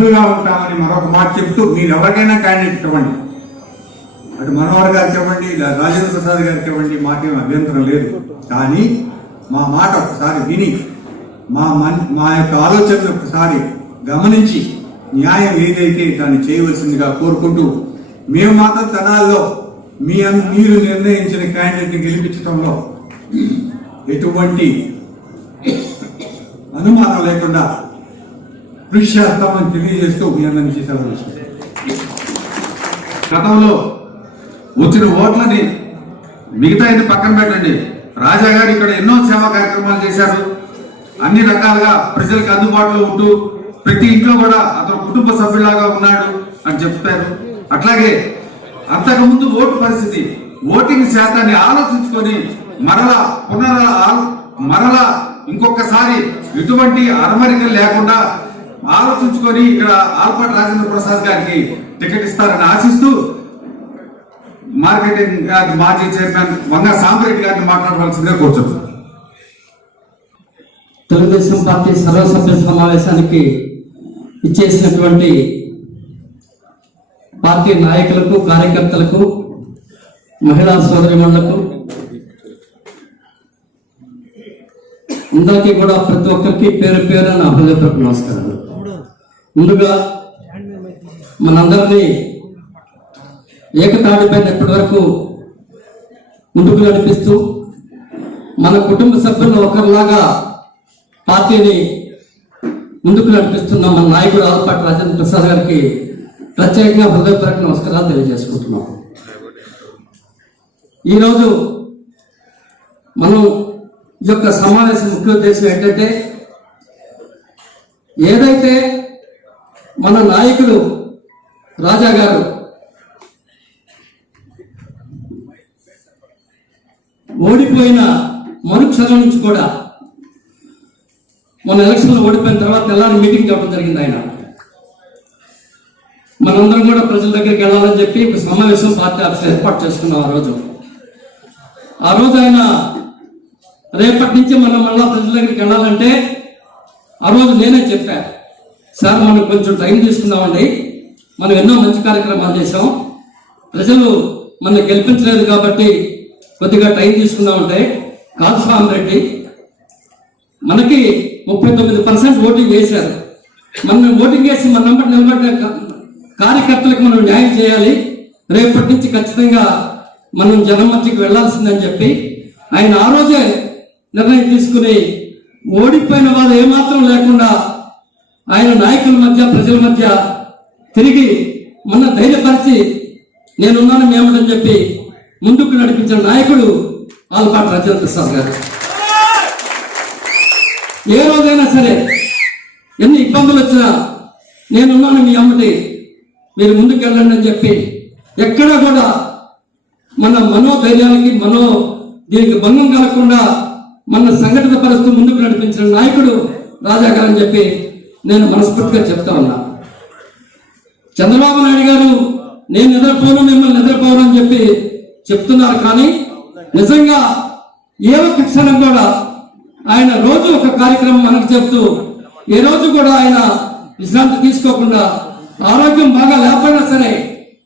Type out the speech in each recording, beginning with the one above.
సభ్యులుగా ఉంటామని మరొక మాట చెప్తూ మీరు ఎవరికైనా క్యాండిడేట్ ఇవ్వండి, అటు మనోహర్ గారికి ఇవ్వండి, రాజేంద్ర ప్రసాద్ గారికి ఇవ్వండి, మాకేం అభ్యంతరం లేదు. కానీ మా మాట ఒకసారి విని మా యొక్క ఆలోచనలు ఒకసారి గమనించి న్యాయం ఏదైతే దాన్ని చేయవలసిందిగా కోరుకుంటూ, మేము మాత్రం తనాల్లో మీరు నిర్ణయించిన క్యాండిడేట్ని గెలిపించడంలో ఎటువంటి అనుమానం లేకుండా కృషి చేస్తామని తెలియజేస్తూ మీ అందరినీ సెలవు. గతంలో వచ్చిన ఓట్లని మిగతా పక్కన పెట్టండి, రాజా గారు ఇక్కడ ఎన్నో సేవా కార్యక్రమాలు చేశారు. అన్ని రకాలుగా ప్రజలకు అందుబాటులో ఉంటూ ప్రతి ఇంట్లో కూడా అతను కుటుంబ సభ్యులాగా ఉన్నాడు అని చెప్తారు. అట్లాగే అంతకుముందు ఓటు పరిస్థితి, ఓటింగ్ శాతాన్ని ఆలోచించుకొని మరలా ఇంకొకసారి ఎటువంటి అరమరికలు లేకుండా ఆలోచించుకొని ఇక్కడ ఆల్పాటి రాజేంద్ర ప్రసాద్ గారికి టికెట్ ఇస్తారని ఆశిస్తూ మార్కెటింగ్ మాజీ చైర్మన్ వంగ సాంబరెడ్డి గారిని మాట్లాడవలసిందిగా కోరుతున్నాను. తెలుగుదేశం పార్టీ సర్వసభ్య సమావేశానికి ఇచ్చేసినటువంటి పార్టీ నాయకులకు, కార్యకర్తలకు, మహిళా సోదరిమణులకు అందరికీ కూడా ప్రతి ఒక్కరికి పేరు పేరు నా హృదయపూర్వక నమస్కారాలు. ముందుగా మనందరినీ ఏకతాటిపైన ఇప్పటి వరకు ముందుకు నడిపిస్తూ మన కుటుంబ సభ్యులను ఒకరిలాగా పార్టీని ముందుకు నడిపిస్తున్న మన నాయకుడు ఆల్పాటి రాజేంద్ర ప్రసాద్ గారికి ప్రత్యేకంగా హృదయపూర్వక నమస్కారాలు తెలియజేసుకుంటున్నాం. ఈరోజు మనం ఈ యొక్క సమావేశం ముఖ్య ఉద్దేశం ఏంటంటే, ఏదైతే మన నాయకుడు రాజా గారు ఓడిపోయిన మరుక్షణం నుంచి కూడా మన ఎలక్షన్లో ఓడిపోయిన తర్వాత తెల్లారి మీటింగ్ కావడం జరిగింది. ఆయన మనందరం కూడా ప్రజల దగ్గరికి వెళ్ళాలని చెప్పి ఒక సమావేశం పార్టీ ఆఫీస్ ఏర్పాటు చేసుకున్నాం. ఆ రోజు ఆయన రేపటి నుంచి మనం మళ్ళా ప్రజల దగ్గరికి వెళ్ళాలంటే ఆ రోజు నేనే చెప్పా, సార్ మనం కొంచెం టైం తీసుకుందామండి, మనం ఎన్నో మంచి కార్యక్రమాలు చేసాం, ప్రజలు మనం గెలిపించలేదు కాబట్టి కొద్దిగా టైం తీసుకుందామంటే, కాదు సాంబరెడ్డి, మనకి 39% ఓటింగ్ వేశారు, మనం ఓటింగ్ వేసి మన నంబర్ నిలబడిన కార్యకర్తలకు మనం న్యాయం చేయాలి, రేపటి నుంచి ఖచ్చితంగా మనం జనం మధ్యకి వెళ్లాల్సిందని చెప్పి ఆయన ఆ రోజే నిర్ణయం తీసుకుని ఓడిపోయిన వాళ్ళు ఏమాత్రం లేకుండా ఆయన నాయకుల మధ్య, ప్రజల మధ్య తిరిగి మన ధైర్యపరిచి నేనున్నాను మేమని చెప్పి ముందుకు నడిపించిన నాయకుడు ఆల్పాటి రాజేంద్ర ప్రసాద్ గారు. ఏ రోజైనా సరే ఎన్ని ఇబ్బందులు వచ్చినా నేనున్నాను మీ అమ్మటి, మీరు ముందుకు వెళ్ళండి అని చెప్పి ఎక్కడా కూడా మన మనోధైర్యానికి దీనికి భంగం కలగకుండా మన సంఘటిత పరిస్థితి ముందుకు నడిపించిన నాయకుడు రాజా గారు అని చెప్పి నేను మనస్ఫూర్తిగా చెప్తా ఉన్నా. చంద్రబాబు నాయుడు గారు నేను నిద్రపోను, మిమ్మల్ని నిద్రపోను అని చెప్పి చెప్తున్నారు, కానీ నిజంగా ఏ ఒక్క క్షణం కూడా ఆయన రోజు ఒక కార్యక్రమం మనకు చెప్తూ ఏ రోజు కూడా ఆయన విశ్రాంతి తీసుకోకుండా ఆరోగ్యం బాగా లేకపోయినా సరే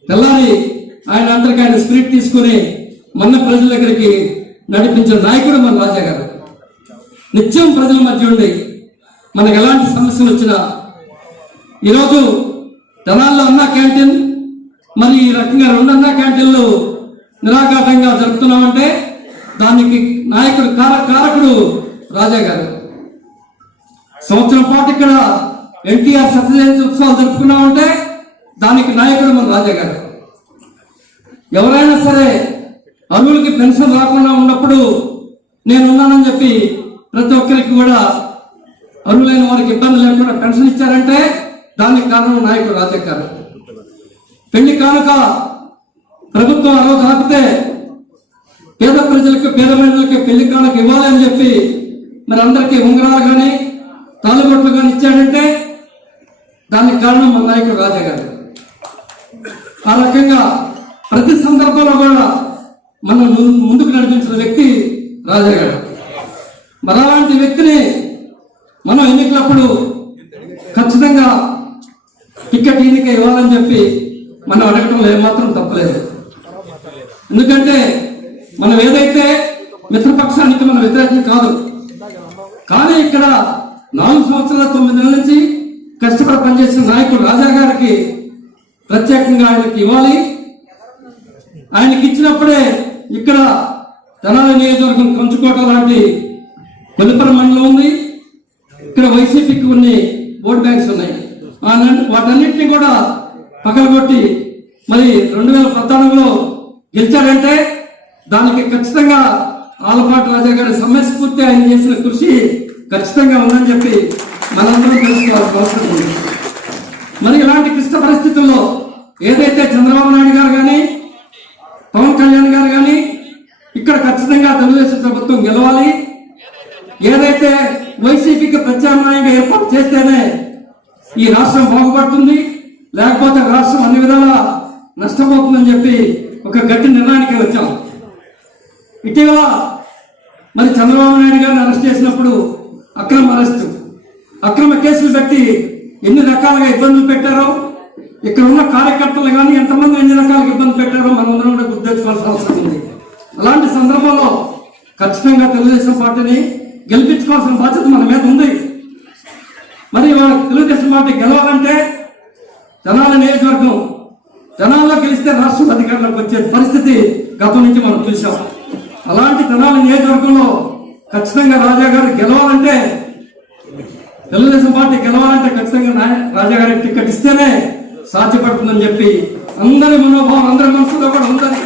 తెల్లారి ఆయన అందరికీ ఆయన స్పిరిట్ తీసుకుని మన ప్రజల దగ్గరికి నడిపించిన నాయకుడు మన రాజా గారు. నిత్యం ప్రజల మధ్య ఉండి మనకు ఎలాంటి సమస్యలు వచ్చినా, ఈరోజు తెనాల్లో అన్న క్యాంటీన్, మరి ఈ రకంగా 2 అన్న క్యాంటీన్లు నిరాఘాటంగా జరుపుతున్నామంటే దానికి నాయకుడు కారకుడు రాజా గారు. సంవత్సరం పాటు ఇక్కడ ఎన్టీఆర్ సత్యజయంతి ఉత్సవాలు జరుపుకున్నామంటే దానికి నాయకుడు మన రాజా గారు. ఎవరైనా సరే అరువులకి పెన్షన్ రాకుండా ఉన్నప్పుడు నేనున్నానని చెప్పి ప్రతి ఒక్కరికి కూడా అరువులైన వారికి ఇబ్బంది లేకుండా పెన్షన్ ఇచ్చారంటే దానికి కారణం నాయకుడు రాజా గారు. పెళ్లి కానుక ప్రభుత్వం ఆ రోజు ఆపితే పేద ప్రజలకు, పేద మహిళలకి పెళ్లి కానుక ఇవ్వాలి అని చెప్పి మరి అందరికీ ఉంగరాలు కానీ తాళిబొట్లు కానీ ఇచ్చాడంటే దానికి కారణం మన నాయకుడు రాజా గారు. ఆ రకంగా ప్రతి సందర్భంలో కూడా మనం ముందుకు నడిపించిన వ్యక్తి రాజా గారు. మరి అలాంటి వ్యక్తిని మనం ఎన్నికలప్పుడు ఖచ్చితంగా అని చెప్పి మనం అడగటంలో ఏమాత్రం తప్పలేదు. ఎందుకంటే మనం ఏదైతే మిత్రపక్షానికి మనం వ్యతిరేకం కాదు, కానీ ఇక్కడ 4 సంవత్సరాల 9 నెలల నుంచి కష్టపడి పనిచేసిన నాయకుడు రాజా గారికి ప్రత్యేకంగా ఆయనకి ఇవ్వాలి. ఆయనకి ఇచ్చినప్పుడే ఇక్కడ తెనాలి నియోజకవర్గం కంచుకోట లాంటి కొల్లిపర మండలం ఉంది. ఇక్కడ వైసీపీకి కొన్ని ఓట్ బ్యాంక్స్ ఉన్నాయి. వాటన్నిటిని కూడా పగలగొట్టి మరి 2014లో గెలిచారంటే దానికి ఖచ్చితంగా ఆలపాటి రాజా గారి సమయస్ఫూర్తి ఆయన చేసిన కృషి ఖచ్చితంగా ఉందని చెప్పి మనందరం తెలుసుకోవాల్సిన అవసరం ఉంది. మరి ఇలాంటి క్లిష్ట పరిస్థితుల్లో ఏదైతే చంద్రబాబు నాయుడు గారు కానీ పవన్ కళ్యాణ్ గారు కానీ ఇక్కడ ఖచ్చితంగా తెలుగుదేశం ప్రభుత్వం గెలవాలి. ఏదైతే వైసీపీకి ప్రత్యామ్నాయంగా ఏర్పాటు చేస్తేనే ఈ రాష్ట్రం బాగుపడుతుంది, లేకపోతే రాష్ట్రం అన్ని విధాలా నష్టపోతుందని చెప్పి ఒక గట్టి నిర్ణయానికి వచ్చాం. ఇటీవల మరి చంద్రబాబు నాయుడు గారిని అరెస్ట్ చేసినప్పుడు అక్రమ అరెస్టు, అక్రమ కేసులు పెట్టి ఎన్ని రకాలుగా ఇబ్బందులు పెట్టారో, ఇక్కడ ఉన్న కార్యకర్తలు కానీ ఎంతమంది ఎన్ని రకాలుగా ఇబ్బంది పెట్టారో మనందరం కూడా గుర్తించుకోవాల్సిన అవసరం ఉంది. అలాంటి సందర్భంలో ఖచ్చితంగా తెలుగుదేశం పార్టీని గెలిపించుకోవాల్సిన బాధ్యత మన మీద ఉంది. మరి తెలుగుదేశం పార్టీ గెలవాలంటే తెనాలి నియోజకవర్గం, తెనాలిలో గెలిస్తే రాష్ట్రం అధికారంలోకి వచ్చే పరిస్థితి గతం నుంచి మనం చూసాం. అలాంటి తెనాలి నియోజకవర్గంలో ఖచ్చితంగా రాజా గారు గెలవాలంటే, తెలుగుదేశం పార్టీ గెలవాలంటే ఖచ్చితంగా రాజా గారికి టికెట్ ఇస్తేనే సాధ్యపడుతుందని చెప్పి అందరి మనోభావం అందరి మనసులో కూడా ఉందని.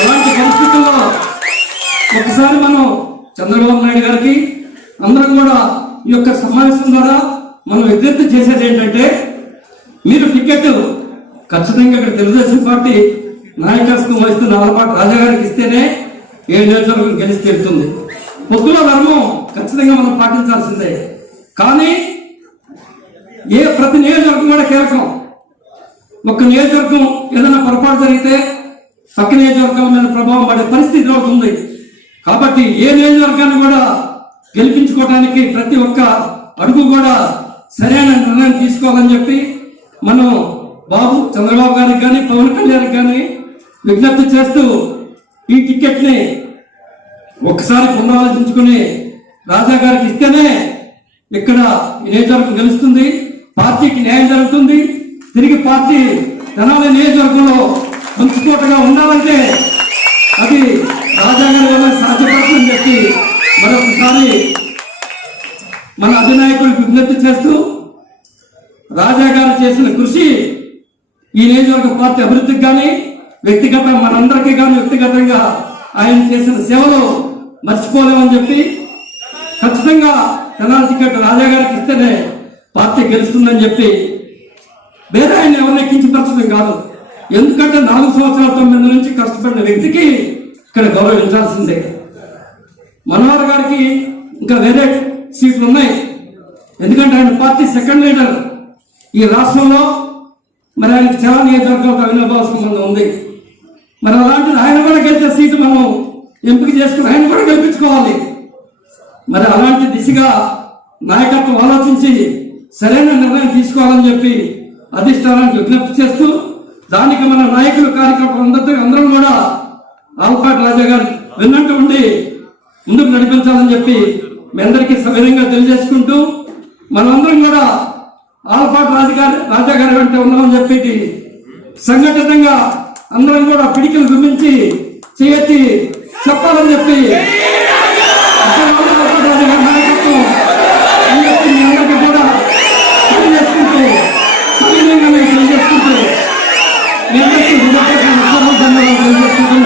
అలాంటి పరిస్థితుల్లో ఒకసారి మనం చంద్రబాబు నాయుడు గారికి అందరం కూడా ఈ యొక్క సమావేశం ద్వారా మనం విజ్ఞప్తి చేసేది ఏంటంటే, మీరు టికెట్ ఖచ్చితంగా ఇక్కడ తెలుగుదేశం పార్టీ నాయకత్వం వహిస్తున్న ఆలపాటి రాజా గారికి ఇస్తేనే ఏ నియోజకవర్గం గెలిచి తీరుతుంది. పొత్తుల ధర్మం ఖచ్చితంగా మనం పాటించాల్సిందే. కానీ ప్రతి నియోజకవర్గం కూడా కీలకం. ఒక నియోజకవర్గం ఏదైనా పొరపాటు జరిగితే పక్క నియోజకవర్గాల మీద ప్రభావం పడే పరిస్థితి అవుతుంది. కాబట్టి ఏ నియోజకవర్గాన్ని కూడా గెలిపించుకోవడానికి ప్రతి ఒక్క అడుగు కూడా సరైన నిర్ణయం తీసుకోవాలని చెప్పి మనం చంద్రబాబు గారికి కానీ పవన్ కళ్యాణ్ కానీ విజ్ఞప్తి చేస్తూ ఈ టికెట్ ని ఒకసారి పునరాలోచించుకుని రాజా గారికి ఇస్తేనే ఇక్కడ ఈ నియోజకవర్గం గెలుస్తుంది, పార్టీకి న్యాయం జరుగుతుంది. తిరిగి పార్టీ తెనాలి నియోజకవర్గంలో మంచుకోటగా ఉండాలంటే అది రాజా గారి వల్ల సాధ్యపడుతుందని చెప్పి మరొకసారి మన అధినాయకుడికి విజ్ఞప్తి చేస్తూ, రాజా గారు చేసిన కృషి ఈ నియోజకవర్గ పార్టీ అభివృద్ధికి కానీ మనందరికీ కానీ వ్యక్తిగతంగా ఆయన చేసిన సేవలు మర్చిపోలేమని చెప్పి ఖచ్చితంగా తెనాలి టికెట్ రాజా గారికి ఇస్తేనే పార్టీ గెలుస్తుందని చెప్పి వేరే ఆయన ఎవరిని ఎక్కించపరచడం కాదు. ఎందుకంటే 4 సంవత్సరాల 9 నెలల నుంచి కష్టపడిన వ్యక్తికి ఇక్కడ గౌరవించాల్సిందే. మనోహర్ గారికి ఇంకా వేరే సీట్లు ఉన్నాయి. ఎందుకంటే ఆయన పార్టీ సెకండ్ లీడర్ ఈ రాష్ట్రంలో. మరి ఆయనకి చాలా నియోజకవర్గాలతో అవినాభావ సంబంధం ఉంది. మరి అలాంటిది ఆయన కూడా గెలిచే సీటు మనం ఎంపిక చేసుకుని ఆయన కూడా గెలిపించుకోవాలి. మరి అలాంటి దిశగా నాయకత్వం ఆలోచించి సరైన నిర్ణయం తీసుకోవాలని చెప్పి అధిష్టానానికి విజ్ఞప్తి చేస్తూ, దానికి మన నాయకులు కార్యకర్తలు అందరం కూడా ఆలపాటి రాజా గారు విన్నట్టు ఉండి ముందుకు నడిపించాలని చెప్పి మీ అందరికీ సవినయంగా తెలియజేసుకుంటూ, మనమందరం కూడా ఆలపాటి రాజా గారి వెంట ఉన్నామని చెప్పి సంఘటితంగా అందరం కూడా పిడికిలు గురించి చేయెత్తి చెప్పాలని చెప్పి నాయకత్వం మీ అందరికీ కూడా తెలియజేసుకుంటూ సవినయంగా తెలియజేసుకుంటూ మీ అందరికీ ధన్యవాదాలు తెలియజేసుకుంటూ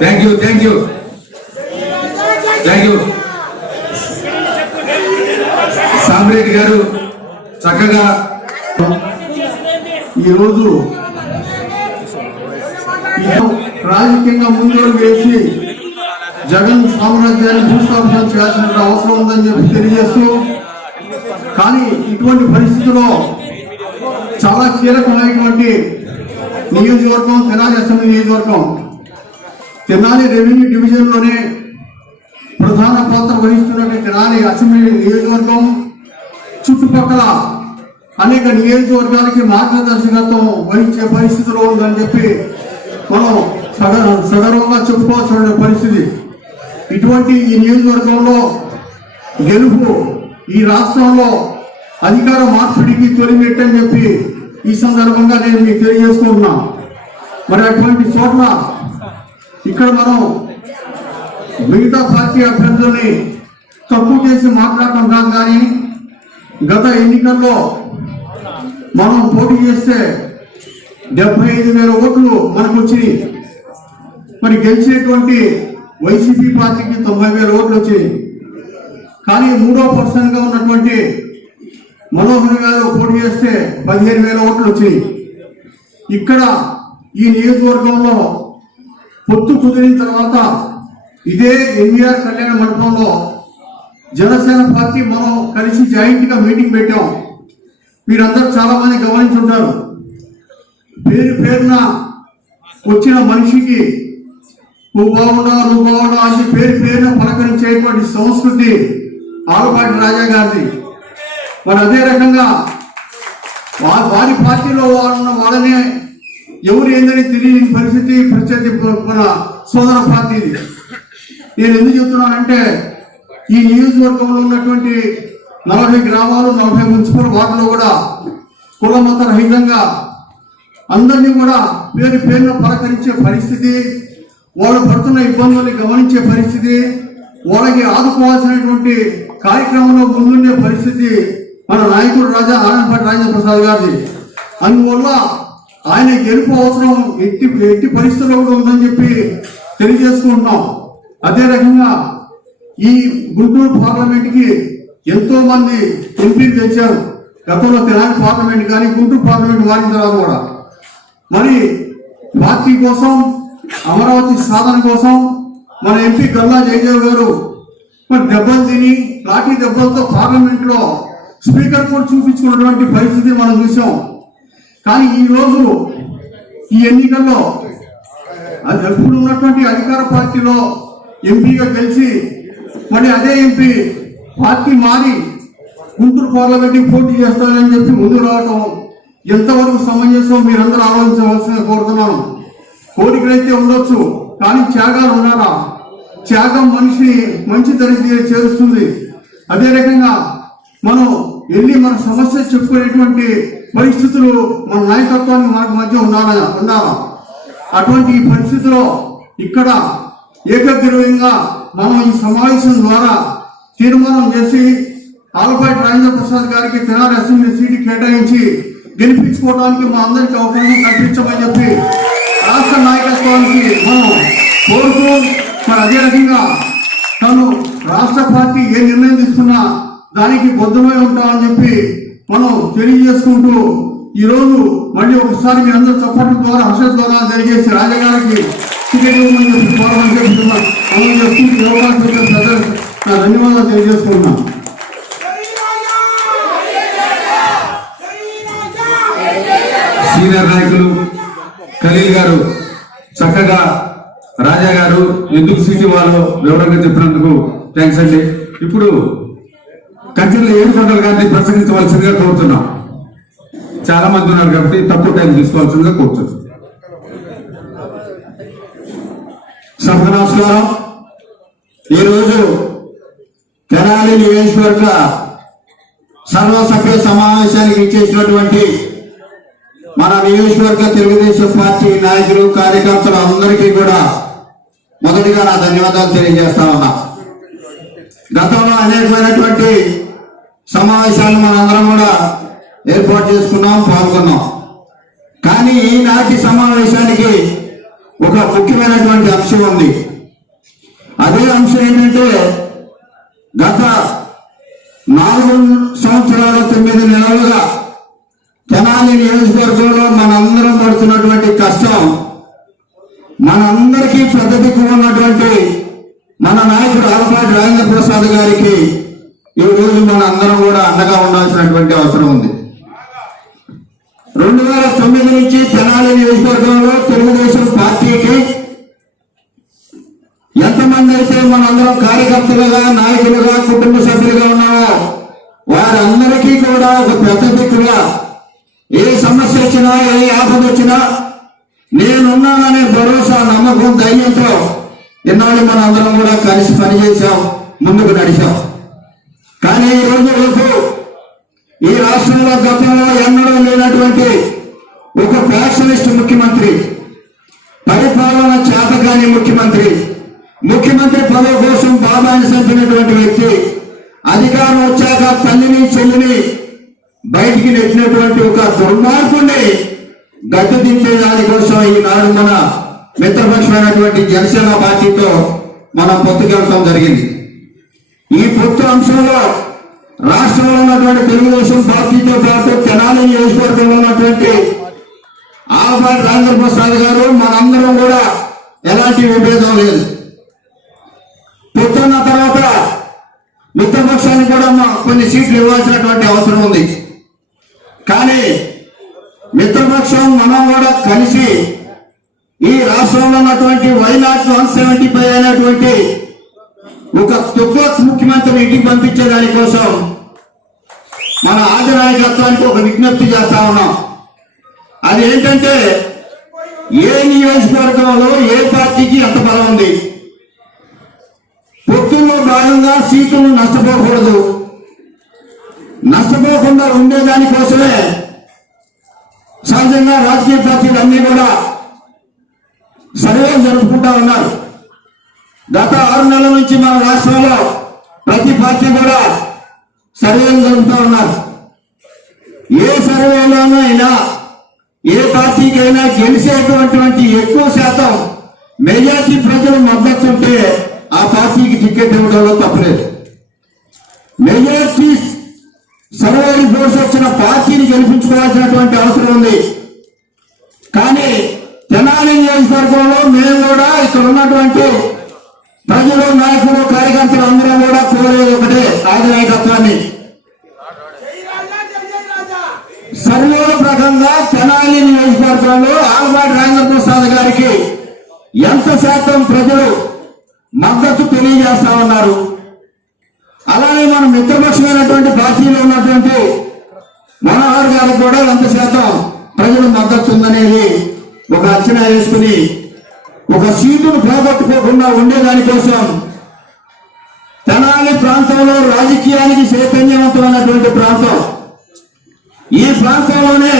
thank you thank you thank you. Samireddy గారు చక్కగా ఈరోజు రాజకీయంగా ముందుకు వేసి జగన్ సామ్రాజ్యాన్ని భూస్థాపన చేయాల్సిన అవసరం ఉందని చెప్పి తెలియజేస్తూ, కానీ ఇటువంటి పరిస్థితుల్లో చాలా కీలకమైనటువంటి నియోజకవర్గం తెనాలి అసెంబ్లీ నియోజకవర్గం. తెనాలి రెవెన్యూ డివిజన్ లోనే ప్రధాన పాత్ర వహిస్తున్నటువంటి తెనాలి అసెంబ్లీ నియోజకవర్గం చుట్టుపక్కల అనేక నియోజకవర్గాలకి మార్గదర్శకత్వం వహించే పరిస్థితిలో ఉందని చెప్పి మనం సగర్వంగా చెప్పుకోవాల్సిన పరిస్థితి. ఇటువంటి ఈ నియోజకవర్గంలో గెలుపు ఈ రాష్ట్రంలో అధికార మార్పిడికి తొలిమెట్టని చెప్పి ఈ సందర్భంగా నేను మీకు తెలియజేసుకుంటున్నా. మరి అటువంటి చోట్ల ఇక్కడ మనం మిగతా పార్టీ అభ్యర్థుల్ని తక్కువ చేసి మాట్లాడటం కాదు, కానీ గత ఎన్నికల్లో మనం పోటీ చేస్తే 75,000 ఓట్లు మనకు వచ్చినాయి. మరి గెలిచినటువంటి వైసీపీ పార్టీకి 90,000 ఓట్లు వచ్చాయి. కానీ 3వ పర్సన్ గా ఉన్నటువంటి మనోహర్ గారు పోటీ చేస్తే 15,000 ఓట్లు వచ్చాయి. ఇక్కడ ఈ నియోజకవర్గంలో పొత్తు కుదిరిన తర్వాత ఇదే ఎన్వీఆర్ కళ్యాణ మండపంలో జనసేన పార్టీ మనం కలిసి జాయింట్ గా మీటింగ్ పెట్టాం. మీరందరూ చాలా మంది గమనించుంటారు. పేరున వచ్చిన మనిషికి నువ్వు బాగుండవు అని పేరున పలకరించేటువంటి సంస్కృతి ఆలపాటి రాజా గారిది. మరి అదే రకంగా వారి పార్టీలో ఉన్న వాళ్ళనే ఎవరు ఏందని తెలియని పరిస్థితి మన సోదర పార్టీది. నేను ఎందుకు చెప్తున్నానంటే, ఈ నియోజకవర్గంలో ఉన్నటువంటి 40 గ్రామాలు 40 మున్సిపల్ వార్డులో కూడా కులమత రహితంగా అందరినీ కూడా పేరున పలకరించే పరిస్థితి, వాళ్ళు పడుతున్న ఇబ్బందుల్ని గమనించే పరిస్థితి, వాళ్ళకి ఆదుకోవాల్సినటువంటి కార్యక్రమంలో ముందుండే పరిస్థితి మన నాయకుడు ఆనందపాటి రాజేంద్ర ప్రసాద్ గారిది. అందువల్ల ఆయన గెలుపు అవసరం ఎట్టి పరిస్థితుల్లో కూడా ఉందని చెప్పి తెలియజేసుకుంటున్నాం. అదే రకంగా ఈ గుంటూరు పార్లమెంట్ కి ఎంతో మంది ఎంపీలు తెచ్చారు. గతంలో తెలంగాణ పార్లమెంట్ కానీ గుంటూరు పార్లమెంట్ మారిన తర్వాత కూడా మరి పార్టీ కోసం, అమరావతి సాధన కోసం మన ఎంపీ గల్లా జయదేవ్ గారు మరి దెబ్బలు తిని లాఠీ దెబ్బలతో పార్లమెంట్ లో స్పీకర్ కూడా చూపించుకున్నటువంటి పరిస్థితి మనం చూసాం. కానీ ఈ రోజు ఈ ఎన్నికల్లో అది ఎప్పుడు ఉన్నటువంటి అధికార పార్టీలో ఎంపీగా గెలిచి మరి అదే ఎంపీ పార్టీ మారి గుంటూరు పార్లమెంట్ పోటీ చేస్తారని చెప్పి ముందు రావటం ఎంతవరకు సమంజసం మీరందరూ ఆలోచించవలసిన కోరుతున్నాను. కోరికలైతే ఉండొచ్చు, కానీ త్యాగాలు ఉండాలా. త్యాగం మనిషి మంచి తరగతి చేరుస్తుంది. అదే రకంగా మనం వెళ్ళి మన సమస్య చెప్పుకునేటువంటి పరిస్థితులు మన నాయకత్వానికి మనకు మధ్య ఉండాలా. అటువంటి ఈ పరిస్థితిలో ఇక్కడ ఏకగ్రీవంగా మనం ఈ సమావేశం ద్వారా తీర్మానం చేసి ఆలపాటి రాజేంద్ర ప్రసాద్ గారికి తెనాలి అసెంబ్లీ సీటు కేటాయించి గెలిపించుకోవడానికి మా అందరికీ అవకాశం కల్పించమని చెప్పి రాష్ట్ర నాయకత్వానికి మనం కోరుతూ, మరి అదే రకంగా తను రాష్ట్ర పార్టీ ఏ నిర్ణయం తీసుకున్నా దానికి బద్దమై ఉంటామని చెప్పి మనం తెలియజేసుకుంటూ ఈరోజు మళ్ళీ ఒకసారి మీ అందరూ చప్పట్ల ద్వారా హర్ష ద్వారా తెలియజేసి రాజగారికి టికెట్ ఇవ్వమని చెప్పి కోరమని చెప్తున్నాం. మనం చెప్తూ అవకాశం ప్రజలు నా ధన్యవాదాలు తెలియజేసుకుంటున్నాం. సీనియర్ నాయకులు ఖలీల్ గారు చక్కగా రాజా గారు ఎందుకు సీటు వాళ్ళు వివరంగా చెప్పినందుకు థ్యాంక్స్ అండి. ఇప్పుడు కంచెల ఏడుకొండల గారిని ప్రసంగించవలసిందిగా కోరుతున్నాం. చాలా మంది ఉన్నారు కాబట్టి తక్కువ టైం తీసుకోవాల్సిందిగా కోరుతున్నాం. సభకు నమస్కారం. ఈరోజు తెనాలి నియోజకవర్గ సర్వసభ్య సమావేశానికి ఇచ్చేసినటువంటి మన నియోజకవర్గ తెలుగుదేశం పార్టీ నాయకులు, కార్యకర్తలు అందరికీ కూడా మొదటిగా నా ధన్యవాదాలు తెలియజేస్తా ఉన్నా. గతంలో అనేకమైనటువంటి సమావేశాలు మనందరం కూడా ఏర్పాటు చేసుకున్నాం, పాల్గొన్నాం. కానీ ఈనాటి సమావేశానికి ఒక ముఖ్యమైనటువంటి అంశం ఉంది. అదే అంశం ఏంటంటే గత 4 సంవత్సరాల 9 నెలలుగా తెనాలి నియోజకవర్గంలో మనందరం పడుతున్నటువంటి కష్టం, మనందరికీ పెద్ద దిక్కు ఉన్నటువంటి మన నాయకుడు ఆలపాటి రాజేంద్ర ప్రసాద్ గారికి ఈ రోజు మన అందరం కూడా అండగా ఉండాల్సినటువంటి అవసరం ఉంది. 2009 నుంచి తెనాలి నియోజకవర్గంలో తెలుగుదేశం పార్టీకి ఎంతమంది అయితే మనందరం కార్యకర్తలుగా, నాయకులుగా, కుటుంబ సభ్యులుగా ఉన్నామో వారందరికీ కూడా ఒక పెద్ద దిక్కుగా ఏ సమస్య వచ్చినా, ఏ ఆపద వచ్చినా నేనున్నాననే భరోసా, నమ్మకం, ధైర్యంతో ఇన్నాళ్ళు మన అందరం కూడా కలిసి పనిచేశాం, ముందుకు నడిచాం. కానీ ఈ రోజు రేపు ఈ రాష్ట్రంలో గతంలో ఎన్నడూ లేనటువంటి ఒక ఫ్యాక్షనిస్ట్ ముఖ్యమంత్రి, పరిపాలన చేతకాని ముఖ్యమంత్రి పదవి కోసం బాబాని చంపినటువంటి వ్యక్తి, అధికారం వచ్చాక తల్లిని చెల్లిని బయటికి నెట్టినటువంటి ఒక దుర్మార్గుడిని గద్దె దించే దానికోసం ఈనాడు మన మిత్రపక్షమైనటువంటి జనసేన పార్టీతో మనం పొత్తుకెళ్ళడం జరిగింది. ఈ పొత్తు అంశంలో రాష్ట్రంలో ఉన్నటువంటి తెలుగుదేశం పార్టీతో పాటు తెనాలి నియోజకవర్గంలో ఉన్నటువంటి ఆలపాటి రాజేంద్ర ప్రసాద్ గారు, మనందరం కూడా ఎలాంటి విభేదం లేదు. పొత్తున్న తర్వాత మిత్రపక్షానికి కూడా కొన్ని సీట్లు ఇవ్వాల్సినటువంటి అవసరం ఉంది. కానీ మిత్రపక్షం మనం కూడా కలిసి ఈ రాష్ట్రంలో ఉన్నటువంటి వైనాట్ 175 అనేటువంటి ఒక తుగ్లక్ ముఖ్యమంత్రిని ఇంటికి పంపించే దానికోసం మన ఆది నాయకత్వానికి ఒక విజ్ఞప్తి చేస్తా ఉన్నాం. అది ఏంటంటే ఏ నియోజకవర్గంలో ఏ పార్టీకి ఎంత బలం ఉంది, పొత్తుల్లో భాగంగా సీట్లను నష్టపోకూడదు. నష్టపోకుండా ఉండేదానికోసమే సహజంగా రాజకీయ పార్టీలు అన్ని కూడా సర్వేలు జరుపుకుంటా ఉన్నారు. గత 6 నెలల నుంచి మన రాష్ట్రంలో ప్రతి పార్టీ కూడా సర్వేలు జరుపుతూ ఉన్నారు. ఏ సర్వేలోనైనా ఏ పార్టీకైనా గెలిచేటువంటి ఎక్కువ శాతం మెజార్టీ ప్రజలు మద్దతు ఉంటే ఆ పార్టీకి టికెట్ ఇవ్వడంలో తప్పలేదు. మెజార్టీ సర్వే రిపోర్ట్స్ వచ్చిన పార్టీని గెలిపించుకోవాల్సినటువంటి అవసరం ఉంది. కానీ తెనాలి నియోజకవర్గంలో మేము కూడా ఇక్కడ ఉన్నటువంటి ప్రజలు, నాయకులు, కార్యకర్తలు అందరూ కూడా కోరేది ఒకటే, ఆది నాయకత్వాన్ని. సర్వేల ప్రకారంగా తెనాలి నియోజకవర్గంలో ఆలపాటి రాజేంద్ర ప్రసాద్ గారికి ఎంత శాతం ప్రజలు మద్దతు తెలియజేస్తా ఉన్నారు. అలానే మన మిత్రపక్షమైనటువంటి పార్టీలో ఉన్నటువంటి మనోహర్ గారికి కూడా ఎంత శాతం ప్రజలు మద్దతు ఉందనేది ఒక అంచనా వేసుకుని ఒక సీటును పోగొట్టుకోకుండా ఉండేదానికోసం తెనాలి ప్రాంతంలో రాజకీయానికి చైతన్యవంతమైనటువంటి ప్రాంతం, ఈ ప్రాంతంలోనే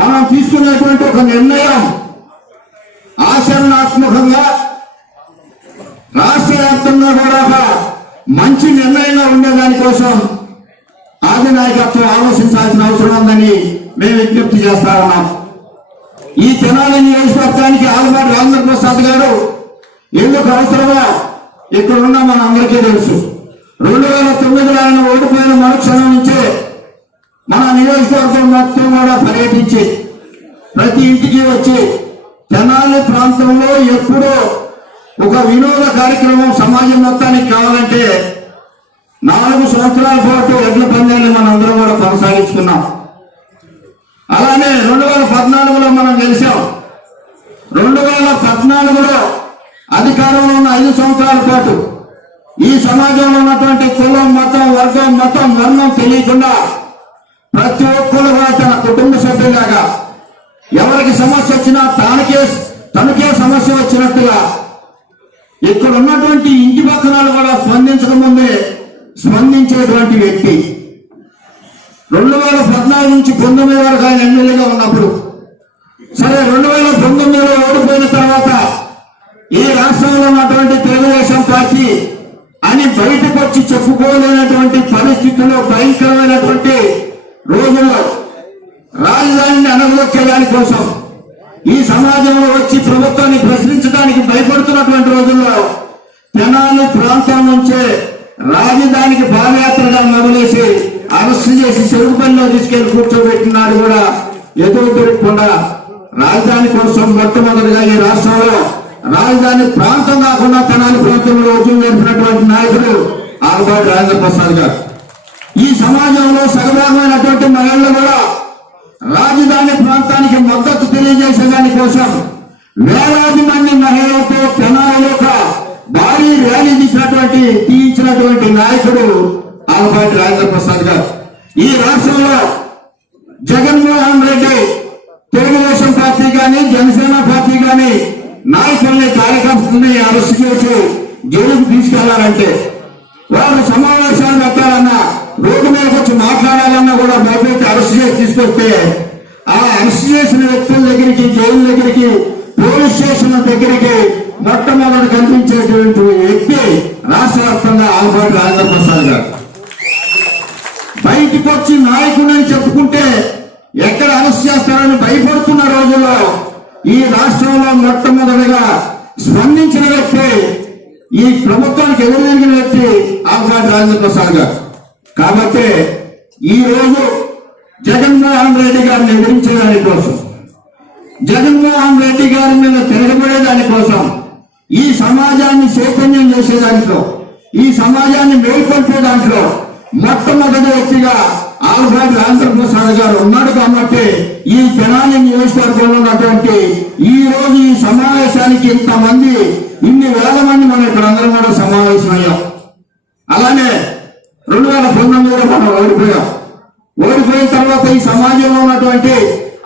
మనం తీసుకునేటువంటి ఒక నిర్ణయం ఆచరణాత్మకంగా రాష్ట్ర వ్యాప్తంగా కూడా ఒక మంచి నిర్ణయంగా ఉండేదానికోసం ఆది నాయకత్వం ఆలోచించాల్సిన అవసరం ఉందని మేము విజ్ఞప్తి చేస్తా ఉన్నాం. ఈ తెనాలి నియోజకవర్గానికి ఆలపాటి రాజేంద్ర ప్రసాద్ గారు ఎందుకు అవసరమో ఇక్కడ ఉన్న మనందరికీ తెలుసు. 2009లో ఆయన ఓడిపోయిన మరుక్షణం నుంచే మన నియోజకవర్గం మొత్తం కూడా పర్యటించి ప్రతి ఇంటికి వచ్చి తెనాలి ప్రాంతంలో ఎప్పుడో ఒక వినోద కార్యక్రమం సమాజం మొత్తానికి కావాలంటే 4 సంవత్సరాల పాటు ఎడ్ల పందాన్ని మనందరం కూడా కొనసాగించుకున్నాం. అలానే 2014లో మనం గెలిచాం. 2014లో అధికారంలో ఉన్న 5 సంవత్సరాల పాటు ఈ సమాజంలో ఉన్నటువంటి కులం, మతం, వర్గం, వర్ణం తెలియకుండా ప్రతి ఒక్కరు కూడా తన కుటుంబ సభ్యులాగా ఎవరికి సమస్య వచ్చినా తనకే సమస్య వచ్చినట్టుగా ఇక్కడ ఉన్నటువంటి ఇంటి పక్కన కూడా స్పందించకముందే స్పందించేటువంటి వ్యక్తి. 2014 నుంచి 19 వరకు ఆయన ఎమ్మెల్యేగా ఉన్నప్పుడు, సరే 2019లో ఓడిపోయిన తర్వాత ఈ రాష్ట్రంలో ఉన్నటువంటి తెలుగుదేశం పార్టీ అని బయటకు వచ్చి చెప్పుకోలేనటువంటి పరిస్థితుల్లో, భయంకరమైనటువంటి రోజుల్లో రాజధానిని అనగొక్కేదాని కోసం ఈ సమాజంలో వచ్చి ప్రభుత్వాన్ని ప్రశ్నించడానికి భయపడుతున్నటువంటి రోజుల్లో తెనాలి ప్రాంతం నుంచే రాజధానికి పాదయాత్రగా మొదలేసి అరెస్ట్ చేసి చెరుకుపల్లిలో తీసుకెళ్లి కూర్చోబెట్టినాడు కూడా ఎదురు తిరగకుండా రాజధాని కోసం మొట్టమొదటిగా ఈ రాష్ట్రంలో రాజధాని ప్రాంతం కాకుండా తెనాలి ప్రాంతంలో ఉద్యమం జరిపినటువంటి నాయకుడు ఆలపాటి రాజేంద్ర ప్రసాద్ గారు. ఈ సమాజంలో సగభాగమైనటువంటి మహిళలు కూడా రాజధాని ప్రాంతానికి మద్దతు తెలియజేసేదాని కోసం వేలాది మంది మహిళలతో తెనాలిలో భారీ ర్యాలీ తీయించినటువంటి నాయకుడు ఆలపాటి రాజేంద్ర ప్రసాద్ గారు. ఈ రాష్ట్రంలో జగన్మోహన్ రెడ్డి తెలుగుదేశం పార్టీ కానీ జనసేన పార్టీ కానీ నాయకుల్ని కార్యకర్తల్ని అరెస్ట్ చేసి జైలుకు తీసుకెళ్లాలంటే వాళ్ళు సమావేశాలు పెట్టాలన్నా రోడ్డు మీదకి వచ్చి మాట్లాడాలన్నా కూడా భయపెట్టి అరెస్ట్ చేసి తీసుకొస్తే ఆ అరెస్ట్ చేసిన వ్యక్తుల దగ్గరికి జైలు దగ్గరికి పోలీస్ స్టేషన్ దగ్గరికి మొట్టమొదటి కనిపించేటువంటి వ్యక్తి రాష్ట్ర వ్యాప్తంగా ఆలపాటి రాజేంద్ర ప్రసాద్ గారు. బయటికి వచ్చి నాయకుడని చెప్పుకుంటే ఎక్కడ అరెస్ట్ చేస్తారని భయపడుతున్న రోజుల్లో ఈ రాష్ట్రంలో మొట్టమొదటిగా స్పందించిన వ్యక్తి, ఈ ప్రభుత్వానికి ఎదురు జరిగిన వ్యక్తి ఆలపాటి రాజేంద్ర ప్రసాద్ గారు. కాబట్టి ఈ రోజు జగన్మోహన్ రెడ్డి గారిని ఎదిరించేదాని కోసం, జగన్మోహన్ రెడ్డి గారి మీద తిరగబడేదాని కోసం, ఈ సమాజాన్ని చైతన్యం చేసేదాంట్లో, ఈ సమాజాన్ని మేల్కొల్పే దాంట్లో మొట్టమొదటి వ్యక్తిగా ఆలపాటి రాజేంద్ర ప్రసాద్ గారు ఉన్నాడు. కాబట్టి ఈ తెనాలి నియోజకవర్గంలో ఉన్నటువంటి ఈ రోజు ఈ సమావేశానికి ఇంతమంది, ఇన్ని వేల మంది మనం ఇక్కడ అందరం కూడా సమావేశమయ్యాం. అలానే 2019లో మనం ఓడిపోయాం. ఓడిపోయిన తర్వాత ఈ సమాజంలో ఉన్నటువంటి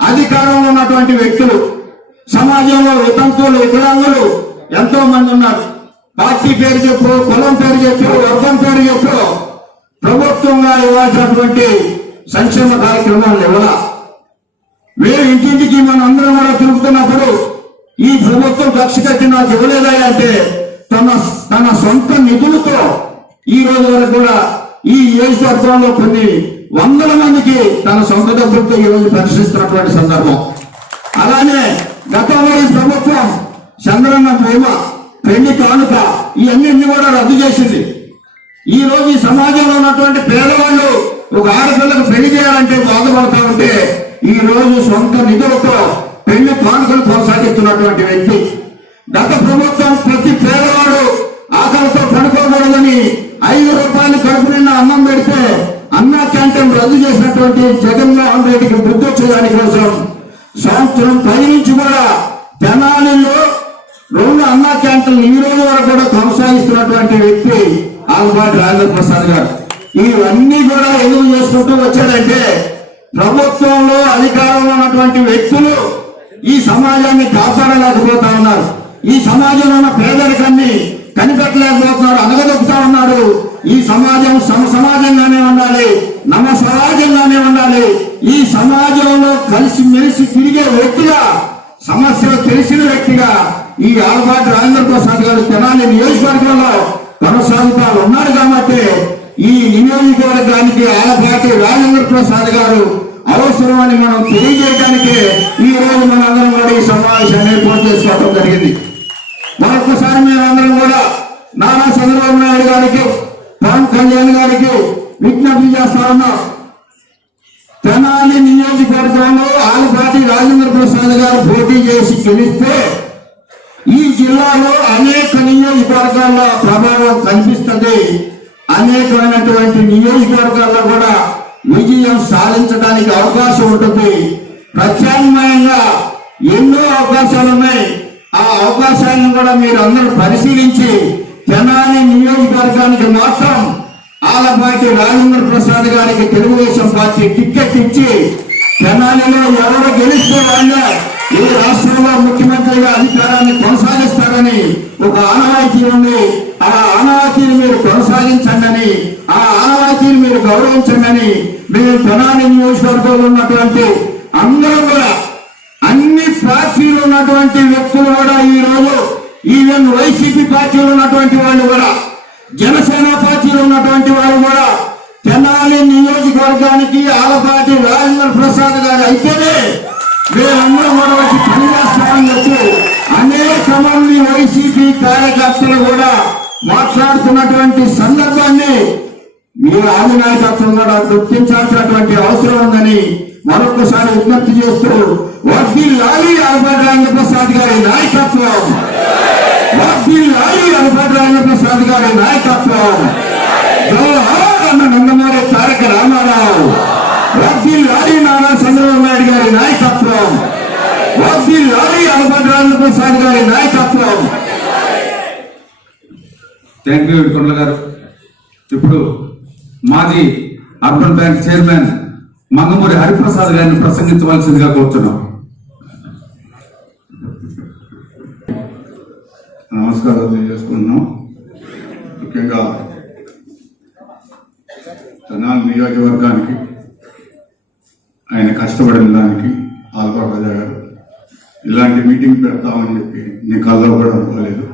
అధికారంలో ఉన్నటువంటి వ్యక్తులు, సమాజంలో వితంతువులు, వికలాంగులు ఎంతో మంది ఉన్నారు. పార్టీ పేరు చెప్పు, కులం పేరు చెప్పు, వర్గం పేరు చెప్పు ప్రభుత్వంగా ఇవ్వాల్సినటువంటి సంక్షేమ కార్యక్రమాలు ఇవ్వాల. మేము ఇంటింటికి మనం అందరం కూడా తిరుగుతున్నప్పుడు ఈ ప్రభుత్వం కక్ష కట్టి నాకు ఇవ్వలేదా అంటే తన సొంత నిధులతో ఈ రోజు వరకు కూడా ఈ నియోజకవర్గంలో కొన్ని వందల మందికి తన సొంత డబ్బులతో ఈ రోజు పరిశీలిస్తున్నటువంటి సందర్భం. అలానే గతంలో ఈ ప్రభుత్వం చంద్రన్న ప్రేమ, పెళ్లి కానుక ఇవన్నీ కూడా రద్దు చేసింది. ఈ రోజు ఈ సమాజంలో ఉన్నటువంటి పేదవాళ్ళు ఒక ఆడపిల్లకు పెళ్లి చేయాలంటే బాధపడతా ఉంటే ఈ రోజు సొంత నిధులతో పెళ్లి కానుకలు కొనసాగిస్తున్నటువంటి వ్యక్తి. గత ప్రభుత్వం ప్రతి పేదవాడు ఆకలితో పడుకోకూడదని 5 రూపాయలు కడుపు నిండా అన్నం పెడితే అన్నా క్యాంటీన్ రద్దు చేసినటువంటి జగన్మోహన్ రెడ్డికి బుద్ధి వచ్చేదాని కోసం సంవత్సరం 10 నుంచి కూడా తెనాలిలో 2 అన్నా క్యాంటీన్లు ఈ రోజు వరకు కూడా కొనసాగిస్తున్నటువంటి వ్యక్తి ఆలపాటి రాజేంద్ర ప్రసాద్ గారు. ఇవన్నీ కూడా ఎందుకు చేసుకుంటూ వచ్చాడంటే ప్రభుత్వంలో అధికారంలో ఉన్నటువంటి వ్యక్తులు ఈ సమాజాన్ని కాపాడలేకపోతా ఉన్నారు. ఈ సమాజంలో ఉన్న పేదరికాన్ని కనిపెట్టలేకపోతున్నారు, అనగదొక్కుతా ఉన్నారు. ఈ సమాజం సమాజంగానే ఉండాలి, సమాజంగానే ఉండాలి. ఈ సమాజంలో కలిసి మెలిసి తిరిగే వ్యక్తిగా, సమస్యలు తెలిసిన వ్యక్తిగా ఈ ఆలపాటి రాజేంద్ర ప్రసాద్ గారు తెనాలి నియోజకవర్గంలో కొనసాగుతా ఉన్నాడు. కాబట్టి ఈ నియోజకవర్గానికి ఆలపాటి రాజేంద్ర ప్రసాద్ గారు అవసరమని మనం తెలియజేయడానికి ఈ రోజు మనందరం కూడా ఈ సమావేశాన్ని ఏర్పాటు చేసుకోవడం జరిగింది. మరొకసారి మేమందరం కూడా నారా చంద్రబాబు నాయుడు గారికి, పవన్ కళ్యాణ్ గారికి విజ్ఞప్తి చేస్తా ఉన్నాం. తెనాలి నియోజకవర్గంలో ఆలపాటి రాజేంద్ర ప్రసాద్ గారు పోటీ చేసి గెలిస్తే ఈ జిల్లాలో అనేక నియోజకవర్గాల్లో ప్రభావం కనిపిస్తుంది. అనేకమైనటువంటి నియోజకవర్గాల్లో కూడా విజయం సాధించడానికి అవకాశం ఉంటుంది. ప్రత్యామ్నాయంగా ఎన్నో అవకాశాలు ఉన్నాయి. ఆ అవకాశాలను కూడా మీరు అందరూ పరిశీలించి తెనాలి నియోజకవర్గానికి మాత్రం ఆలపాటి రాజేంద్ర ప్రసాద్ గారికి తెలుగుదేశం పార్టీ టికెట్ ఇచ్చి తెనాలిలో ఎవరు గెలిస్తే వాళ్ళే ఈ రాష్ట్రంలో ముఖ్యమంత్రిగా అధికారాన్ని కొనసాగిస్తారని ఒక ఆనవాయితీ ఉంది. ఆ ఆనవాయితీని మీరు కొనసాగించండి, ఆ ఆనవాయితీని మీరు గౌరవించండి. మేము తెనాలి నియోజకవర్గంలో ఉన్నటువంటి అందరూ కూడా, అన్ని పార్టీలు ఉన్నటువంటి వ్యక్తులు కూడా ఈ రోజు ఈవెన్ వైసీపీ పార్టీలు ఉన్నటువంటి వాళ్ళు కూడా, జనసేన పార్టీలు ఉన్నటువంటి వాళ్ళు కూడా తెనాలి నియోజకవర్గానికి ఆలపాటి రాజేంద్ర ప్రసాద్ గారు అయితేనే మేమందరం కూడా వచ్చి పనిచేస్తాం. చేస్తామని చెప్పి అనేక మంది వైసీపీ కార్యకర్తలు కూడా మాట్లాడుతున్నటువంటి సందర్భాన్ని మీ ఆది నాయకత్వం కూడా గుర్తించాల్సినటువంటి అవసరం ఉందని మరొకసారి విజ్ఞప్తి చేస్తూ వర్ధిల్లాలి ఆల్బర్ట్ రాజేంద్ర ప్రసాద్ గారి నాయకత్వం, వర్ధిల్లాలి ఆల్బర్ట్ రాజేంద్ర ప్రసాద్ గారి నాయకత్వం, జవహర్ అన్న నందమూరి తారక రామారావు, వర్ధిల్లాలి నారా చంద్రబాబు నాయుడు గారి నాయకత్వం, వర్ధిల్లాలి ఆల్బర్ట్ రాజేంద్ర ప్రసాద్ గారి నాయకత్వం. థ్యాంక్ యూ కొండల గారు. ఇప్పుడు మాజీ urban bank chairman Mangamuri Hariprasad గారిని ప్రసంగించవలసిందిగా కోరుతున్నాం. నమస్కారం తెలియజేసుకుంటున్నాం. ముఖ్యంగా తెనాలి నియోజకవర్గానికి ఆయన కష్టపడిన దానికి ఆల్బర్ట్ రాజా గారు ఇలాంటి మీటింగ్ పెడతామని చెప్పి నీ కల్లో కూడా అనుకోలేదు.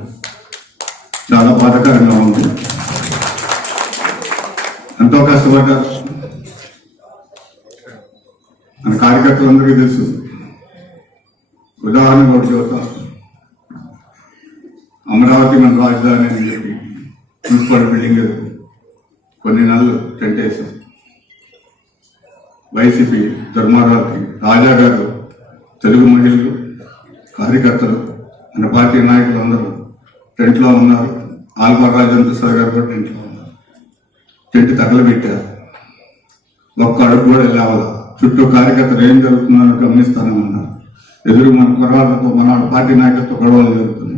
చాలా బాధాకరంగా ఉంది. ఎంతో కష్టపడ్డారు. మన కార్యకర్తలందరికీ తెలుసు. ఉదాహరణ కూడా చెబుతాం. అమరావతి మన రాజధాని అని చెప్పి మున్సిపల్ బిల్డింగ్ కొన్ని నెలలు టెంట్ వేసాం. వైసీపీ ధర్మారావుకి రాజా గారు, తెలుగు మహిళలు, కార్యకర్తలు, మన పార్టీ నాయకులు అందరూ టెంట్లో ఉన్నారు. ఆల్బర్ట్ రాజేంద్ర ప్రసాద్ గారు కూడా టెంట్లో ఉన్నారు. టెంట్ తగలబెట్టారు. ఒక్క అడుగు కూడా వెళ్ళావాల. చుట్టూ కార్యకర్తలు ఏం జరుగుతుందని గమనిస్తానన్నారు. ఎదురు మన కుర్రాళ్ళతో, మన పార్టీ నాయకులతో గొడవలు జరుగుతుంది.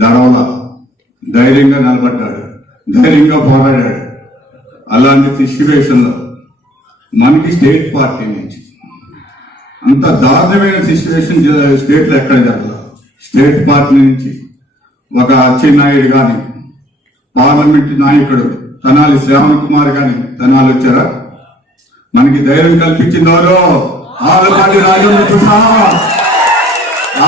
దడవల ధైర్యంగా నిలబడ్డాడు, ధైర్యంగా పోరాడాడు. అలాంటి సిచ్యువేషన్లో మనకి స్టేట్ పార్టీ నుంచి అంత దారుణమైన సిచ్యువేషన్ స్టేట్లో ఎక్కడ జరగదు. స్టేట్ పార్టీ నుంచి ఒక అచ్చెన్నాయుడు కానీ, పార్లమెంట్ నాయకుడు తెనాలి శ్రావణ్ కుమార్ కానీ తెనాలి వచ్చారా? మనకి ధైర్యం కల్పించిందోరో ఆలపాటి రాజేంద్ర ప్రసాద్.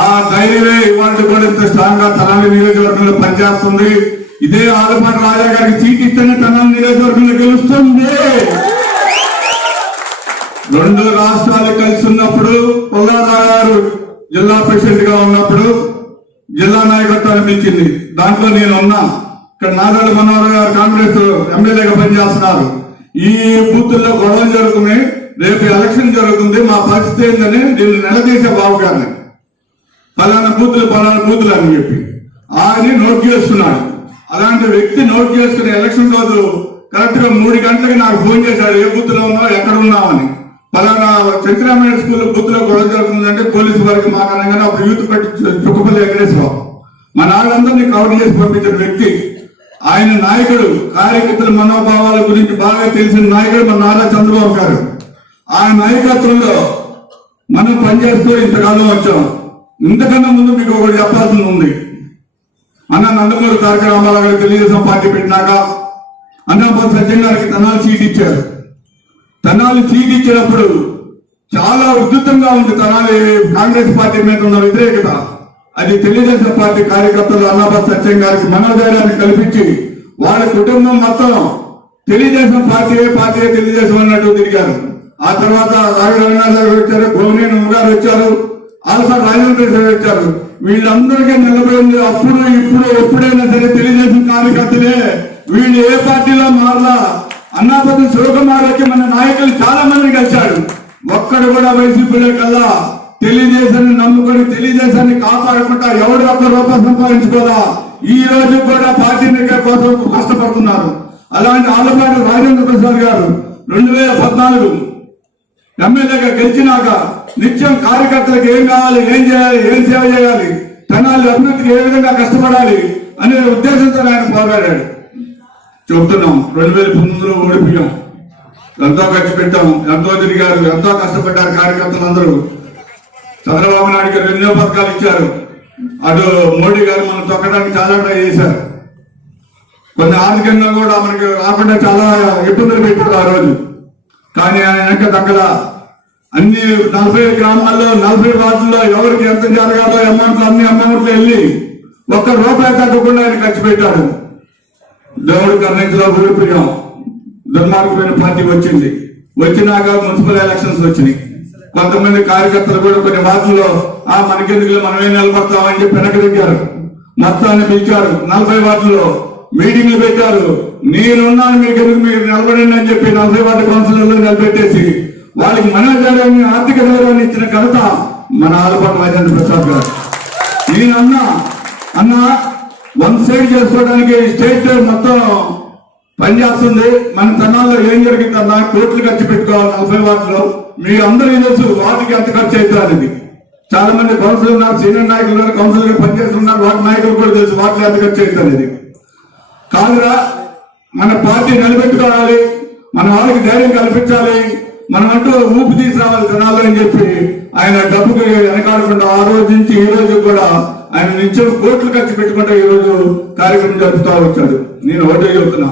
ఆ ధైర్యమే ఇవాళ కూడా ఇంత స్ట్రాంగ్ గా తెనాలి నియోజకవర్గంలో పనిచేస్తుంది. ఇదే ఆలపాటి రాజా గారికి సీట్ ఇస్తేనే తెనాలి నియోజకవర్గంలో గెలుస్తుంది. రెండు రాష్ట్రాలు కలిసి ఉన్నప్పుడు పుల్లారావు గారు జిల్లా ప్రెసిడెంట్ గా ఉన్నప్పుడు జిల్లా నాయకత్వాన్ని పిలిచింది. దాంట్లో నేను ఉన్నా. ఇక్కడ నాదెళ్ల మనోహర్ గారు కాంగ్రెస్ ఎమ్మెల్యేగా పనిచేస్తున్నారు. ఈ బూతుల్లో గొడవలు జరుగుతున్నాయి, రేపు ఎలక్షన్ జరుగుతుంది, మా పరిస్థితి ఏందని నేను నిలదీసే బాబు గారిని. పలానా బూతులు అని చెప్పి ఆయన నోట్ చేసుకున్నాడు. అలాంటి వ్యక్తి నోట్ చేసుకుని ఎలక్షన్ రోజు కరెక్ట్ గా 3 గంటలకి నాకు ఫోన్ చేశాడు. ఏ బూత్లో ఉన్నావు, ఎక్కడ ఉన్నావని. పలానా చంద్రరామాయణ స్కూల్ బూత్ లో గొడవ జరుగుతుందంటే పోలీసు వారికి మాకనగానే అప్పుడు యూత్ పెట్టి చుక్కపల్లి వెంకటేశ్వరరావు మా నాళ్ళందరినీ కవర్ చేసి పంపించిన వ్యక్తి. ఆయన నాయకుడు, కార్యకర్తల మనోభావాల గురించి బాగా తెలిసిన నాయకుడు మన నారా చంద్రబాబు గారు. ఆ నాయకత్వంలో మనం పనిచేస్తూ ఇంతకాలం వచ్చాం. ఇంతకన్నా ముందు మీకు ఒకటి చెప్పాల్సింది ఉంది. అన్న నందమూరి తారక రామారావు గారు తెలుగుదేశం పార్టీ పెట్టినాక అన్నపల్లి సత్యం గారికి తెనాలి సీట్ ఇచ్చారు. తెనాలి సీట్ ఇచ్చినప్పుడు చాలా ఉధృతంగా ఉంది తెనాలి కాంగ్రెస్ పార్టీ మీద ఉన్న వ్యతిరేకత. అది తెలుగుదేశం పార్టీ కార్యకర్తలు అన్నపల్లి సత్యం గారికి మనోధైర్యాన్ని కల్పించి వాళ్ళ కుటుంబం మొత్తం తెలుగుదేశం పార్టీ తెలుగుదేశం అన్నట్టు తిరిగారు. ఆ తర్వాత రవినాథ్ గారు వచ్చారు, గోవినేని గారు వచ్చారు, ఆల్బర్ట్ రాజేంద్ర ప్రసాద్ వచ్చారు. వీళ్ళందరికీ నిలబడింది అప్పుడు ఇప్పుడు ఎప్పుడైనా సరే తెలుగుదేశం కార్యకర్తలే. వీళ్ళు ఏ పార్టీలో మారలా. అన్నాపతి శివకుమార్కి మన నాయకులు చాలా మంది కలిశాడు. ఒక్కడు కూడా వైసీపీలో కల్లా తెలుగుదేశాన్ని నమ్ముకొని తెలుగుదేశాన్ని కాపాడుకుంటా ఎవరు ఒక్క రూపాయి సంపాదించుకోదా ఈ రోజు కూడా పార్టీ కోసం కష్టపడుతున్నారు. అలాంటి ఆలపాటి రాజేంద్ర ప్రసాద్ గారు 2014 ఎమ్మెల్యేగా గెలిచినాక నిత్యం కార్యకర్తలకు ఏం కావాలి, ఏం చేయాలి, ఏం సేవ చేయాలి, తెనాలి అభివృద్ధికి ఏ విధంగా కష్టపడాలి అనే ఉద్దేశంతో ఆయన పోరాడాడు. చెప్తున్నాం 2019లో ఓడిపోయాం. ఎంతో ఖర్చు పెట్టాం, ఎంతో తిరిగారు, ఎంతో కష్టపడ్డారు కార్యకర్తలందరూ. చంద్రబాబు నాయుడు గారు ఎన్నో పథకాలు ఇచ్చారు. అటు మోడీ గారు మనం తొక్కడానికి చాలా ట్రై చేశారు. కొన్ని ఆర్థికంగా కూడా మనకి రాకుండా చాలా ఇబ్బందులు పెట్టారు ఆ రోజు. కానీ ఆయన వెనక దక్కల అన్ని 40 గ్రామాల్లో 40 వార్డుల్లో ఎవరికి ఎంత జరగాలో అమౌంట్లు అన్ని అమౌంట్లు వెళ్ళి ఒక్క రూపాయి తగ్గకుండా ఆయన ఖర్చు పెట్టాడు. దేవుడు కర్ణించలో ఓడిపోయాం. దుర్మార్గమైన పార్టీ వచ్చింది. వచ్చినాక మున్సిపల్ ఎలక్షన్స్ వచ్చినాయి. కొంతమంది కార్యకర్తలు కూడా కొన్ని వార్తల్లో మనకెందుకు మనమే నిలబడతామని చెప్పి వెనక్కి దిగారు. మొత్తాన్ని పిలిచారు, 40 వార్డుల్లో మీటింగ్లు పెట్టారు. నేనున్నాను మీకెందుకు, మీరు నిలబడండి అని చెప్పి 40 వార్డు కౌన్సిలర్లు నిలబెట్టేసి వాళ్ళకి మనోధైర్యాన్ని, ఆర్థిక ధైర్యాన్ని ఇచ్చిన ఘనత మన ఆలపాటి రాజేంద్ర ప్రసాద్ గారు. అన్న 1 సైడ్ చేసుకోవడానికి స్టేట్ మొత్తం పనిచేస్తుంది. మన తనాల్లో ఏం జరిగిందన్నా కోట్లు ఖర్చు పెట్టుకోవాలి 40 వార్డులో. మీ అందరికీ తెలుసు వాటికి ఎంత ఖర్చు అవుతుంది. చాలా మంది కౌన్సిలర్ ఉన్నారు, సీనియర్ నాయకులు ఉన్నారు, కౌన్సిలర్ పనిచేస్తున్నారు, వాటి నాయకులు కూడా తెలుసు వాటిలో ఎంత ఖర్చు అవుతుంది. కాదురా, మన పార్టీ నిలబెట్టుకోవాలి, మన వాళ్ళకి ధైర్యం కల్పించాలి, మనం అంటూ ఊపి తీసుకురావాలి జనాలు అని చెప్పి ఆయన డబ్బుకి వెనకాడకుండా ఆ రోజు నుంచి ఈ రోజు కూడా ఆయన నిత్యం కోట్లు ఖర్చు పెట్టుకుంటూ ఈ రోజు కార్యక్రమం జరుపుతూ వచ్చాడు. నేను ఒకటే చెబుతున్నా,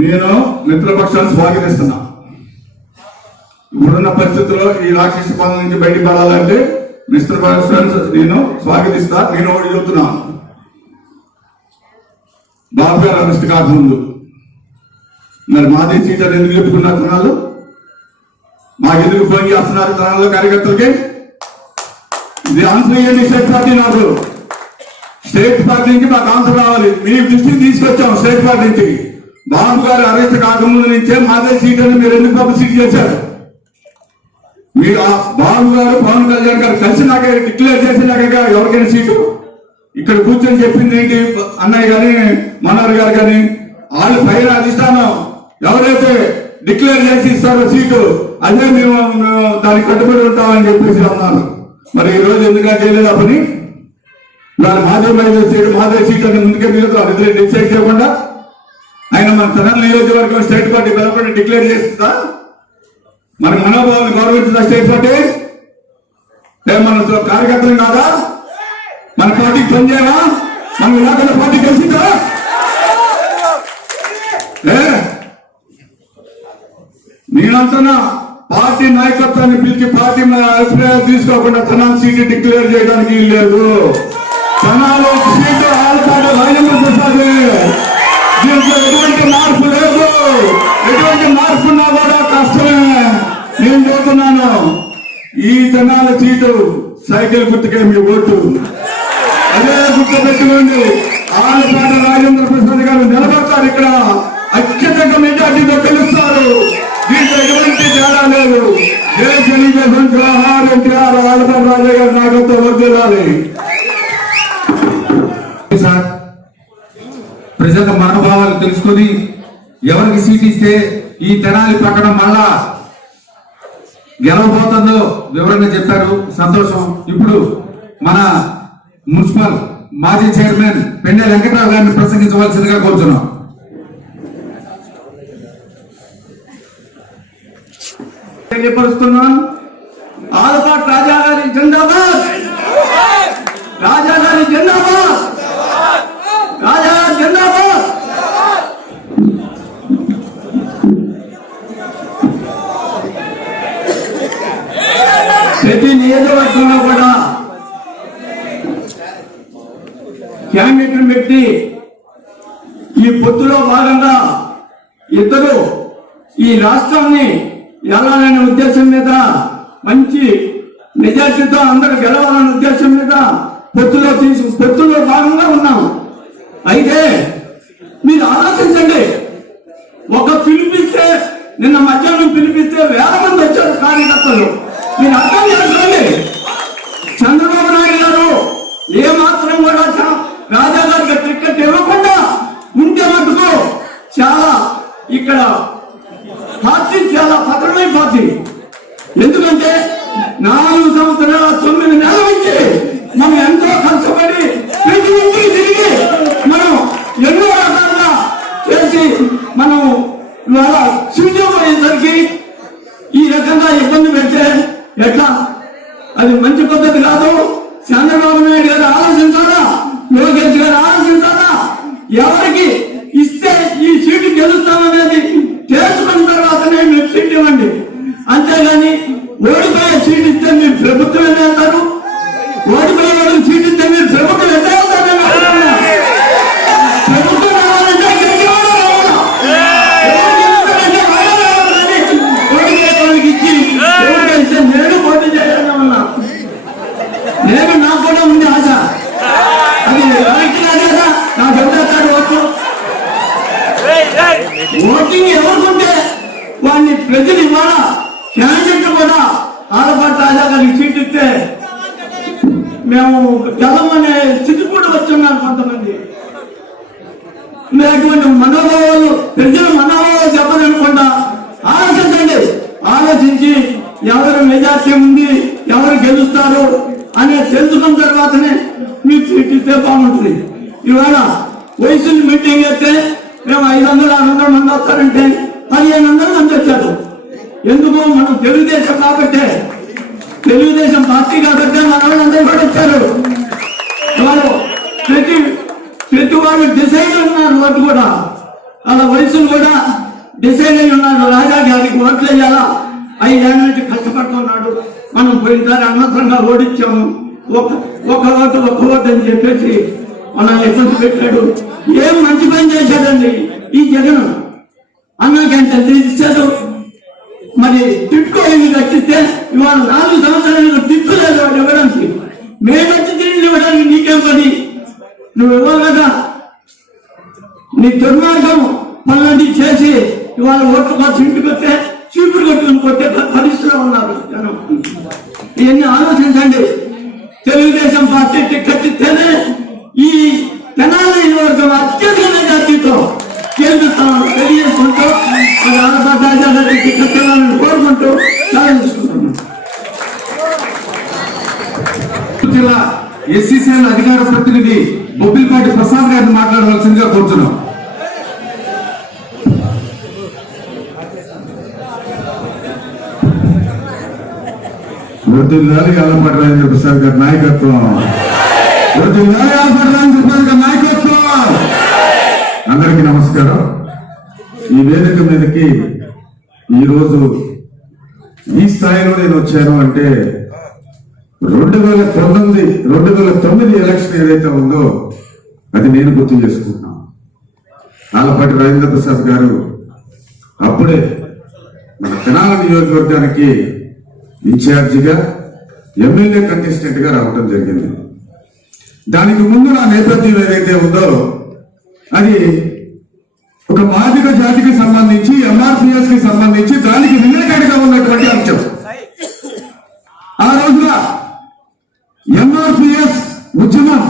నేను మిత్రపక్షాన్ని స్వాగతిస్తున్నా. ఇప్పుడున్న పరిస్థితుల్లో ఈ రాక్షస పాలన నుంచి బయటికి పడాలంటే మిత్రపక్షాన్ని నేను స్వాగతిస్తా. నేను ఒకటి చెబుతున్నా, బాబు గారు అరెస్ట్ కాకముందు మరి మాదే సీటర్ ఎందుకు చెప్పుకున్నారు తనాలు? మాకెందుకు ఫోన్ చేస్తున్నారు తనాల్లో కార్యకర్తలకి? ఇది ఆన్సర్ ఇవ్వండి. స్టేట్ పార్టీ నాకు స్టేట్ పార్టీ నుంచి మాకు ఆన్సర్ రావాలి. మీ దృష్టికి తీసుకొచ్చాం స్టేట్ పార్టీ నుంచి. బాబు గారు అరెస్ట్ కాకముందు నుంచే మాదే సీటర్ని మీరు ఎందుకు పబ్లిసిటీ చేశారు? మీరు బాబు గారు పవన్ కళ్యాణ్ గారు కలిసి నాకే డిక్లేర్ చేసినాక ఎవరికైనా సీటు ఇక్కడ కూర్చొని చెప్పింది ఏంటి? అన్నయ్య గాని మనోహర్ గారు కానీ వాళ్ళు పైన అధిష్టానం ఎవరైతే డిక్లేర్ చేసి ఇస్తారో సీటు అదే మేము దానికి కట్టుబడి ఉంటామని చెప్పేసి అన్నారు. మరి ఈ రోజు ఎందుకంటే చేయలేదు ఆ పని? ఇవాళ మాదే సీట్ అని ముందుకే మిగులుతారు. ఇద్దరు డిసైడ్ చేయకుండా ఆయన మన తెలంగాణ నియోజకవర్గం స్టేట్ పార్టీ బలపడి డిక్లేర్ చేస్తుందా? మన మనోభావాన్ని గౌరవించిందా స్టేట్ పార్టీ? మన కార్యకర్తలు కాదా? మన పార్టీకి పనిచేయవా? మనం ఇలాగ పార్టీ కలిసిందా? నేనంటున్నా, పార్టీ నాయకత్వాన్ని పిలిచి పార్టీ అభిప్రాయాలు తీసుకోకుండా తనాల సీటు డిక్లేర్ చేయడానికి లేదు. తనాలు సీటు ఆలపాటి రాజేంద్ర ప్రసాద్. దీంట్లో ఎటువంటి మార్పు లేదు. ఎటువంటి మార్పు ఉన్నా కూడా కష్టమే. నేను చెబుతున్నాను, ఈ తనాల సీటు సైకిల్ గుర్తుకే మీ ఓటు. అదే గుర్తు పెట్టుకోండి. ఆలపాటి రాజేంద్ర ప్రసాద్ గారు నిలబడతారు. ఇక్కడ అత్యధిక మెజార్టీతో గెలుస్తారు. దీంట్లో ఎటువంటి తేడా లేదు. ఏ తెలుగుదేశం జవహర్ ఎన్టీఆర్ ఆలపాటి రాజయ్య గారి నాయకత్వం వర్ధిల్లాలి. సార్, ప్రజల మనోభావాలు తెలుసుకొని ఎవరికి సీట్ ఇస్తే ఈ తెనాలి పక్కన మళ్ళా గెలవబోతుందో వివరంగా చెప్పారు. సంతోషం. ఇప్పుడు మన మున్సిపల్ మాజీ చైర్మన్ పెండె వెంకట్రావు గారిని ప్రసంగించవలసిందిగా కోరుతున్నాం. తెలియపరుస్తున్నాను. ఆలపాటి రాజా గారి జిందాబాద్, రాజా గారి జిందాబాద్, రాజా గారి జిందాబాద్. ప్రతి నియోజకవర్గంలో కూడా క్యాండిడేట్ను పెట్టి ఈ పొత్తులో భాగంగా ఇద్దరు ఈ రాష్ట్రాన్ని ఎలాలనే ఉద్దేశం మీద, మంచి మెజార్టీతో అందరూ గెలవాలనే ఉద్దేశం మీద పొత్తులో భాగంగా ఉన్నాం. అయితే మీరు ఆలోచించండి, ఒక పిలిపిస్తే నిన్న మధ్యాహ్నం పిలిపిస్తే 1000 మంది వచ్చారు కార్యకర్తలు. మీరు అర్థం చేసుకోండి. చంద్రబాబు నాయుడు గారు ఏమాత్రం కూడా రాజా గారికి టికెట్ ఇవ్వకుండా ఉంటే మటుకు చాలా ఇక్కడ పార్టీ చాలా పతనమైన పార్టీ. ఎందుకంటే 4 సంవత్సరాల 9 నెలల నుంచి మనం ఎంతో కష్టపడి ప్రతి ఇంటికి తిరిగి మనం ఎన్నో రకాలుగా చేసి మనం ఇవాళ శూన్యం అయ్యేసరికి ఈ రకంగా ఇబ్బంది పెడితే ఎట్లా? అది మంచి పద్ధతి కాదు. చంద్రబాబు నాయుడు గారు ఆలోచించాలా, లోకేష్ గారు ఆలోచించాలా. ఎవరికి ఇస్తే ఈ సీటు గెలుస్తామనేది తెలుసుకున్న తర్వాతనే మీరు సీట్ ఇవ్వండి. అంతేగాని ఓడిపోయే సీట్ ఇస్తే మీరు ప్రభుత్వం ఎలా వెళ్తారు? ఓడిపోయే వాళ్ళకి సీట్ ఇస్తే మీరు ప్రభుత్వం ఎలా వెళ్తారు? ప్రభుత్వం రావాలంటే ఓడిపోయే వాళ్ళకి ఇచ్చి ఇవన్నీ ప్రజలు ఇవాళ క్యాండిడేట్ కూడా ఆలపాటి రాజా గారికి సీట్ ఇస్తే మేము గెలమనే స్థితి కూడా వచ్చున్నారు కొంతమంది. అటువంటి మనోభావాలు ప్రజల మనోభావాలు దెబ్బతినకుండా ఆలోచించండి. ఆలోచించి ఎవరు మెజార్టీ ఉంది, ఎవరు గెలుస్తారు అనేది తెలుసుకున్న తర్వాతనే మీకు సీట్ ఇస్తే బాగుంటుంది. ఇవాళ వయసుని మీటింగ్ అయితే మేము 500-600 మంది వస్తారంటే 1500 మంది వచ్చారు. ఎందుకు? మనం తెలుగుదేశం కాబట్టే, తెలుగుదేశం పార్టీ కాబట్టి మన వాళ్ళందరూ కూడా వచ్చారు. వాళ్ళు ప్రతి వాళ్ళు డిసైడ్ ఉన్నారు. ఓటు కూడా వాళ్ళ వయసులు కూడా డిసైడ్ అయి ఉన్నారు. రాజా గారికి ఓట్లు వేయాలా, 5 ఏళ్ళ నుంచి కష్టపడుతున్నాడు. మనం పోయినసారి అనవసరంగా ఓడిచ్చాము, ఒక ఓటు అని చెప్పేసి మనల్ని ఇబ్బంది పెట్టాడు. ఏం మంచి పని చేశాడండి ఈ జగన్. అన్నకంటే ఇచ్చాడు. మరి టిట్కో ఇల్లు కట్టిస్తే ఇవాళ 4 సంవత్సరాలు తిట్టులేదు వాడు ఇవ్వడానికి. మేము వచ్చి తిండి ఇవ్వడానికి నీకేం పని? నువ్వు ఇవ్వాలి కదా. నీ దుర్మార్గం పనులన్నీ చేసి ఇవాళ ఓట్లు కోసం ఇంటికి వస్తే చీపురు కొట్టుకుని కొట్టే పరిస్థితిలో ఉన్నారు జనం. ఇవన్నీ ఆలోచించండి. తెలుగుదేశం పార్టీ టికెట్ ఇస్తేనే ఈ తెనాలి వర్గం అత్యధిక మెజార్టీతో గెలుస్తామని తెలియజేసుకుంటూ అది ఆలపాటి టికెట్ కోరుకుంటూ సాధించుకుంటున్నాం. జిల్లా ఎస్సీసీఎల్ అధికార ప్రతినిధి బొబ్బిలిపాటి ప్రసాద్ గారిని మాట్లాడవలసిందిగా కోరుతున్నాం. వృద్ధులాలి ఆలపాటి రాజేంద్ర ప్రసాద్ గారి నాయకత్వం, వృద్ధులాలి ఆలపాటి రాజేంద్ర ప్రసాద్ గారి నాయకత్వం. అందరికీ నమస్కారం. ఈ వేదిక మీదకి ఈరోజు ఈ స్థాయిలో నేను వచ్చాను అంటే 2009 ఎలక్షన్ ఏదైతే ఉందో అది నేను గుర్తు చేసుకుంటున్నాను. ఆలపాటి రాజేంద్ర ప్రసాద్ గారు అప్పుడే మన తెనాలి నియోజకవర్గానికి ఇన్ఛార్జిగా ఎమ్మెల్యే కంటెస్టెంట్ గా రావడం జరిగింది. దానికి ముందు నా నేపథ్యం ఏదైతే ఉందో అది ఒక మాదిగ జాతికి సంబంధించి ఎంఆర్పిఎస్ కి సంబంధించి దానికి రిలేటెడ్ గా ఉన్నటువంటి అంశం. ఆ రోజున ఎంఆర్పిఎస్ ఉద్యమం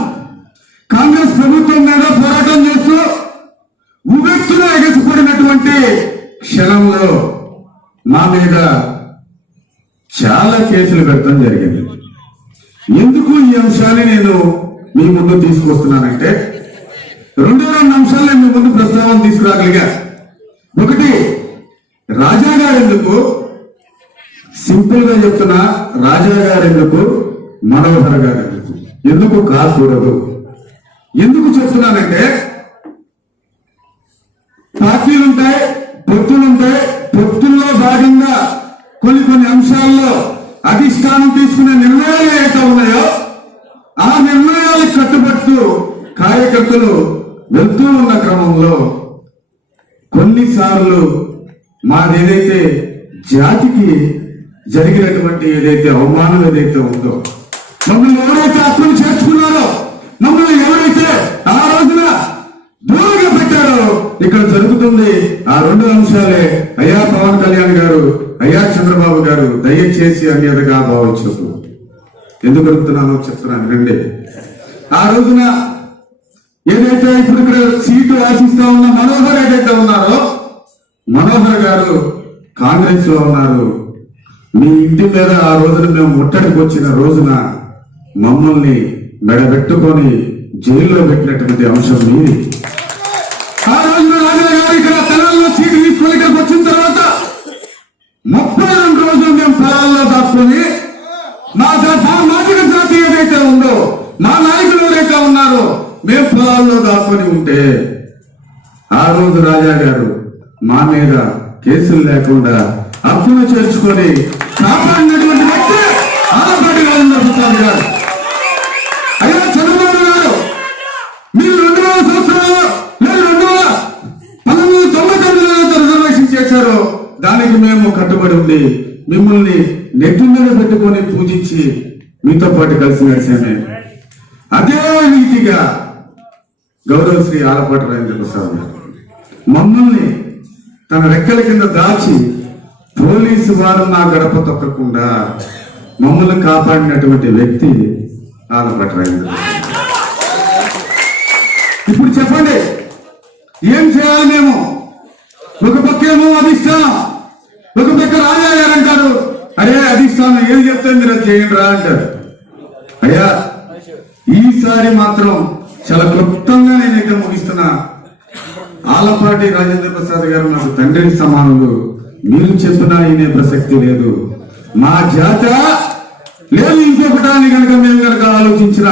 కాంగ్రెస్ ప్రభుత్వం మీద పోరాటం చేస్తూ ఉవ్వెత్తున ఎగసిపడినటువంటి క్షణంలో మా మీద చాలా కేసులు పెట్టడం జరిగింది. ఎందుకు ఈ అంశాన్ని నేను మీ ముందు తీసుకొస్తున్నానంటే 2 అంశాలు నేను మీ ముందు ప్రస్తావన తీసుకురాగలిగా. ఒకటి, రాజా గారు ఎందుకు, సింపుల్ గా చెప్తున్నా, రాజా గారు ఎందుకు, మనోహర్ గారు ఎందుకు కాకూడదు. ఎందుకు చెప్తున్నానంటే పార్టీలుంటాయి, పొత్తులుంటాయి. పొత్తుల్లో భాగంగా కొన్ని అంశాల్లో అధిష్టానం తీసుకునే నిర్ణయాలు ఏవైతే ఉన్నాయో ఆ నిర్ణయాలకు కట్టుబడుతూ కార్యకర్తలు వెళ్తూ ఉన్న క్రమంలో కొన్నిసార్లు మాదేదైతే జాతికి జరిగినటువంటి ఏదైతే అవమానం ఏదైతే ఉందో, మమ్మల్ని ఎవరైతే అప్పులు చేర్చుకున్నారో, మమ్మల్ని ఎవరైతే ఆ రోజున దూరంగా పెట్టారో ఇక్కడ జరుగుతుంది ఆ 2 అంశాలే. అయ్యా పవన్ కళ్యాణ్ గారు, అయ్యా చంద్రబాబు గారు, దయచేసి అన్యతగా భావించదు. ఎందుకు అడుగుతున్నానో చెప్తున్నాను రండి. ఆ రోజున ఏదైతే ఇప్పుడు ఇక్కడ సీటు ఆశిస్తా ఉన్న మనోహర్ ఏదైతే ఉన్నారో, మనోహర్ గారు కాంగ్రెస్ లో ఉన్నారు. మీ ఇంటి మీద ఆ రోజున మేము ముట్టడికి వచ్చిన రోజున మమ్మల్ని మెడబెట్టుకొని జైల్లో పెట్టినటువంటి అంశం మీది. ఆ రోజున రాజా గారు ఇక్కడ తెలంగాణ సీటు తీసుకొని ఇక్కడికి వచ్చిన తర్వాత 32 రోజులు మేము పొలాల్లో దాక్కుని మా మాదిగ జాతి ఏదైతే ఉందో, మా నాయకులు ఎవరైతే ఉన్నారో మేము పొలాల్లో దాక్కుని ఉంటే ఆ రోజు రాజా గారు మా మీద కేసులు లేకుండా అప్పులు చేర్చుకొని కాపాడినటువంటి వ్యక్తి ఆలపాటి రాజేంద్ర ప్రసాద్ గారు. అయ్యా చంద్రబాబు గారు, మీరు 2000 సంవత్సరాలు లేదు 1999 రిజర్వేషన్ చేశారో దానికి మేము కట్టుబడి ఉండి మిమ్మల్ని నెత్తి మీద పెట్టుకొని పూజించి మీతో పాటు కలిసి నడిచామే. అదే రీతిగా గౌరవ శ్రీ ఆలపాటి రాజేంద్ర ప్రసాద్ గారు మమ్మల్ని తన రెక్కల కింద దాచి పోలీసు వారు నా గడప తొక్కకుండా మమ్మల్ని కాపాడినటువంటి వ్యక్తి ఆలపాటి రాజేంద్ర. ఇప్పుడు చెప్పండి, ఏం చేయాలి మేము? ఒక పక్కేమో అధిష్టానం, ఒక పక్క రాజా గారు అంటారు, అరే అధిష్టానం ఏం చెప్తే మీరు అది చేయండి రా అంటారు. అయ్యా ఈసారి మాత్రం చాలా క్లుప్తంగా నేనైతే ముగిస్తున్నా. ఆలపాటి రాజేంద్ర ప్రసాద్ గారు నాకు తండ్రి సమానులు. మీరు చెప్పినా వినే ప్రసక్తి లేదు. మా జాత లేదు ఇంకొకటాన్ని కనుక మేము కనుక ఆలోచించిన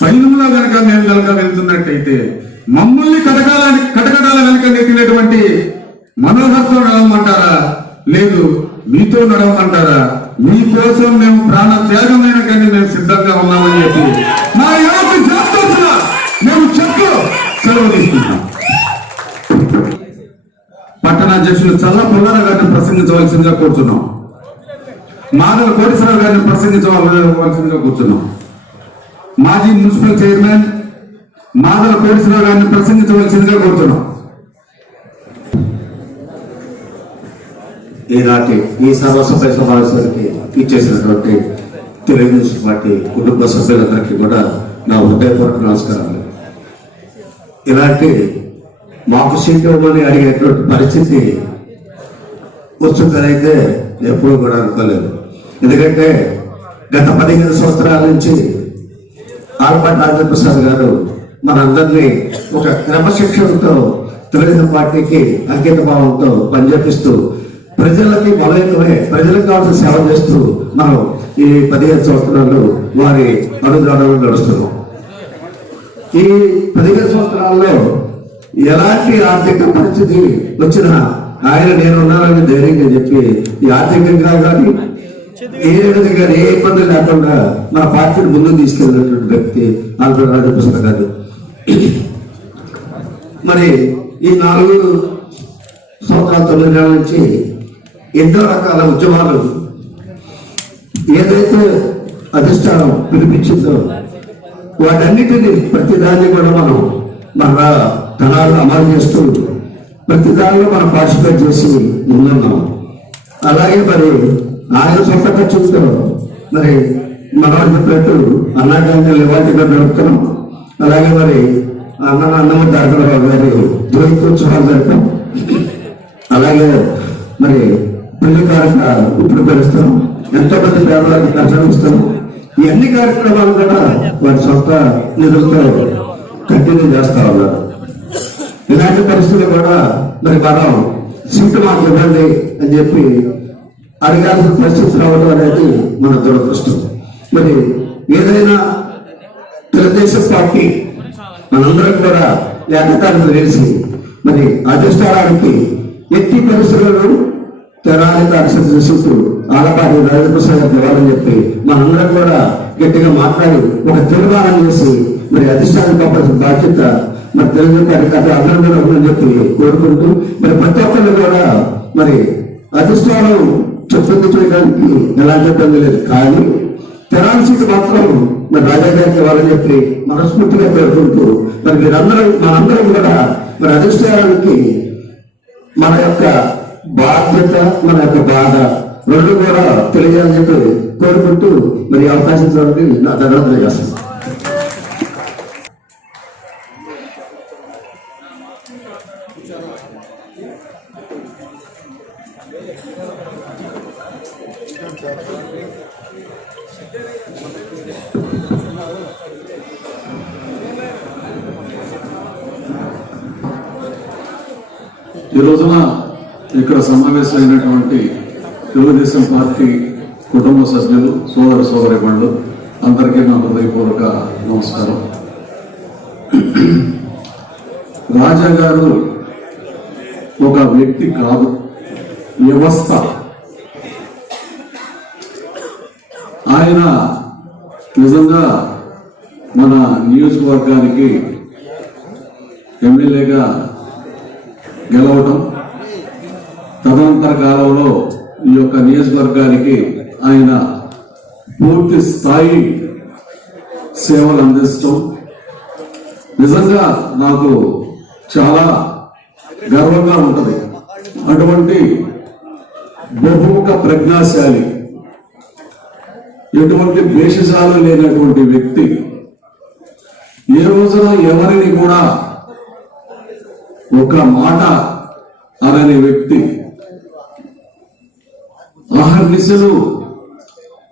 పైనంలో కనుక మేము కనుక వెళ్తున్నట్టయితే మమ్మల్ని కటకటాల వెనుక నెట్టినటువంటి మనోహర్తో నడవమంటారా, లేదు మీతో నడవమంటారా? మీకోసం మేము ప్రాణ త్యాగమైన కానీ మేము సిద్ధంగా ఉన్నామని చెప్పి మా యువత జాతర మేము చెప్తూ సెలవు తీసుకుంటాం. పట్టణాధ్యక్షులు చల్ల పుల్లారావు గారిని ప్రసంగించవలసిందిగా కూర్చున్నాం. మాధవ కోటేశ్వరరావు గారిని ప్రసంగించవలసిందిగా కూర్చున్నాం. మాజీ మున్సిపల్ చైర్మన్ మాధవ కోటేశ్వరరావు గారిని ప్రసంగించవలసిందిగా కూర్చున్నాం. ఈనాటి ఈ సర్వసభ్య సమావేశానికి ఇచ్చేసినటువంటి తెలుగుదేశం పార్టీ కుటుంబ సభ్యులందరికీ కూడా నా హృదయపూర్వక నమస్కారాలు. ఇలాంటి మాకు సీట్ ఇవ్వమని అడిగేటువంటి పరిస్థితి వస్తుందనైతే ఎప్పుడూ కూడా అనుకోలేదు. ఎందుకంటే గత 15 సంవత్సరాల నుంచి ఆలపాటి రాజేంద్ర ప్రసాద్ గారు మనందరినీ ఒక క్రమశిక్షణతో తెలుగుదేశం పార్టీకి అంకిత భావంతో పనిచేపిస్తూ ప్రజలకి మమేకమై ప్రజలకు కావాల్సిన సేవ చేస్తూ మనం ఈ 15 సంవత్సరాలు వారి అనుదానంలో నడుస్తున్నాం. ఈ 15 సంవత్సరాల్లో ఎలాంటి ఆర్థిక పరిస్థితి వచ్చినా ఆయన నేనున్నానని ధైర్యంగా చెప్పి ఈ ఆర్థికంగా కానీ ఏ విధంగా ఏ ఇబ్బంది లేకుండా మన పార్టీని ముందుకు తీసుకెళ్ళినటువంటి వ్యక్తి ఆలపాటి రాజేంద్ర ప్రసాద్ గారు. మరి ఈ 4 సంవత్సరాల 9 నెలల నుంచి ఎన్నో రకాల ఉద్యమాలు ఏదైతే అధిష్టానం పిలిపించిందో వాటన్నిటిని ప్రతిదాన్ని కూడా మనం మన ధనాలను అమలు చేస్తూ ప్రతి దానిలో మనం పార్టిసిపేట్ చేసి ముందున్నాం. అలాగే మరి ఆయన సొంత ఖర్చులతో మరి మనవాడు చెప్పినట్టు అన్నాకాంగా ఇవాటిగా జరుపుతున్నాం. అలాగే మరి అన్నమ్మ తారకరావు గారి ద్వైతోత్సవాలు జరుపుతాం. అలాగే మరి పెళ్లి కార్యక్రమాలు ఇప్పుడు పెరుస్తాం. ఎంతో మంది పేదవారికి ఖర్చు ఇస్తాం. ఈ అన్ని కార్యక్రమాలు కూడా వారి సొంత నిధులతో కంటిన్యూ చేస్తా ఉన్నారు. ఇలాంటి పరిస్థితులు కూడా మరి మనం సీటు మాకు ఇవ్వండి అని చెప్పి అడగాల్సిన పరిస్థితి రావడం అనేది మన దురదృష్టం. మరి ఏదైనా తెలుగుదేశం పార్టీ మనందరం కూడా ఏకతాటిని తెలిసి మరి అధిష్టానానికి ఎట్టి పరిస్థితులను తెరానికి అక్షర సీటు ఆలపాటి రాజేంద్ర ప్రసాద్ గారు ఇవ్వాలని చెప్పి మనందరం కూడా గట్టిగా మాట్లాడి ఒక తీర్మానం చేసి మరి అధిష్టానం కాపాల్సిన బాధ్యత మరి తెలుగు కార్యకర్త అందరూ ఉందని చెప్పి కోరుకుంటూ మరి ప్రతి ఒక్కరు కూడా మరి అధిష్టానం చెప్పింది చేయడానికి ఎలాంటి ఇబ్బంది లేదు. కానీ తెరాల సీటు మాత్రం మరి రాజా గారికి ఇవ్వాలని చెప్పి మనస్ఫూర్తిగా కోరుకుంటూ మరి మనందరం కూడా మరి అధిష్టానానికి మన యొక్క బాధ్యత మన యొక్క బాధ రెండు కూడా తెలియాలని చెప్పి కోరుకుంటూ మరి అవకాశం నా ధన్యవాదాలు చేస్తాను. ఈ రోజున ఇక్కడ సమావేశమైనటువంటి తెలుగుదేశం పార్టీ కుటుంబ సభ్యులు సోదర సోదరీమణులు అందరికీ నా హృదయపూర్వక నమస్కారం. రాజా గారు ఒక వ్యక్తి కాదు, వ్యవస్థ. ఆయన నిజంగా మన నియోజకవర్గానికి ఎమ్మెల్యేగా గెలవటం, తదనంతర కాలంలో ఈ యొక్క నియోజకవర్గానికి ఆయన పూర్తి స్థాయి సేవలు అందించడం నిజంగా నాకు చాలా గర్వంగా ఉంటుంది. అటువంటి బహుముఖ ప్రజ్ఞాశాలి, ఎటువంటి భేషజాలు లేనటువంటి వ్యక్తి, ఏ రోజున ఎవరిని కూడా ఒక మాట అనని వ్యక్తి, అహర్నిశలు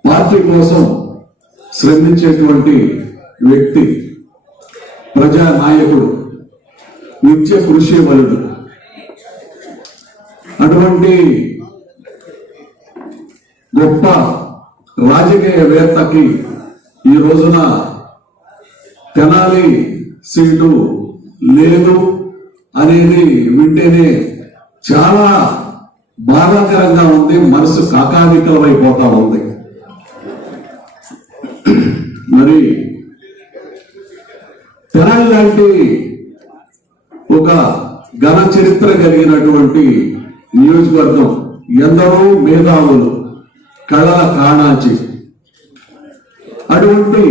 పార్టీ కోసం శ్రమించేటువంటి వ్యక్తి, ప్రజానాయకుడు, నిత్య కృషి బలుడు. అటువంటి గొప్ప రాజకీయవేత్తకి ఈ రోజున తెనాలి సీటు లేదు అనేది వింటేనే చాలా బాధాకరంగా ఉంది, మనసు కాకావికలమైపోతా ఉంది. మరి తెనాలి లాంటి ఒక ఘన చరిత్ర కలిగినటువంటి నియోజకవర్గం, ఎందరో మేధావులు, కళల కాణాచి, అటువంటి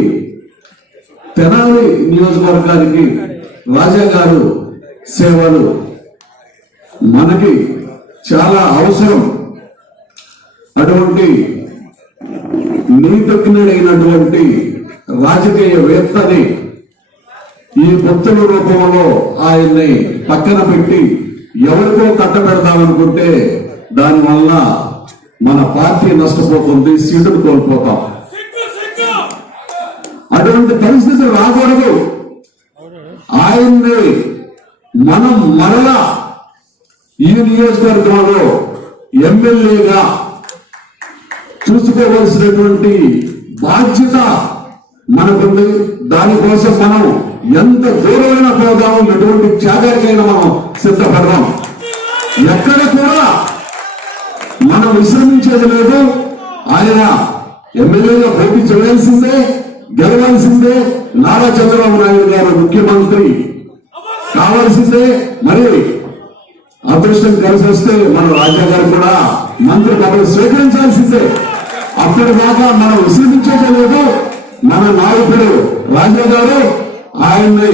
తెనాలి నియోజకవర్గానికి రాజా గారు సేవలు మనకి చాలా అవసరం. అటువంటి నీతజ్ఞుడైనటువంటి రాజకీయవేత్తని ఈ భక్తుల రూపంలో ఆయన్ని పక్కన పెట్టి ఎవరికో కట్టబెడతామనుకుంటే దానివల్ల మన పార్టీ నష్టపోతుంది, సీటును కోల్పోతాం. అటువంటి పరిస్థితి రాకూడదు. ఆయన్ని మనం మరలా ఈ నియోజకవర్గంలో ఎమ్మెల్యేగా చూసుకోవలసినటువంటి బాధ్యత మనకుంది. దానికోసం మనం ఎంత దూరమైన పోదాము, ఎటువంటి త్యాగానికైనా మనం సిద్ధపడదాం. ఎక్కడ కూడా మనం విశ్రమించేది లేదు. ఆయన ఎమ్మెల్యేగా పోటీ చేయాల్సిందే, గెలవాల్సిందే. నారా చంద్రబాబు నాయుడు గారు ముఖ్యమంత్రి కావాల్సిందే. మరి అదృష్టం కలిసి వస్తే మన రాజా గారు కూడా మంత్రి పదవి స్వీకరించాల్సిందే. అప్పటిదాకా మనం విశ్రమించేది లేదు. మన నాయకుడు రాజా గారు, ఆయన్ని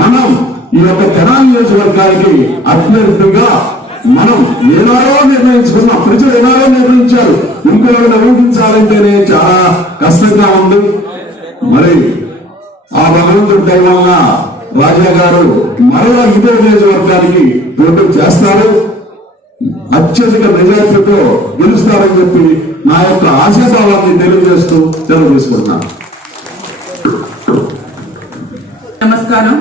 మనం ఈ యొక్క తెనాలి నియోజకవర్గానికి అభ్యర్థిగా మనం ఏనాడో నిర్ణయించుకున్నాం. ప్రజలు ఏనాడో నిర్ణయించారు. ఇంకోటి ఊహించాలంటేనే చాలా కష్టంగా ఉంది. మరి ఆ భగవంతుడి దయ వల్ల రాజా గారు మరలా ఇదే నియోజకవర్గానికి పోటీ చేస్తారు, అత్యధిక మెజార్టీతో గెలుస్తారని చెప్పి నా యొక్క ఆశాభావాన్ని తెలియజేస్తూ సెలవు తీసుకుంటున్నాను. నమస్కారం.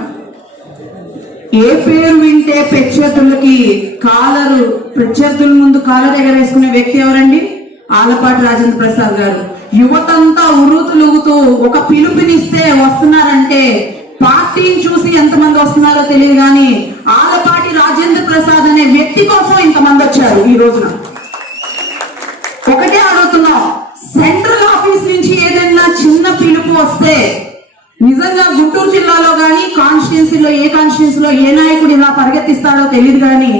ఏ పేరు వింటే ప్రత్యర్థులకి ప్రత్యర్థుల ముందు కాలర్ ఎగరేసుకునే వ్యక్తి ఎవరండి? ఆలపాటి రాజేంద్ర ప్రసాద్ గారు. యువతంతా ఉరుతులుగుతూ ఒక పిలుపునిస్తే వస్తున్నారంటే పార్టీని చూసి ఎంతమంది వస్తున్నారో తెలియదు, కానీ ఆలపాటి రాజేంద్ర ప్రసాద్ అనే వ్యక్తి కోసం ఇంతమంది వచ్చారు. ఈ రోజున ఒకటే అడుగుతున్నాం, సెంట్రల్ ఆఫీస్ నుంచి ఏదైనా చిన్న పిలుపు వస్తే నిజంగా గుంటూరు జిల్లాలో గానీ కాన్స్టిట్యున్సీలో ఏ కాన్స్టిట్యున్సీలో ఏ నాయకుడు ఇలా పరిగెత్తిస్తాడో తెలియదు, కానీ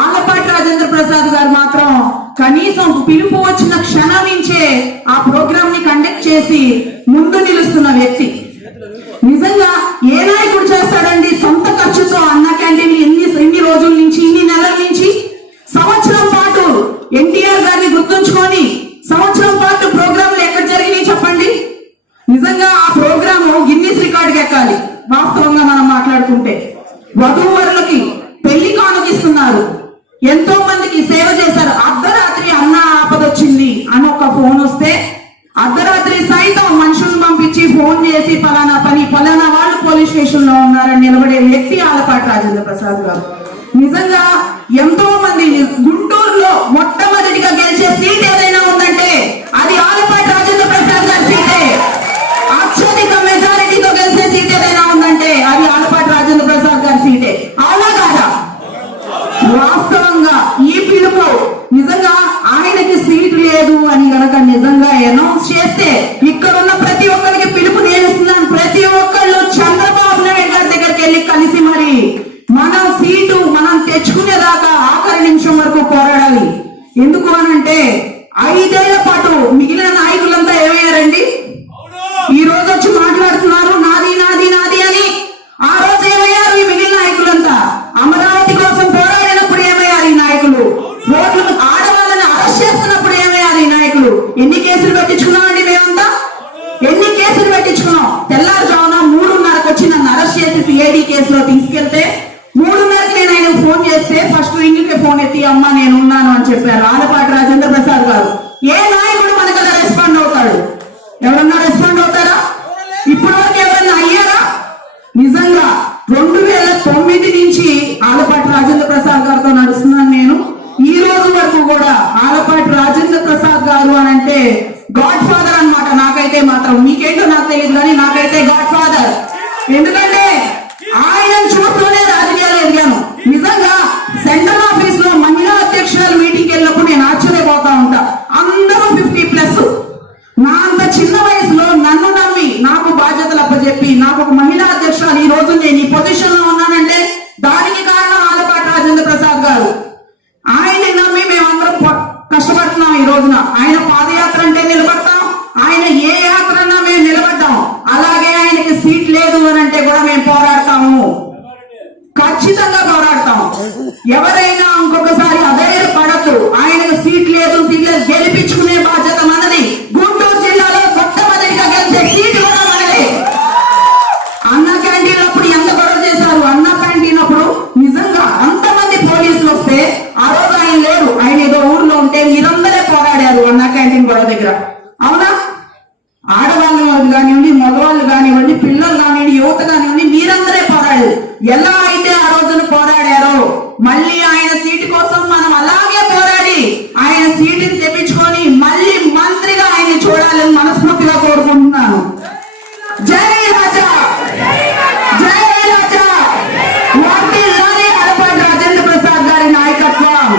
ఆలపాటి రాజేంద్ర ప్రసాద్ గారు మాత్రం కనీసం పిలుపు వచ్చిన క్షణం నుంచే ఆ ప్రోగ్రామ్ ని కండక్ట్ చేసి ముందు నిలుస్తున్న వ్యక్తి. నిజంగా ఏ నాయకుడు చేస్తాడండి సొంత ఖర్చుతో అన్న క్యాంటీన్ ఎన్ని రోజుల నుంచి, ఇన్ని నెలల నుంచి, సంవత్సరం పాటు ఎన్టీఆర్ గారిని గుర్తుంచుకొని సంవత్సరం పాటు ప్రోగ్రాంలు ఎక్కడ జరిగినాయి చెప్పండి? నిజంగా ఆ ప్రోగ్రామ్ గిన్నీస్ రికార్డుకి ఎక్కాలి. వాస్తవంగా మనం మాట్లాడుకుంటే వధూవరులకి పెళ్లి కానుకిస్తున్నారు, ఎంతో మందికి సేవ చేశారు. అర్ధరాత్రి అన్న ఆపదొచ్చింది అని ఒక ఫోన్ వస్తే అర్ధరాత్రి సైతం మనుషులను పంపించి ఫోన్ చేసి ఫలానా పని ఫలానా వాళ్ళు పోలీస్ స్టేషన్ లో ఉన్నారని నిలబడే వ్యక్తి ఆలపాటి రాజేంద్ర ప్రసాద్ గారు. నిజంగా ఎంతో మంది గుంటూరులో మొట్టమొదటిగా గెలిచే సీట్ ఏదైనా ఉందంటే అది ఆలపాటి రాజేంద్ర ప్రసాద్ గారి సీటే. అత్యధిక మెజారిటీతో గెలిచే సీట్ ఏదైనా ఉందంటే అది ఆలపాటి రాజేంద్ర ప్రసాద్ గారి సీటే. అవునా కాదా? వాస్తవంగా ఈ పిలుపు నిజంగా ఆయనకి సీట్ లేదు అని గనక నిజంగా అనౌన్స్ చేస్తే ఇక్కడ ఉన్న ప్రతి ఒక్కరికి పిలుపు నేస్తున్నాను. ప్రతి ఒక్కళ్ళు చంద్రబాబు నాయుడు గారి దగ్గరికి వెళ్ళి కలిసి మరి మనం సీటు మనం తెచ్చుకునేదాకా ఆఖరి నిమిషం వరకు పోరాడాలి. ఎందుకు అనంటే 5 ఏళ్ల పాటు మిగిలిన నాయకులంతా ఏమయ్యారండి? ఈ రోజు వచ్చి మాట్లాడుతున్నారు నాది నాది నాది అని. ఆ రోజు ఏమయ్యారు ఈ మిగిలిన నాయకులంతా? అమరావతి కోసం పోరాడినప్పుడు ఏమయ్యారు ఈ నాయకులు? ఓట్లు ఆడవాళ్ళని అరెస్ట్ అరెస్ట్ చేస్తున్నప్పుడు ఏమయ్యాలి నాయకులు? ఎన్ని కేసులు పెట్టించుకున్నామండి మేమంతా? ఎన్ని కేసులు పెట్టించుకున్నాం? తెల్లారుజామున 3:30కి వచ్చి నన్ను అరెస్ట్ చేసి సిఐడి కేసులో తీసుకెళ్తే 3:30కి నేను ఆయన ఫోన్ చేస్తే ఫస్ట్ రింగ్కి ఫోన్ ఎత్తి అమ్మ నేను ఉన్నాను అని చెప్పారు ఆలపాటి రాజేంద్ర ప్రసాద్ గారు. ఏ నాయకుడు మనకలా రెస్పాండ్ అవుతాడు? ఎవరన్నా రెస్పాండ్ అవుతారా? ఇప్పటి వరకు ఎవరన్నా అయ్యారా? నిజంగా 2009 నుంచి ఆలపాటి రాజేంద్ర ప్రసాద్ గారితో నడుస్తున్నాను నేను. ఈ రోజు వరకు కూడా ఆలపాటి రాజేంద్ర ప్రసాద్ గారు అని అంటే గాడ్ ఫాదర్ అన్నమాట. నాకైతే మాత్రం, మీకేంటో నాకు తెలియదు కానీ నాకైతే గాడ్ ఫాదర్. ఎందుకంటే ఆయన చూస్తూనే రాజకీయాలు ఎదిగాను. నిజంగా సెంట్రల్ ఆఫీస్ లో మహిళా అధ్యక్షురాలు మీటింగ్కి వెళ్ళినప్పుడు నేను ఆశ్చర్యపోతా ఉంటా. అందరూ 50+. నా అంత చిన్న వయసులో నన్ను నమ్మి నాకు బాధ్యతలు అప్పచెప్పి నాకు ఒక మహిళా అధ్యక్షురాలు ఈ రోజు నేను ఈ పొజిషన్ లో ఉన్నానంటే దానికి కారణం ఆలపాటి రాజేంద్ర ప్రసాద్ గారు. ఆయన్ని నమ్మి మేమందరం కష్టపడుతున్నాం. ఈ రోజున ఆయన పాదయాత్ర అంటే నిలబడతాం, ఆయన ఏ యాత్ర అన్నా మేము నిలబడ్డాం. అలాగే ఆయనకి సీట్ లేదు అని అంటే కూడా మేము పోరాడతాము, ఖచ్చితంగా పోరాడతాం. ఎవరైనా ఇంకొకసారి అధైర్యపడద్దు. ఆయనకు సీట్ లేదు గెలిపించుకునే బాధ్యత మనది. గుంటూరు జిల్లాలో మొట్టమొదటిగా గెలిచే సీట్ కూడా మనది. అన్న క్యాంటీన్ అప్పుడు ఎంత గొడవ చేశారు? అన్న క్యాంటీన్ అప్పుడు నిజంగా అంతమంది పోలీసులు వస్తే ఆ రోజు ఆయన లేరు, ఆయన ఏదో ఊర్లో ఉంటే మీరందరే పోరాడారు అన్న క్యాంటీన్ గొడవ దగ్గర. అవునా? ఆడవాళ్ళు కానివ్వండి, మగవాళ్ళు కానివ్వండి, పిల్లలు కానివ్వండి, యువత కానివ్వండి, మీరందరే పోరాడారు. ఎలా అయితే ఆ రోజున పోరాడారో మళ్ళీ ఆయన సీటు కోసం మనం అలాగే పోరాడి ఆయన సీటుని తెప్పించుకొని మళ్ళీ మంత్రిగా ఆయన చూడాలని మనస్ఫూర్తిగా కోరుకుంటున్నాను. జై రాజా, జై రాజా. వర్ధిల్లాలి ఆలపాటి రాజేంద్ర ప్రసాద్ గారి నాయకత్వం,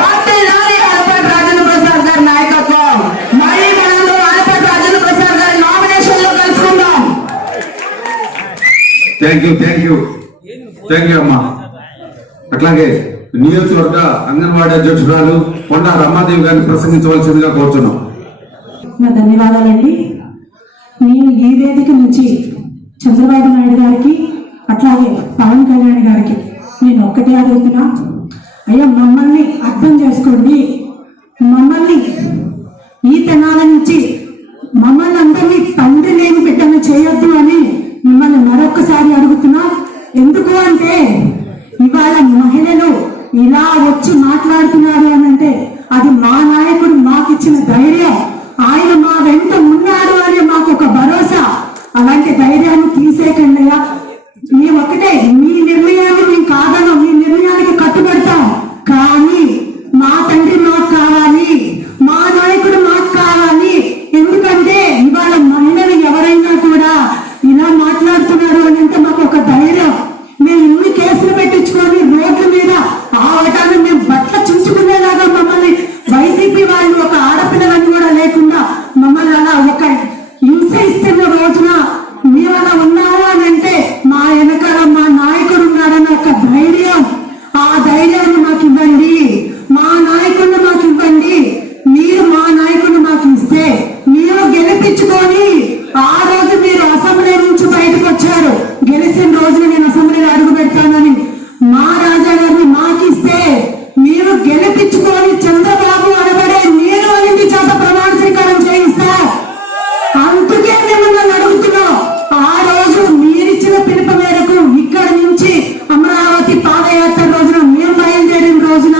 వర్ధిల్లాలి ఆలపాటి రాజేంద్ర ప్రసాద్ గారి నాయకత్వం. మళ్ళీ మనందరూ ఆలపాటి రాజేంద్ర ప్రసాద్ గారి నామినేషన్ లో కలుసుకుందాం. థ్యాంక్ యూ అమ్మా. అట్లాగే నియోజకవర్గ అంగన్వాడీ అధ్యక్షురాలు కొండ రమాదేవి గారిని ప్రసంగించవలసిందిగా కోరుతున్నాం. ధన్యవాదాలండి. నేను ఈ వేదిక నుంచి చంద్రబాబు నాయుడు గారికి అట్లాగే పవన్ కళ్యాణ్ గారికి నేను ఒక్కటే అడుగుతున్నా, అయ్యా మమ్మల్ని అర్థం చేసుకోండి. మమ్మల్ని ఈ తెనాల నుంచి మమ్మల్ని అందరినీ తండ్రి లేని బిడ్డను చేయొద్దు అని మిమ్మల్ని మరొకసారి అడుగుతున్నా. ఎందుకు అంటే ఇవాళ మహిళలు ఇలా వచ్చి మాట్లాడుతున్నారు అని అంటే అది మా నాయకుడు మాకు ఇచ్చిన ధైర్యం. ఆయన మా వెంట ఉన్నాడు అనే మాకు ఒక భరోసా. అలాంటి ధైర్యాన్ని తీసేకండియా. మేము ఒకటే, మీ నిర్ణయాన్ని మేము కాదనం, మీ నిర్ణయానికి కట్టుబడతాం. కానీ మా తండ్రి మాకు కావాలి, మా నాయకుడు మాకు కావాలి. ఎందుకంటే ఇవాళ మహిళలు ఎవరైనా కూడా ఇలా మాట్లాడుతున్నారు అని అంటే మాకు ఒక ధైర్యం. మేము ఇన్ని కేసులు పెట్టించుకొని రోడ్ల మీద ఆ వటాన్ని మేము బట్ల చుంచుకునేలాగా మమ్మల్ని వైసీపీ వాళ్ళు ఒక ఆడపిల్లలని కూడా లేకుండా మమ్మల్ని అలా ఒక హింస ఇస్తున్న రోజున మేము అలా ఉన్నాము అని అంటే మా వెనకాల మా నాయకుడు ఉన్నాడన్న ఒక ధైర్యం. ఆ ధైర్యాన్ని మాకు ఇవ్వండి, మా నాయకుడిని మాకు ఇవ్వండి. మీరు మా నాయకుడిని మాకు ఇస్తే మీరు గెలిపించుకొని ఆ రోజు మీరు అసెంబ్లీ నుంచి బయటకు వచ్చారు. గెలిచిన రోజున నేను అసెంబ్లీలో అడుగు పెడతానని మా రాజా గారిని మాకు ఇస్తే మీరు గెలిపించుకొని చంద్రబాబు అనబడే నేను అనేది చేత ప్రమాణ స్వీకారం చేయిస్తా. అందుకే మిమ్మల్ని అడుగుతున్నాం. ఆ రోజు మీరిచ్చిన పిలుపు మేరకు ఇక్కడి నుంచి అమరావతి పాదయాత్ర రోజున మేము బయలుదేరిన రోజున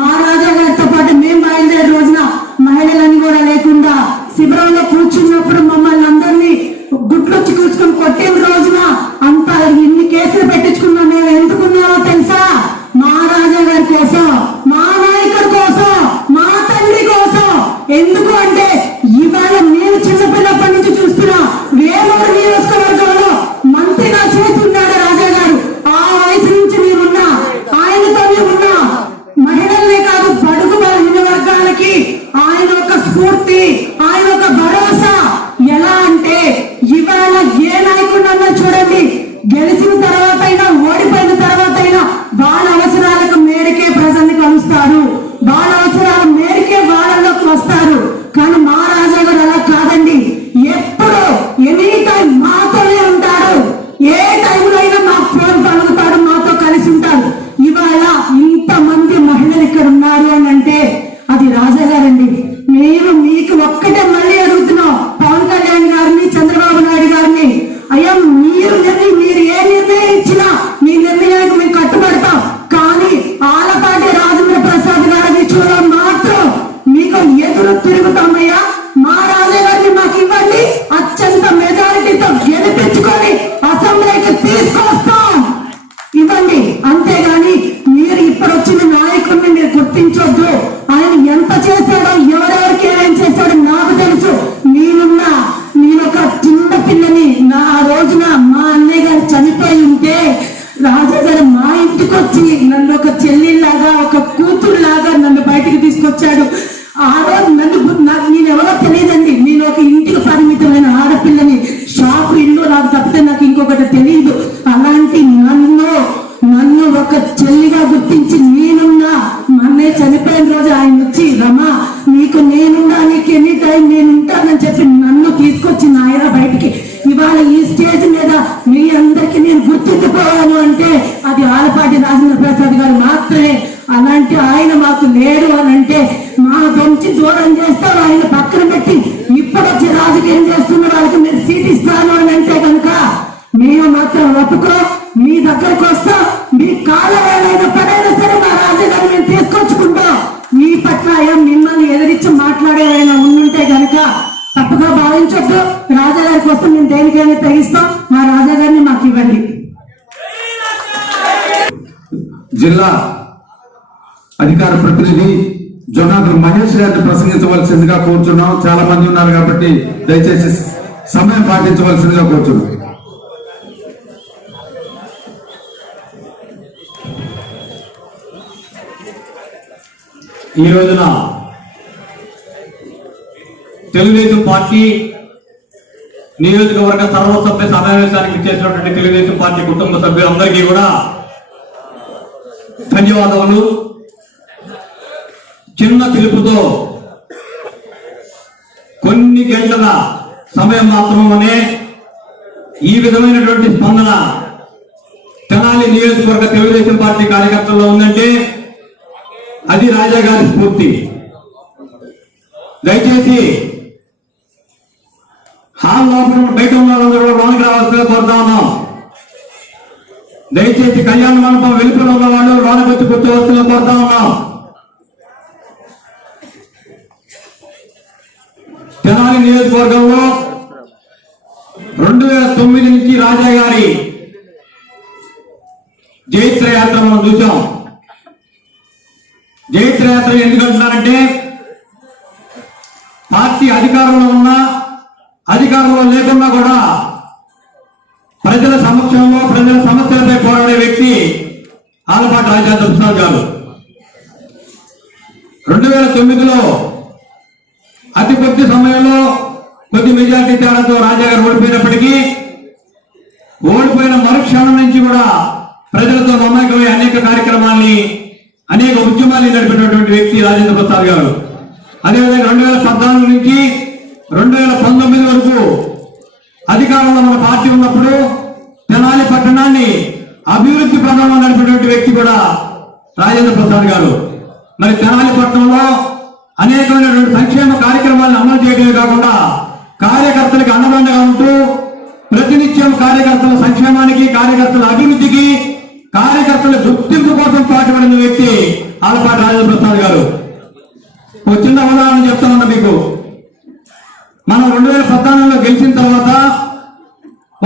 మా రాజా గారితో పాటు మేము బయలుదేరిన రోజున మహిళలని కూడా లేకుండా శిబిరంలో కూర్చున్నప్పుడు మమ్మల్ని అందరినీ గుడ్లొచ్చి కూర్చుకొని కొట్టిన రోజున అంత ఇన్ని కేసులు పెట్టించుకున్నాం. మేము ఎందుకున్నామో తెలుసా? మా రాజా గారి కోసం, మా నాయకుడి కోసం, మా తండ్రి కోసం. ఎందుకు అంటే ఇవాళ నేను చిన్నపిల్లప్పటి నుంచి చూస్తున్నా. వేమూరు నియోజకవర్గంలో మంత్రిగా చేస్తున్నాడు రాజా గారు. ఆ వయసు నుంచి నేనున్నా, ఆయనతోనే ఉన్నా. మహిళలనే కాదు, బడుగు బలహీన వర్గాలకి ఆయన ఒక స్ఫూర్తి, ఆయన ఒక భరోసా. ఎలా అంటే ఇవాళ ఏ నాయకుడినన్నా చూడండి, గెలిచిన తర్వాత అయినా ఓడిపోయిన తర్వాత అయినా వాళ్ళ అవసరాలకు మేరకే ప్రజల్ని కలుస్తారు, వాళ్ళ అవసరాల మేరకే వాళ్ళలోకి వస్తారు. కానీ మా రాజా గారు అలా కాదండి. ఏ మేము మీకు ఒక్కటే మళ్ళీ అడుగుతున్నాం, పవన్ కళ్యాణ్ గారిని, చంద్రబాబు నాయుడు గారిని, అయ్యా మీరు ఏ నిర్ణయం ఇచ్చినా మీ నిర్ణయానికి మేము కట్టుబడతాం. కానీ ఆలపాటి రాజేంద్ర ప్రసాద్ గారి విషయంలో మాత్రం మీకు ఎదురు తిరుగుతామయ్యా. మా రాజా గారిని మాకు ఇవ్వండి, అత్యంత మెజారిటీతో గెలిపించుకొని అసెంబ్లీకి తీసుకొస్తాం, ఇవ్వండి. అంతేగాని మీరు ఇప్పుడు వచ్చిన నాయకుడిని మీరు గుర్తించొద్దు. ఆయన ఎంత చేశాడో, ఎవరెవరికి ఏం చేశాడో నాకు తెలుసు. నేను ఒక చిన్న పిల్లని ఆ రోజున మా అన్నయ్య గారు చనిపోయి ఉంటే రాజా గారు మా ఇంటికి వచ్చి నన్ను ఒక చెల్లిలాగా, ఒక కూతురులాగా నన్ను బయటికి తీసుకొచ్చాడు. ఆ రోజు నేను ఎవరో తెలియదండి. నేను ఒక ఇంటికి పరిమితమైన ఆడపిల్లని, షాపు ఇల్లు నాకు తప్పితే నాకు ఇంకొకటి తెలియదు. అలాంటి నన్ను ఒక చెల్లిగా గుర్తించి నేనున్నా, మొన్నే చనిపోయిన రోజు ఆయన వచ్చి రమా నీకు నేనున్నా, నీకు ఎనీ టైం నేను ఉంటానని చెప్పి నన్ను తీసుకొచ్చి ఆయన బయటికి. ఇవాళ ఈ స్టేజ్ మీద మీ అందరికీ నేను గుర్తుండిపోయాను అంటే అది ఆలపాటి రాజేంద్ర ప్రసాద్ గారు మాత్రమే. అలాంటి ఆయన మాకు లేడు అని అంటే మా నుంచి దూరం చేస్తారు. ఆయన పక్కన పెట్టి ఇప్పుడు వచ్చి రాజకీయం చేస్తున్న వాళ్ళకి మీరు సీట్ ఇస్తాను అని అంటే కనుక మేము మాత్రం ఒప్పుకో. మీ దగ్గరకు వస్తాం, మీ కాలవేళైన పడైనా సరే మా రాజధాని మేము తీసుకొచ్చుకుంటాం. మీ పట్ల మిమ్మల్ని ఎదిరించి మాట్లాడేవైనా ఉండుంటే కనుక తప్పుగా భావించొద్దు. రాజాగారి కోసం మేము దేనికైనా తెగిస్తాం. మా రాజాగారిని మాకు ఇవ్వండి. జిల్లా అధికార ప్రతినిధి జొన్నాదుల మహేష్ గారిని ప్రసంగించవలసిందిగా కోరుచున్నాం. చాలా మంది ఉన్నారు కాబట్టి దయచేసి సమయం పాటించవలసిందిగా కోరుచున్నాం. ఈ రోజున తెలుగుదేశం పార్టీ నియోజకవర్గ సర్వసభ్య సమావేశానికి చేసినటువంటి తెలుగుదేశం పార్టీ కుటుంబ సభ్యులందరికీ కూడా ధన్యవాదములు. చిన్న పిలుపుతో కొన్ని గంటల సమయం మాత్రమే ఈ విధమైనటువంటి స్పందన తెనాలి నియోజకవర్గ తెలుగుదేశం పార్టీ కార్యకర్తల్లో ఉందంటే అది రాజా గారి స్ఫూర్తి. దయచేసి హాల్ లోపల బయట ఉన్న వాళ్ళందరూ లోనికి రావాల్సిందిగా కోరుతా ఉన్నాం. దయచేసి కళ్యాణ మండపం వెలుపల ఉన్న వాళ్ళు లోనికి వచ్చి కూర్చోవలసిందిగా కోరుతా ఉన్నాం. తెనాలి నియోజకవర్గంలో 2009 నుంచి రాజా గారి జైత్ర యాత్ర మనం చూసాం. జైత్ర యాత్ర ఎందుకంటున్నారంటే పార్టీ అధికారంలో ఉన్నా అధికారంలో లేకున్నా కూడా ప్రజల సమక్షంలో ప్రజల సమస్యలపై పోరాడే వ్యక్తి ఆలపాటి రాజేంద్ర ప్రసాద్ గారు. 2009లో అతి కొద్ది సమయంలో కొద్ది మెజార్టీ తేడాతో రాజా గారు ఓడిపోయినప్పటికీ ఓడిపోయిన మరుక్షణం నుంచి కూడా ప్రజలతో మమేకమై అనేక కార్యక్రమాల్ని, అనేక ఉద్యమాల్ని నడిపినటువంటి వ్యక్తి రాజేంద్ర ప్రసాద్ గారు. అదేవిధంగా 2014 నుంచి 2019 వరకు అధికారంలో మన పార్టీ ఉన్నప్పుడు తెనాలి పట్టణాన్ని అభివృద్ధి పథంలో నడిపినటువంటి వ్యక్తి కూడా రాజేంద్ర ప్రసాద్ గారు. మరి తెనాలి పట్టణంలో అనేకమైనటువంటి సంక్షేమ కార్యక్రమాలను అమలు చేయడమే కాకుండా కార్యకర్తలకు అండదండగా ఉంటూ ప్రతినిత్యం కార్యకర్తల సంక్షేమానికి, కార్యకర్తల అభివృద్ధికి, కార్యకర్తల గుర్తింపు కోసం పాటుపడిన వ్యక్తి ఆలపాటి రాజేంద్ర ప్రసాద్ గారు. ఒక చిన్న ఉదాహరణ చెప్తా ఉన్నా మీకు. మనం 2014లో గెలిచిన తర్వాత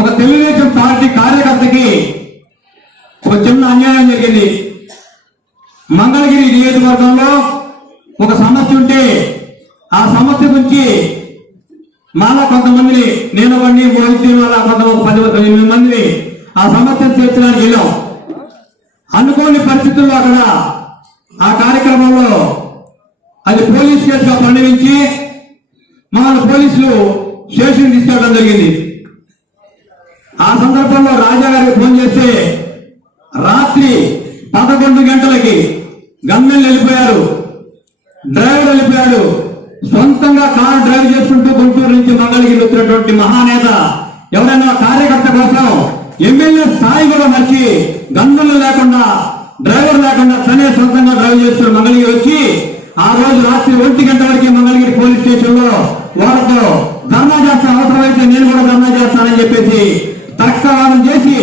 ఒక తెలుగుదేశం పార్టీ కార్యకర్తకి ఒక చిన్న అన్యాయం జరిగింది. మంగళగిరి నియోజకవర్గంలో ఒక సమస్య ఉంటే ఆ సమస్య గురించి మాలా కొంతమందిని, నేను ఒకటి మోహితీ వల్ల కొంత 10-8 మందిని ఆ సమస్యను తీర్చడానికి వెళ్ళాం. అనుకోని పరిస్థితుల్లో అక్కడ ఆ కార్యక్రమంలో అది పోలీస్ కేసుగా పరిణమించి మమ్మల్ని పోలీసులు స్టేషన్ తీసుకెళ్ళడం జరిగింది. ఆ సందర్భంలో రాజా గారికి ఫోన్ చేస్తే రాత్రి 11 గంటలకి గమ్యం వెళ్ళిపోయారు, డ్రైవర్ వెళ్ళిపోయాడు. సొంతంగా కారు డ్రైవ్ చేసుకుంటూ గుంటూరు నుంచి మంగళగిరి వచ్చినటువంటి మహానేత ఎవరైనా కార్యకర్త కోసం ఎమ్మెల్యే స్థాయి కూడా మర్చి గన్నులు లేకుండా, డ్రైవర్ లేకుండా తనే సొంతంగా డ్రైవ్ చేస్తున్న మంగళగిరి వచ్చి ఆ రోజు రాత్రి 1 గంట వరకు మంగళగిరి నేను కూడా ధర్నా చేస్తానని చెప్పేసి తర్కవాదం చేసి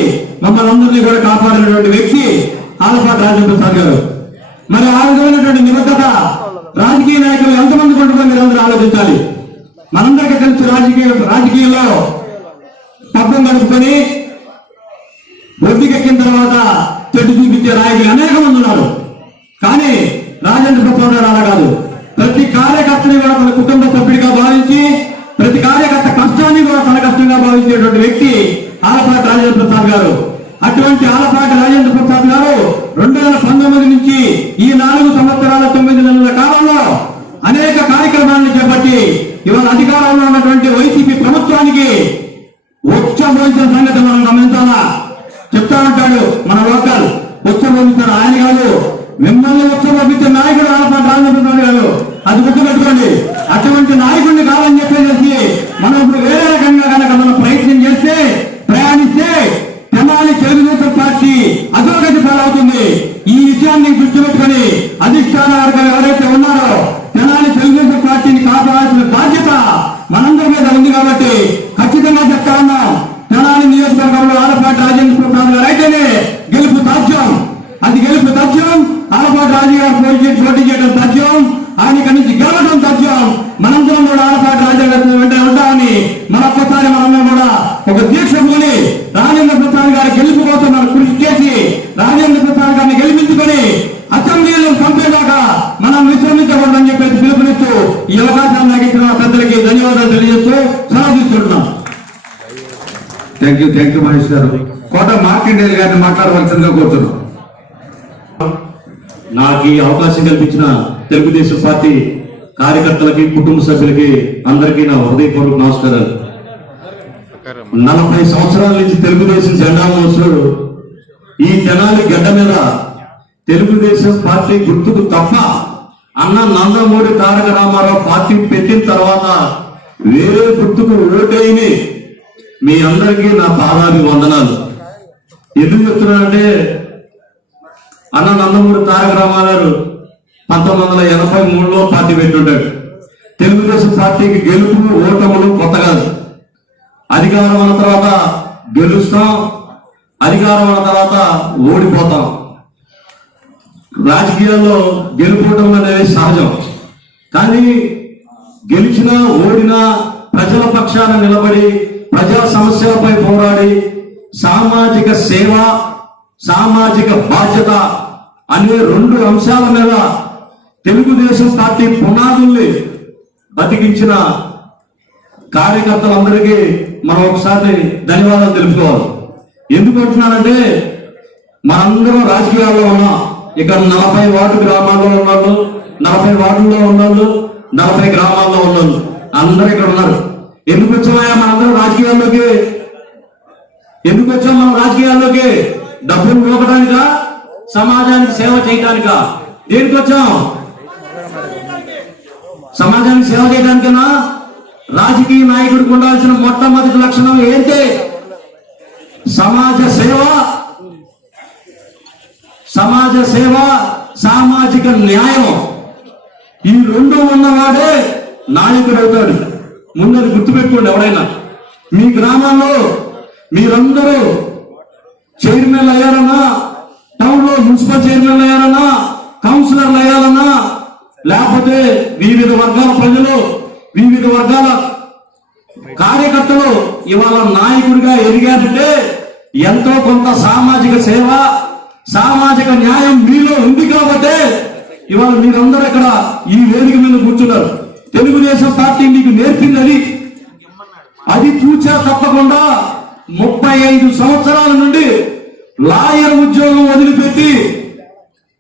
మమ్మల్ని అందరినీ కూడా కాపాడినటువంటి వ్యక్తి ఆలపాటి రాజేంద్ర ప్రసాద్ గారు. మరి ఆ విధమైనటువంటి నిబద్ధత రాజకీయ నాయకులు ఎంతమంది ఉంటుందో మీరందరూ ఆలోచించాలి. మనందరికీ కలిసి రాజకీయంలో పబ్బం గడుపుకొని ఒడ్డుకెక్కిన తర్వాత చెట్టు చూపించే నాయకులు అనేక మంది ఉన్నారు. కానీ రాజేంద్ర ప్రసాద్ గారు అలా కాదు. ప్రతి కార్యకర్తని కూడా తన కుటుంబ సభ్యుడిగా భావించి ప్రతి కార్యకర్త కష్టాన్ని కూడా తన కష్టంగా భావించేటువంటి వ్యక్తి ఆలపాటి రాజేంద్ర ప్రసాద్ గారు. అటువంటి ఆలపాటి రాజేంద్ర ప్రసాద్ గారు 2019 నుంచి ఈ 4 సంవత్సరాల 9 నెలల కాలంలో అనేక కార్యక్రమాలను చేపట్టి ఇవాళ అధికారంలో ఉన్నటువంటి వైసీపీ ప్రభుత్వానికి ఉచ్చబోయించిన సంగతి మనం గమనించాలా. చెప్తా ఉంటాడు మన లోకల్ ఉచ్చబోయిస్తారు ఆయన కాదు, మిమ్మల్ని ఉచ్చబోపించే నాయకుడు ఆలపాటి రాజేంద్ర ప్రసాద్ గారు. అది గుర్తుపెట్టుకోండి. అటువంటి నాయకుడిని కావాలని చెప్పేసి మనం ఇప్పుడు వేరే రకంగా కనుక మనం ప్రయత్నం చేస్తే ప్రయాణిస్తే తెనాలి తెలుగుదేశం పార్టీ అధోగతి పాలవుతుంది. ఈ విషయాన్ని దృష్టి పెట్టుకుని అధిష్టాన వర్గాలు ఎవరైతే ఉన్నారో తెనాలి తెలుగుదేశం పార్టీని కాపాడాల్సిన బాధ్యత మనందరి మీద ఉంది. కాబట్టి ఖచ్చితంగా చెప్తా ఉన్నాం, తెనాలి నియోజకవర్గంలో ఆలపాటి రాజేంద్ర ప్రసాద్ గారు అయితేనే గెలుపు సాధ్యం. అది గెలుపు సాధ్యం. ఆలపాటి రాజు గారు పోటీ చేయడం సాధ్యం. ఆయన ఇక్కడి నుంచి గెలవడం సాధ్యం. మనందరం కూడా ఆలపాటి రాజు గారి వెంట ఉంటామని మరొక్కసారి మనందరం కూడా ఒక దీక్ష పూని రాజేంద్ర ప్రసాద్ గారి గెలుపు కోసం మనం కృషి చేసి రాజేంద్ర ప్రసాద్ గారిని గెలిపించుకొని అసెంబ్లీలో పంపేదాకా మనం విశ్రమించకూడదని చెప్పేసి పిలుపునిస్తూ ఈ అవకాశాన్ని నాకు ఇచ్చిన పెద్దలకి ధన్యవాదాలు తెలియజేస్తూ సెలవు తీసుకుంటున్నాం. థ్యాంక్ యూ మహేష్ గారు. కోట మార్కండేయులు గారిని మాట్లాడవలసిందిగా కోరుతున్నాం. నాకు ఈ అవకాశం కల్పించిన తెలుగుదేశం పార్టీ కార్యకర్తలకి కుటుంబ సభ్యులకి అందరికీ నా హృదయపూర్వక నమస్కారాలు. 40 సంవత్సరాల నుంచి తెలుగుదేశం జెండా మోసాడు. ఈ తెనాలి గడ్డ మీద తెలుగుదేశం పార్టీ గుర్తుకు తప్ప అన్న నందమూరి తారక రామారావు పార్టీ పెట్టిన తర్వాత వేరే గుర్తుకు ఓటేయని మీ అందరికీ నా పాదాభివందనాలు. ఎందుకు చెప్తున్నానంటే అన్న నందమూరి తారక రామారావు 1983లో పార్టీ పెట్టుంటాడు. తెలుగుదేశం పార్టీకి గెలుపులు ఓటములు కొత్త కాదు. అధికారం అన్న తర్వాత గెలుస్తాం, అధికారం అన్న తర్వాత ఓడిపోతాం. రాజకీయాల్లో గెలుపోవడం అనేది సహజం. కానీ గెలిచినా ఓడినా ప్రజల పక్షాన నిలబడి ప్రజా సమస్యలపై పోరాడి సామాజిక సేవ సామాజిక బాధ్యత అనే 2 అంశాల మీద తెలుగుదేశం పార్టీ పునాదుల్ని బతికించిన కార్యకర్తలందరికీ మనం ఒకసారి ధన్యవాదాలు తెలుపుకోవాలి. ఎందుకు అంటున్నానంటే మనందరం రాజకీయాల్లో ఉన్నాం. ఇక్కడ 40 వార్డు గ్రామాల్లో ఉన్నాళ్ళు, 40 వార్డుల్లో ఉన్నాళ్ళు, 40 గ్రామాల్లో ఉన్నాళ్ళు, అందరూ ఇక్కడ ఉన్నారు. ఎందుకు వచ్చామా మనందరం రాజకీయాల్లోకి? ఎందుకు వచ్చాం మనం రాజకీయాల్లోకి? డబ్బులు నూకడానికా, సమాజానికి సేవ చేయడానికా? దేనికి వచ్చాం? సమాజానికి సేవ చేయడానికైనా? రాజకీయ నాయకుడికి ఉండాల్సిన మొట్టమొదటి లక్షణం ఏంటి? సమాజ సేవ, సామాజిక న్యాయం. ఈ 2 ఉన్నవాడే నాయకుడు అవుతాడు. ముందది గుర్తుపెట్టుకోండి. ఎవరైనా మీ గ్రామాల్లో మీరందరూ చైర్మన్ అయ్యారన్నా, టౌన్ లో మున్సిపల్ చైర్మన్ అయ్యారన్నా, కౌన్సిలర్లు అయ్యారన్నా, లేకపోతే వివిధ వర్గాల ప్రజలు, వివిధ వర్గాల కార్యకర్తలు ఇవాళ నాయకుడిగా ఎదిగారంటే ఎంతో కొంత సామాజిక సేవ, సామాజిక న్యాయం మీలో ఉంది కాబట్టి ఇవాళ మీరందరూ ఇక్కడ ఈ వేదిక మీద కూర్చున్నారు. తెలుగుదేశం పార్టీ మీకు నేర్పింది అది చూచా తప్పకుండా 35 సంవత్సరాల నుండి లాయర్ ఉద్యోగం వదిలిపెట్టి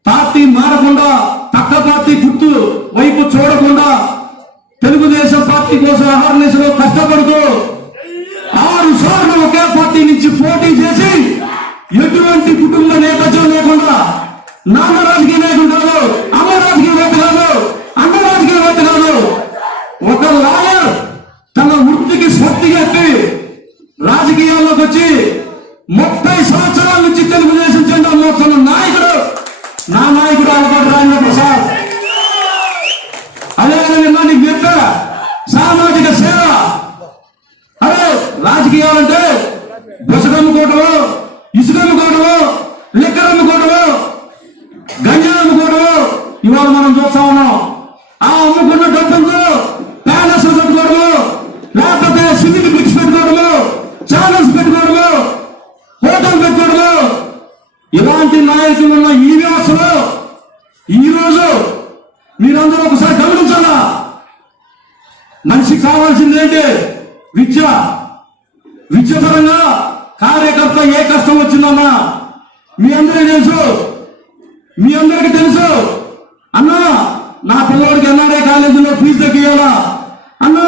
పార్టీ మారకుండా పక్క పార్టీ గుర్తు వైపు చూడకుండా తెలుగుదేశం పార్టీ కోసం అహర్నిశలో కష్టపడుతూ 6 సార్లు ఒకే పార్టీ నుంచి పోటీ చేసి ఎటువంటి కుటుంబ నేపథ్యం లేకుండా నాన్న రాజకీయ నాయకుడు కాదు, అమ్మ రాజకీయవేత్త కాదు, అన్న రాజకీయవేత్త కాదు, ఒక లాయర్ తన వృత్తికి స్వస్తి చెప్పి రాజకీయాల్లోకి వచ్చి 30 సంవత్సరాల నుంచి తెలుగుదేశం జెండా మోస్తున్న నాయకుడు నా నాయకుడు ఆలపాటి రాజేంద్ర ప్రసాద్. అదేవిధంగా నీకు చెప్పా సామాజిక సేవ. అదే రాజకీయాలంటే బుసగమ్ముకోవటము, ఇసుక అమ్ముకోవటము, లిక్కర్ అమ్ముకోవటము, గంజా అమ్ముకోవటము ఇవాళ మనం చూస్తా ఉన్నాం. ఆ అమ్ముకున్న డబ్బులతో ప్యాలెస్ పెట్టుకోవడము, లేకపోతే స్విమ్మింగ్ బ్రిక్స్ పెట్టుకోవడము, ఛానల్స్ పెట్టుకోవడము, హోటల్ పెట్టుకోవడము, ఇలాంటి నాయకులు ఉన్న ఈ వ్యవస్థలో ఈరోజు మీరందరూ ఒకసారి గమనించాలా. మనిషికి కావాల్సింది ఏంటి? విద్య. విద్యపరంగా కార్యకర్త ఏ కష్టం వచ్చిందన్నా మీ అందరికీ తెలుసు. అన్నా నా పిల్లవాడికి ఎన్ఆర్ఐ కాలేజీలో ఫీజు తగ్గియాలా అన్నా,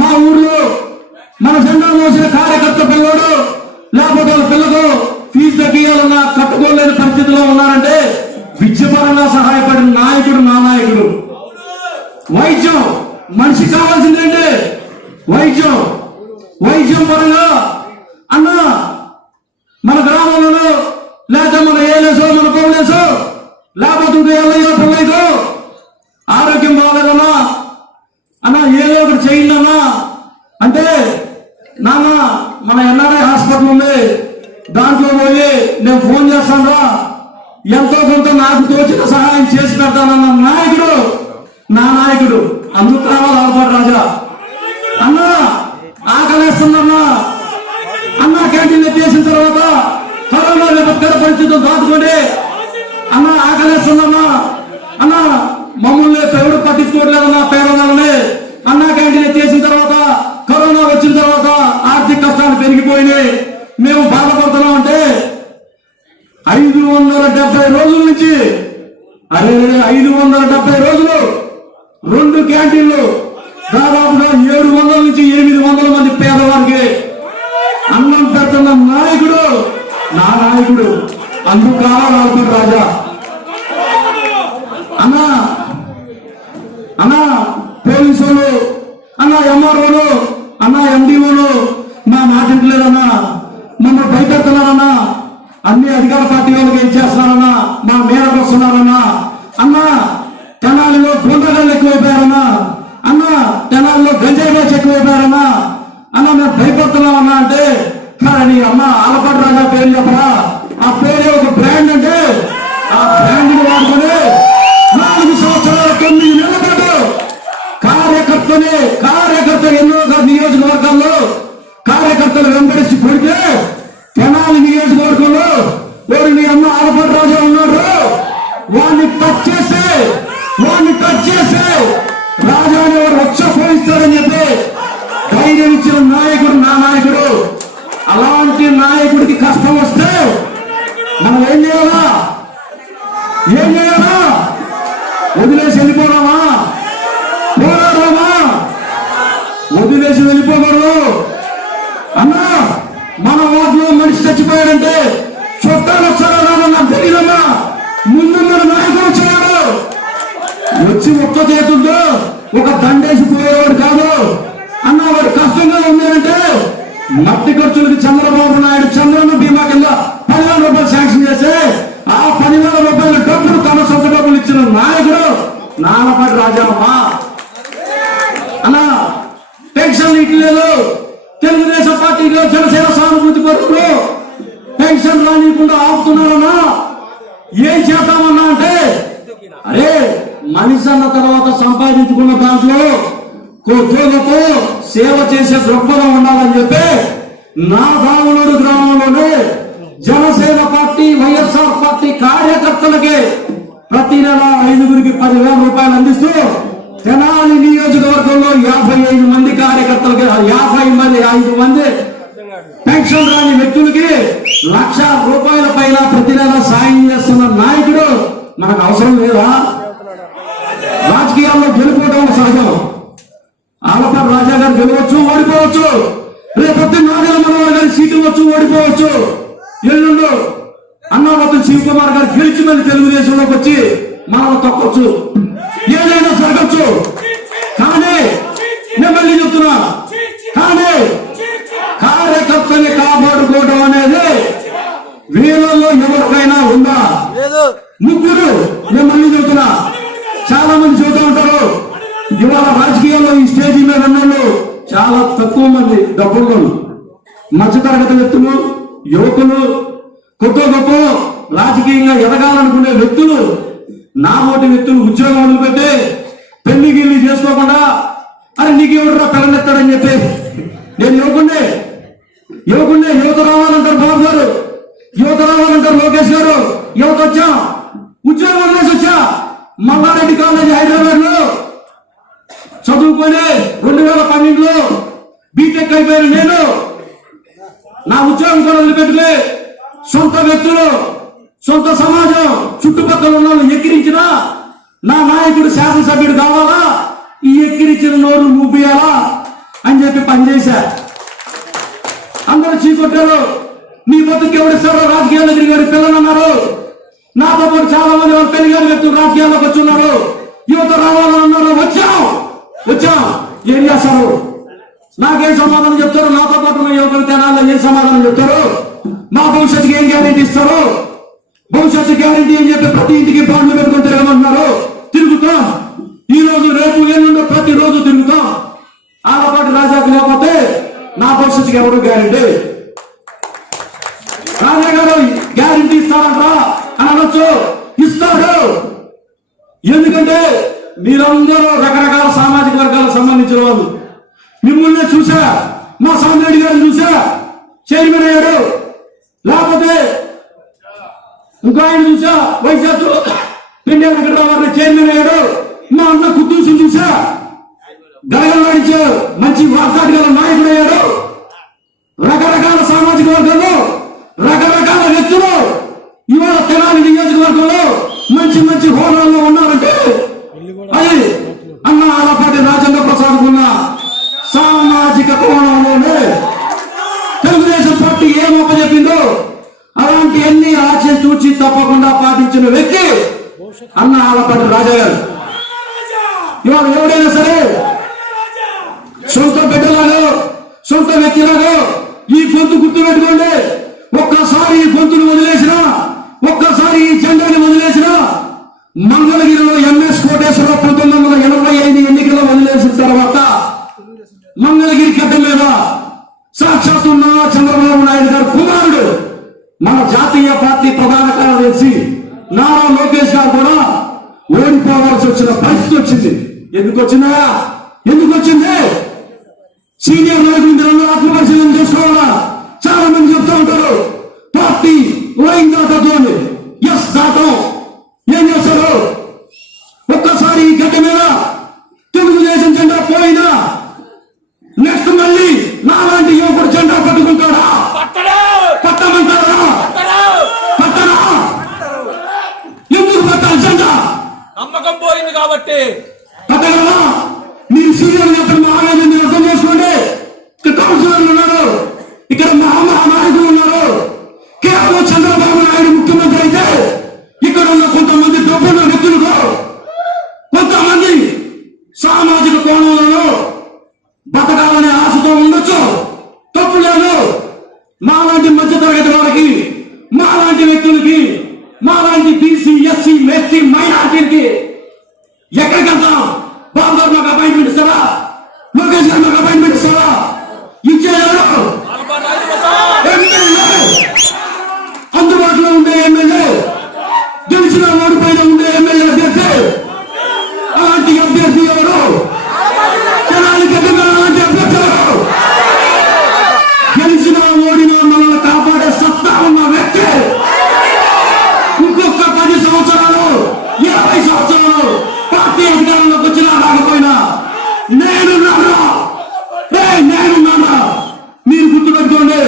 మా ఊర్లో మన జెండా మోసిన కార్యకర్త పిల్లవాడు లేకపోతే వాళ్ళ పిల్లకు ఫీజు తగ్గియాలన్నా కట్టుకోలేని పరిస్థితిలో ఉన్నారంటే విద్యపరంగా సహాయపడిన నాయకుడు నా నాయకుడు. వైద్యం, మనిషి కావాల్సిందంటే వైద్యం పరంగా అన్నా మన గ్రామంలో లేకపోతే మన ఏలేసో మన పౌలేసో లేకపోతే ఎల్లయ్యో పిల్లయ్యో ఆరోగ్యం బాగాలేదన్నా అన్నా ఏదో ఒకటి చేయండి అన్నా అంటే నాన్న మన ఎన్ఆర్ఐ హాస్పిటల్ ఉంది, దాంట్లో పోయి నేను ఫోన్ చేస్తాను, ఎంతో కొంత నాకు తోచిన సహాయం చేసి పెడతానన్న నాయకుడు నా నాయకుడు. అందుకు రావాలి ఆలపాటి రాజా. అన్నా ఆకలేస్తుందన్నా, అన్నా క్యాంటీన్ ఎత్తేసిన తర్వాత కరోనా విపత్కర పరిస్థితులు దాటుకోండి అన్నా, ఆకలేస్తుందన్నా అన్నా, మమ్మల్ని ఎవరు పట్టించుకోవట్లేదన్నా పేదవాళ్ళని. అన్నా క్యాంటీన్ ఎత్తేసిన తర్వాత కరోనా వచ్చిన తర్వాత ఆర్థిక కష్టాలు పెరిగిపోయినాయి, మేము బాధపడుతున్నాం అంటే 570 రోజుల నుంచి 570 రోజులు 2 క్యాంటీన్లు దాదాపుగా 700 నుంచి 800 మంది పేదవారికి అన్నం పెడుతున్న నాయకుడు నా నాయకుడు. అందుకు కావాలి ఆలపాటి రాజా. అన్నా పోలీసులు, అన్నా ఎంఆర్ఓలు, అన్నా ఎండిఓలు మా మాట్లాడలేదన్నా, మమ్మల్ని భయపెడుతున్నారన్నా, అన్ని అధికార పార్టీ వాళ్ళకి ఏం చేస్తున్నారన్నా, మా మేరకు వస్తున్నారన్నా, అన్నా తెనాలిలో గుంటగాళ్ళు ఎక్కువైపోయారన్నా, అన్నా తెనాలిలో గంజాయి బ్యాచ్ ఎక్కువైపోయారన్నా, అన్నా మేము భయపడుతున్నామన్నా అంటే కానీ అమ్మ ఆలపాటి రాజా పేరు చెప్పరా, ఆ పేరే ఒక బ్రాండ్ అంటే ఆ బ్రాండ్ వాడుకొని 4 సంవత్సరాల 9 నెలల పాటు కార్యకర్త ఎన్నో నియోజకవర్గాల్లో కార్యకర్తలు వెంబడిస్తూ కొడితే తెనాలి నియోజకవర్గంలో నీ అమ్మ ఆలపాటి రాజా ఉన్నాడు, వాడిని టచ్ చేసి రాజాని వాడు వచ్చ పోయిస్తారని చెప్పి ధైర్యం ఇచ్చిన నాయకుడు నా నాయకుడు. అలాంటి నాయకుడికి కష్టం వస్తే మనం ఏం చేయాలా? వదిలేసి వెళ్ళిపోదామా? పోరాడమా? వదిలేసి వెళ్ళిపోకూడదు అన్నా. మన వాటిలో మనిషి చచ్చిపోయాడంటే చుట్టాలు వచ్చారా నాకు తెలియదమ్మా, ముందు నాయకుడు వచ్చాడు, వచ్చి ఒక్క చేతుల్లో ఒక దండేసి పోయేవాడు కాదు అన్నా. వాడు కష్టంగా ఉంది అంటే మట్టి ఖర్చులకి చంద్రబాబు నాయుడు చంద్రన్న బీమా కింద 10,000 రూపాయలు శాంక్షన్ చేస్తే ఆ 10,000 రూపాయల డబ్బులు తన సొంత డబ్బులు ఇచ్చిన నాయకుడు ఆలపాటి రాజామ్మా. అన్నా పెన్షన్ ఇట్లేదు, తెలుగుదేశం పార్టీలో జనసేన సానుభూతి పరులు పెన్షన్ రానియకుండా ఆపుతున్నారన్నా. ఏం చేద్దామన్నా అంటే అరే మనిషి అన్న తర్వాత సంపాదించుకున్న దాంట్లో కొద్దిగతో సేవ చేసే దృక్పథం ఉండాలని చెప్పి నా దావులూరు గ్రామంలోనే జనసేన పార్టీ వైఎస్ఆర్ పార్టీ కార్యకర్తలకి ప్రతి నెల 5గురికి 10,000 రూపాయలు అందిస్తూ తెనాలి నియోజకవర్గంలో 55 మంది కార్యకర్తలకి 5 మంది పెన్షన్ రాని వ్యక్తులకి 1,00,000 రూపాయల పైన ప్రతి నెల సాయం చేస్తున్న నాయకుడు మనకు అవసరం లేదా? రాజకీయాల్లో గెలుపోవడం సహజం. ఆలపాటి రాజా గారు గెలవచ్చు, ఓడిపోవచ్చు, రేపొద్దు నాగల మనోహర్ గారి సీటు వచ్చు, ఓడిపోవచ్చు. ఎల్లుండు అన్నావతం శివకుమార్ గారు గెలిచి మళ్ళీ తెలుగుదేశంలోకి వచ్చి మనం తప్పొచ్చు, ఏదైనా జరగచ్చు. కానీ నేను మళ్ళీ చెప్తున్నా, కానీ కార్యకర్తని కాపాడుకోవడం అనేది వీళ్ళలో ఎవరికైనా ఉందా? ముగ్గురు. నేను మళ్ళీ చెబుతున్నా, చాలా మంది చెబుతూ ఉంటారు ఇవాళ రాజకీయాల్లో ఈ స్టేజీ మీద ఉన్నోళ్ళు చాలా తక్కువ మంది డబ్బులు. మధ్యతరగతి వ్యక్తులు, యువకులు, గొప్ప గొప్ప రాజకీయంగా ఎదగాలనుకునే వ్యక్తులు, నా ఓటి వ్యక్తులు ఉద్యోగం వదిలిపెట్టి పెళ్లి గిల్లి చేసుకోకుండా అరే నీకెవడరా పిల్లనెత్తాడని చెప్పి నేను యువత రావాలంటారు బాబు గారు, యువత రావాలంటారు లోకేష్ గారు. యువత వచ్చా, ఉద్యోగం వదిలేసి వచ్చా. మల్లారెడ్డి కాలేజ్ హైదరాబాద్ లో చదువుకొని 2012లో బీటెక్ అయిపోయాను నేను. నా ఉద్యోగం కూడా వదిలిపెట్టుకుని సొంత వ్యక్తులు, సొంత సమాజం, చుట్టుపక్కల ఉన్న వాళ్ళు ఎక్కిరించిన నా నాయకుడు శాసనసభ్యుడు కావాలా, ఈ ఎక్కిరించిన నోరు మూపియాలా అని చెప్పి పనిచేశా. అందరూ చీకొట్టారు. నీ బతుకు ఎవరిస్తారో రాజకీయాల్లో తిరిగారు పిల్లలు అన్నారు. నాతో పాటు చాలా మంది వాళ్ళు పెరిగారు వ్యక్తులు రాజకీయాల్లోకి వచ్చి ఉన్నారు. యువత రావాలని అన్నారు. వచ్చాం. ఏం చేస్తారు? నాకేం సమాధానం చెప్తారు? నాతో పాటు ఉన్న యువకులు తెనాల్లో ఏం సమాధానం చెప్తారు? మా భవిష్యత్తుకి ఏం గ్యారెంటీ ఇస్తారు? భవిష్యత్తు గ్యారెంటీ అని చెప్పి ప్రతి ఇంటికి బాండ్లు పెట్టుకుని తిరగమంటున్నారు. తిరుగుతాం. ఈ రోజు రేపు ఎల్లుండో ప్రతిరోజు తిరుగుతాం. ఆలపాటి రాజాకు లేకపోతే నా భవిష్యత్తుకి ఎవరు గ్యారెంటీ? రాజా గారు గ్యారెంటీ ఇస్తారంటా అని అనొచ్చు. ఇస్తాడు. ఎందుకంటే మీరందరూ రకరకాల సామాజిక వర్గాలకు సంబంధించిన వాళ్ళు. మిమ్మల్ని చూసా, మా సామిరెడ్డి గారిని చూసా చైర్మన్ అయ్యాడు. లేకపోతే ఇంకో ఆయన చూసా వైజాగ్ పిండి వెంకటరావు చైర్మన్ అయ్యాడు. మా అన్న కుద్దూసుని చూసా గలగలు నడిచే మంచి వార్తాగల నాయకుడు అయ్యాడు. రకరకాల సామాజిక వర్గాల్లో రకరకాల వ్యక్తులు ఇవాళ తెనాలి నియోజకవర్గంలో మంచి మంచి హోదాల్లో ఉన్నారంటే అది అన్న ఆలపాటి రాజేంద్ర ప్రసాద్ ఉన్న సామాజిక కోణంలోనే తెలుగుదేశం పార్టీ ఏం అప్పచెప్పిందో అలాంటి అన్ని ఆచి చూచి తప్పకుండా పాటించిన వ్యక్తి అన్న ఆలపాటి రాజా గారు. ఇవాళ ఎవడైనా సరే సొంత బిడ్డలాగో సొంత వ్యక్తిలాగో ఈ గొంతు గుర్తు పెట్టుకోండి. ఒక్కసారి ఈ గొంతును వదిలేసినా, ఒక్కసారి ఈ జెండాని వదిలేసినా, మంగళగిరిలో ఎంఎస్ కోటేశ్వరరావు 1985 ఎన్నికల్లో వదిలేసిన తర్వాత మంగళగిరి గడ్డ మీద సాక్షాత్తు చంద్రబాబు నాయుడు గారు కుమారుడు మన జాతీయ పార్టీ ప్రధాన కార్యదర్శి నారా లోకేష్ గారు కూడా ఓడిపోవాల్సి వచ్చిన పరిస్థితి వచ్చింది. ఎందుకు వచ్చింది? సీనియర్ నాయకులు ఆత్మపరిశీలన చేసుకోవాలా. చాలా మంది చెప్తూ ఉంటారు పార్టీ లైన్ దాటద్దు. ఎస్ దాటం. ఏం చేస్తారు? ఒక్కసారి ఈ గడ్డ మీద తెలుగుదేశం జెండా పోయినా నెక్స్ట్ మళ్ళీ నాలాంటి యువకుడు జెండా పట్టుకుంటాడా? పట్టమంటారా? పట్టరా? ఎందుకు పట్టాలి జెండా? నమ్మకం పోయింది కాబట్టి పట్టగలరా? మీరు సీనియర్ నేతలు ఆవేదన మీరు అర్థం చేసుకోండి. ఇక్కడ కౌన్సిలర్లు ఉన్నారు, ఇక్కడ మహానాయకులు ఉన్నారు. కేవలం చంద్రబాబు నాయుడు ముఖ్యమంత్రి అయితే ఇక్కడ ఉన్న కొంతమంది డబ్బున్న వ్యక్తులకు కొంతమంది సామాజిక కోణంలో బతకాలనే ఆశతో ఉండొచ్చు, తప్పు లేదు. మాలాంటి మధ్యతరగతి వారికి, మాలాంటి వ్యక్తులకి, మాలాంటి బీసీ ఎస్సీ ఎస్టీ మైనార్టీలకి ఎక్కడికి వెళ్తాం? బాబు గారు మాకు అపాయింట్మెంట్ ఇస్తారా? లోకేష్ గారు మాకు అపాయింట్మెంట్ ఇస్తారా? ఇచ్చేయారు. అందుబాటులో ఉండే ఎమ్మెల్యే, గెలిచిన ఓడిపోయిన ఉండే ఎమ్మెల్యే అభ్యర్థి, అలాంటి అభ్యర్థి ఎవరు? జనానికి అలాంటి అభ్యర్థి ఎవరు? గెలిచిన ఓడిన మనల్ని కాపాడే సత్తా ఉన్న వ్యక్తి ఇంకొక 10 సంవత్సరాలు 20 సంవత్సరాలు పార్టీ అధికారంలోకి వచ్చినా రాకపోయినా నేనున్నాను. మీరు గుర్తుపెట్టుకోండి.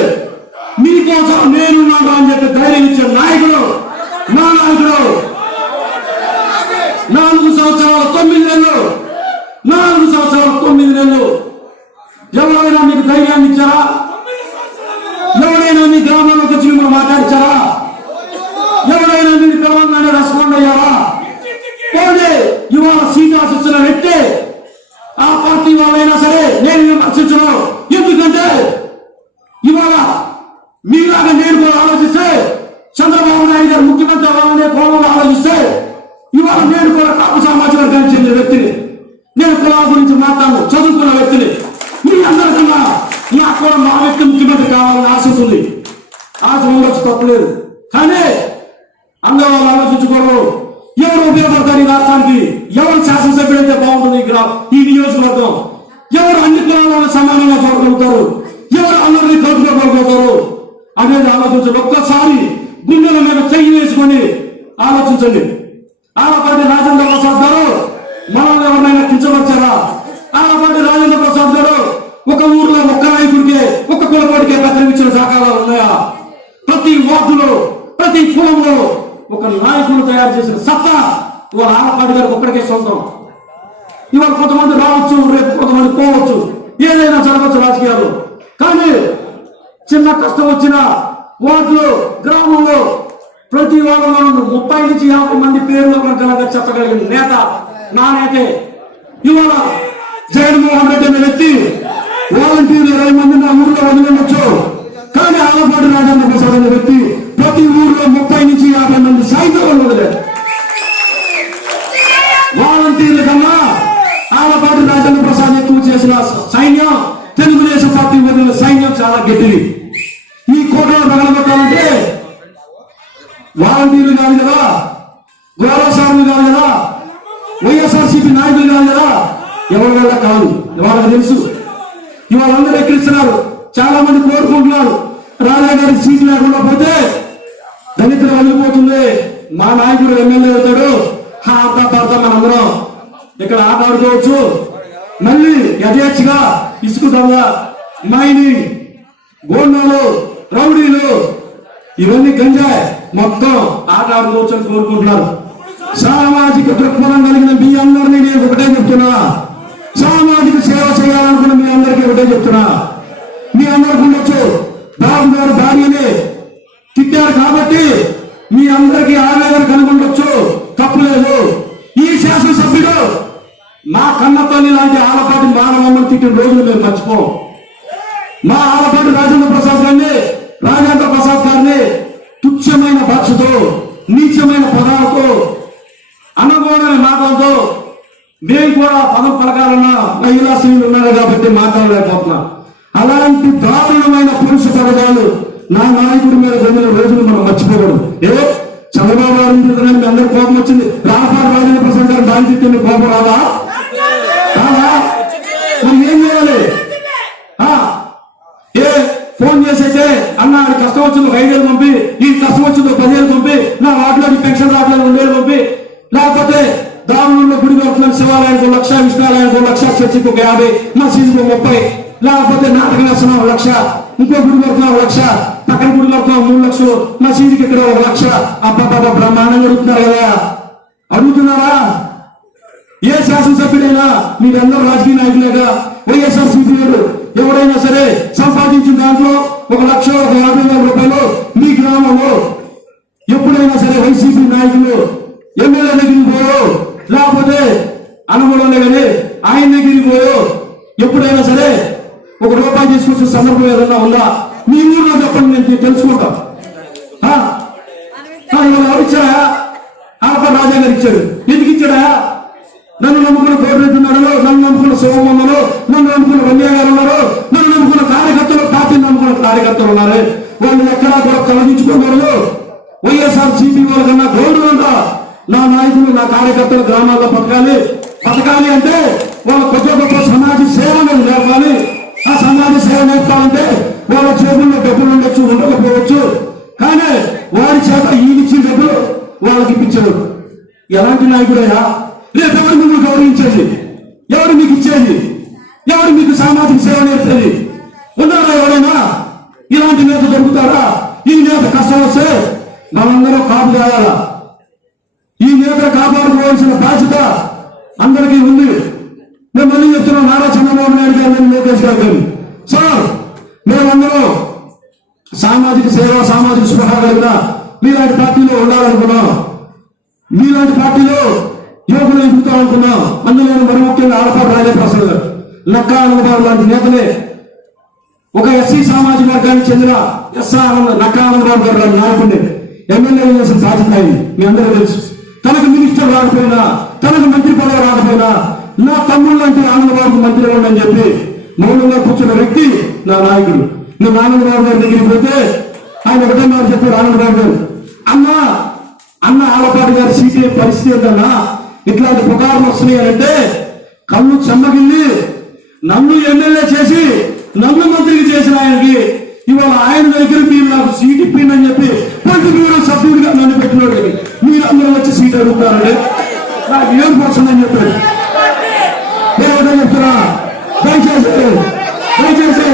మీకోసం నేనున్నాను అని చెప్పి ధైర్యం ఇచ్చే నాయకుడు నా నాయకుడు. 4 సంవత్సరాలు 9 నెలలు, 4 సంవత్సరాలు 9 నెలలు. ఎవరైనా మీకు ధైర్యాన్ని ఇచ్చారా? ఎవరైనా మీ గ్రామంలోకి వచ్చి మిమ్మల్ని మాట్లాడించారా? ఎవరైనా మీరు పిలవంగానే రెస్పాండ్ అయ్యారా? పోనీ ఇవాళ సీట్ ఆశిస్తున్న వ్యక్తి ఆ పార్టీ వాళ్ళైనా సరే నేను విమర్శించను. ఎందుకంటే ఇవాళ మీలాగా నేను కూడా ఆలోచిస్తే, చంద్రబాబు నాయుడు గారు ముఖ్యమంత్రి అవ్వాలనే కోణంలో ఆలోచిస్తే, ఇవాళ నేను కూడా కాపు సామాజిక వర్గానికి చెందిన వ్యక్తిని, నేను కులాల గురించి మాట్లాడను, చదువుకున్న వ్యక్తిని. మీ అందరికన్నా నా కూడా మా వ్యక్తి ముఖ్యమంత్రి కావాలని ఆశ ఉంటుంది. ఆశ ఉండొచ్చు, తప్పలేదు. కానీ అందరూ వాళ్ళు ఆలోచించుకోరు. ఎవరు ఉపయోగపడతారు ఈ రాష్ట్రానికి? ఎవరు శాసనసభ్యుడు అయితే బాగుంటుంది ఈ నియోజకవర్గం? ఎవరు అన్ని కులాలను సమానంగా చూడగలుగుతారు? ఎవరు అందరినీ కలుపుకోగలుగుతారు అనేది ఆలోచించండి. ఒక్కసారి గుండెల మీద చెయ్యి వేసుకొని ఆలోచించండి. ఆలపాటి రాజేంద్ర ప్రసాద్ గారు మనల్ని ఎవరినైనా కించవచ్చారా? ఆలపాటి రాజేంద్ర ప్రసాద్ గారు ఒక ఊర్లో ఒక్క నాయకుడికే, ఒక్క కులపోటికే బెదిరించిన దాఖలాలు ఉన్నాయా? ప్రతి వార్డులో, ప్రతి కులంలో ఒక నాయకుడు తయారు చేసిన సత్తా ఇవాళ ఆలపాటి గారికి ఒక్కడికే సొంతం. ఇవాళ కొంతమంది రావచ్చు, రేపు కొంతమంది పోవచ్చు, ఏదైనా జరగవచ్చు రాజకీయాలు. కానీ చిన్న కష్టం వచ్చిన వార్డులో, గ్రామంలో ప్రతి వాళ్ళలో 30 నుంచి 50 మంది పేర్లు గలగా చెప్పగలిగిన నేత నా నేతే. ఇవాళ జగన్మోహన్ రెడ్డి అనే వ్యక్తి వాలంటీర్లు 20 మంది నా ఊర్లో వదిలిండొచ్చు. కానీ ఆలపాటి రాజేంద్ర ప్రసాద్ అనే వ్యక్తి ప్రతి ఊర్లో 30 నుంచి 50 మంది సైతం వదిలేదు. వాలంటీర్ల కన్నా ఆలపాటి రాజేంద్ర ప్రసాద్ ఎక్కువ చేసిన సైన్యం తెలుగుదేశం పార్టీ వదిలిన సైన్యం చాలా గట్టిది. ఈ కోటలో పగలగొట్టాలంటే వాలంటీర్లు కాదు కదా, గౌరవసారులు కాదు కదా, వైఎస్ఆర్సీపీ నాయకులు కాదు కదా, ఎవరి వల్ల కాదు. వాళ్ళకి తెలుసు. ఇవాళ అందరూ ఎక్కిస్తున్నారు. చాలా మంది కోరుకుంటున్నారు రాజా గారికి సీట్ లేకుండా పోతే దళితులు వదిలిపోతుంది, మా నాయకుడు ఎమ్మెల్యే అవుతాడు, అంతా పడతాం మనందరం ఇక్కడ ఆట ఆడుకోవచ్చు. మళ్ళీ యథేచ్ఛగా ఇసుక దొంగ, మైనింగ్, గోండాలు, రౌడీలు, ఇవన్నీ గంజాయి మొత్తం ఆట ఆడుకోవచ్చు అని కోరుకుంటున్నారు. సామాజిక దృక్పథం కలిగిన మీ అందరినీ నేను ఒకటే చెప్తున్నా, సామాజిక సేవ చేయాలనుకున్న మీ అందరికీ ఒకటే చెప్తున్నా. మీ అందరికి ఉండొచ్చు, బాబు గారు భార్యని తిట్టారు కాబట్టి మీ అందరికీ ఆవేదన కనుగొండొచ్చు, తప్పులేదు. ఈ శాసనసభ్యుడు మా కన్నతల్లి లాంటి ఆలపాటి మానవమ్మని తిట్టిన రోజులు మేము మర్చిపోం. మా ఆలపాటి రాజేంద్ర ప్రసాద్ గారిని తుచ్చమైన భాషతో, నీచమైన పదాలతో, అనగోడని మాటలతో మేము కూడా పదం పలకాలన్న మహిళా స్త్రీలు ఉన్నారు కాబట్టి మాట్లాడలేకపోతున్నా. అలాంటి దారుణమైన పురుష పదజాలు నా నాయకుడి మీద పొందిన రోజులు మనం మర్చిపోకూడదు. చంద్రబాబు గారు మీ అందరికి కోపం వచ్చింది, రాపాటి రాజేంద్ర ప్రసాద్ గారు దాని తిట్టిన కోపం రాదా? మనం ఏం చేయాలి? ఫోన్ చేసైతే అన్న అది కష్టం వచ్చింది 5,000 పంపి, ఈ కష్టం వచ్చింది 10,000 పంపి, నా వాటిలోకి పెన్షన్ రావట్లేదు 2,000 పంపి, లేకపోతే దారుణంలో గుడి కడుతున్నాను, శివాలయానికి 1,00,000, విష్ణాలయానికి 1,00,000, చర్చికి 50, మసీదుకు 30, లేకపోతే నాటకం వేస్తున్నాం 1,00,000, ఇంకో గుడి కడుతున్నాం 1,00,000, పక్కన గుడి కడుతున్నాం 3 లక్షలు, మసీదుకి ఇక్కడ 1,00,000. అబ్బాబా బ్రహ్మాండంగా అడుగుతున్నారు కదా, అడుగుతున్నారా? ఏ శాసనసభ్యుడైనా మీరందరూ రాజకీయ నాయకులేగా, వైఎస్ఆర్సీపీ ఎవరైనా సరే సంపాదించిన దాంట్లో 1,00,000, 50,000 రూపాయలు మీ గ్రామంలో ఎప్పుడైనా సరే వైసీపీ నాయకులు ఎమ్మెల్యే దగ్గరికి పోయో, లేకపోతే అనుమూలంలో కానీ ఆయన దగ్గరికి పోయో ఎప్పుడైనా సరే 1 రూపాయి తీసుకొచ్చిన సందర్భం ఏదన్నా ఉందా? మీ ఊర్లో చెప్పండి, నేను తెలుసుకుంటాం. ఎవరు ఇచ్చారా? ఆలపాటి రాజా గారు ఇచ్చాడు. ఎందుకు ఇచ్చాడా? నన్ను నమ్ముకున్న కోటిరెడ్డి ఉన్నాడు, నన్ను నమ్ముకున్న శివమ్మలు, నన్ను నమ్ముకున్న రమ్య గారు ఉన్నారు, నన్ను నమ్ముకున్న కార్యకర్తలు, పార్టీని నమ్ముకున్న కార్యకర్తలు ఉన్నారు. వాళ్ళు ఎక్కడా కూడా తొలగించుకున్నారు. వైఎస్ఆర్సీపీ వాళ్ళ కన్నా గౌరవంగా నా నాయకులు, నా కార్యకర్తలు గ్రామాల్లో బతకాలి అంటే వాళ్ళ కొత్త గొప్ప సమాజ సేవను నేర్పాలి. ఆ సమాజ సేవ నేర్పాలంటే వాళ్ళ చేతుల్లో డబ్బులు ఉండొచ్చు, ఉండకపోవచ్చు, కానీ వారి చేత ఈయనిచ్చిన డబ్బులు వాళ్ళకి ఇప్పించారు. ఎలాంటి నాయకుడయ్యా? రేపు ఎవరు మిమ్మల్ని గౌరవించేది? ఎవరు మీకు ఇచ్చేది? ఎవరు మీకు సామాజిక సేవ నేర్పేది? ఉన్నారా ఎవరైనా? ఇలాంటి నేత దొరుకుతారా? ఈ నేత కష్టం వస్తే మనందరం కాపు కాయాలా? ఈ నేతను కాపాడుకోవాల్సిన బాధ్యత అందరికీ ఉంది. మేము మళ్ళీ చెప్తున్నాం, నారా చంద్రబాబు నాయుడు గారు, లోకేష్ గారు, సార్ మేమందరం సామాజిక సేవ, సామాజిక స్పృహ కలిగిన మీలాంటి పార్టీలో ఉండాలనుకున్నాం. మీలాంటి పార్టీలో యువకులు ఎదుగుతాం అనుకున్నాం. అందులో మరి ముఖ్యంగా ఆలపాటి రాజేంద్ర ప్రసాద్ గారు, నక్కా ఆనందబాబు లాంటి నేతలే ఒక ఎస్సీ సామాజిక వర్గానికి చెందిన నక్కా ఆనందబాబు గారు నాయకుడిని ఎమ్మెల్యే చేసిన బాధ్యత అయింది. మీ అందరూ తెలుసు. తనకు మినిస్టర్ రాకపోయినా, తనకు మంత్రి పదవి రాకపోయినా, నా తమ్ముళ్ళు అంటే ఆనందబాబు మంత్రి ఉండని చెప్పి మౌనంగా కూర్చున్న వ్యక్తి నా నాయకుడు. నేను ఆనందబాబు గారి దగ్గరికి పోతే ఆయన ఒకటే మాట చెప్పారు. ఆనందబాబు గారు, అన్న ఆలపాటి గారి సీట్ పరిస్థితి ఏంటన్నా, ఇట్లాంటి పుకార్లు వస్తున్నాయంటే కళ్ళు చెమ్మగిల్లి నన్ను ఎమ్మెల్యే చేసి నన్ను మంత్రికి చేసిన ఆయనకి ఇవాళ ఆయన దగ్గర మీరు నాకు సీట్ ఇప్పిందని చెప్పి పొలిటికల్ బ్యూరో సభ్యుడిగా నన్ను పెట్టినోడు మీరు అందరూ వచ్చి సీట్ అడుగుతారండి, నాకు ఏం వస్తుందని చెప్పాడు. ఏమిటో చెప్తున్నా, దయచేసి దయచేసి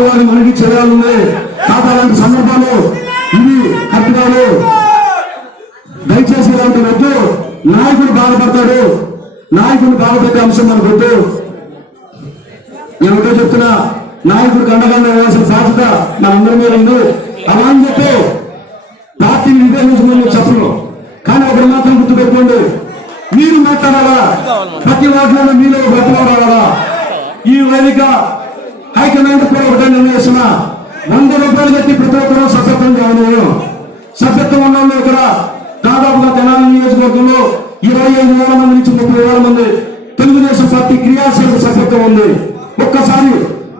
వాళ్ళని మనకి చర్యలు ఉన్నాయి. అలాంటి సందర్భాలు ఇవి కట్టుకోవాలి. దయచేసి ఇలాంటి వద్దు. నాయకుడు బాధపడతాడు, నాయకుడు బాధపెట్టే అంశం మనకు వద్దు. ఏమిటో చెప్తున్నా, నాయకుడు కండగండ వేయాల్సిన బాధ్యత మనందరి మీద ఉంది. అలా అని చెప్పి పార్టీని విభేదించమని చెప్పను, కానీ ఒకటి మాత్రం గుర్తుపెట్టుకోండి, మీరు మాట్లాడాలా, ప్రతి వాటిలో మీరు బ్రతకాలా. ఈ వేదిక హైకమాండ్ కూడా ఒకటే నిర్ణయిస్తున్నా, 100 రూపాయలు పెట్టి ప్రతి ఒక్కరూ సభ్యత్వం కావాలి. సభ్యత్వం ఉన్న ఇక్కడ దాదాపుగా తెనాలి నియోజకవర్గంలో 25,000 మంది నుంచి 30,000 మంది తెలుగుదేశం పార్టీ క్రియాశీలక సభ్యత్వం ఉంది. ఒక్కసారి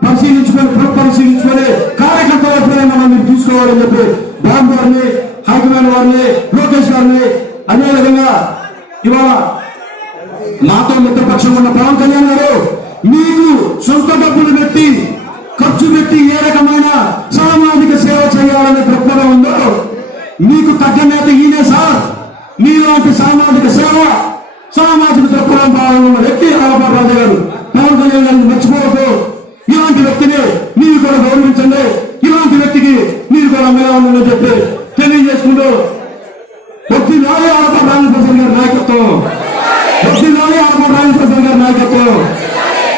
పరిశీలించుకొని కార్యకర్తల మనం మీరు తీసుకోవాలని చెప్పి బాబు గారిని, హైకమాండ్ వారిని, లోకేష్ గారిని, అదేవిధంగా ఇవాళ మాతో మిత్రపక్షం ఉన్న పవన్ కళ్యాణ్ గారు మీకు సొంత డబ్బులు పెట్టి ఖర్చు పెట్టి ఏ రకమైన సామాజిక సేవ చేయాలనే దృక్పథం ఉందో మీకు తగ్గ నేత ఈయనే సార్. మీలాంటి సామాజిక సేవ, సామాజిక దృక్పథం బాగున్న వ్యక్తి ఆలపాటి రాజా గారు. పవన్ కళ్యాణ్ గారిని మర్చిపోవద్దు. ఇలాంటి వ్యక్తిని మీరు కూడా గౌరవించండి, ఇలాంటి వ్యక్తికి మీరు కూడా మేళాలని చెప్పి తెలియజేసుకుంటూ వద్దినాలి ఆలపాటి రాజప్రసాద్ గారి నాయకత్వం, వద్దినాలి ఆలపాటి రాజప్రసాద్ గారి నాయకత్వం,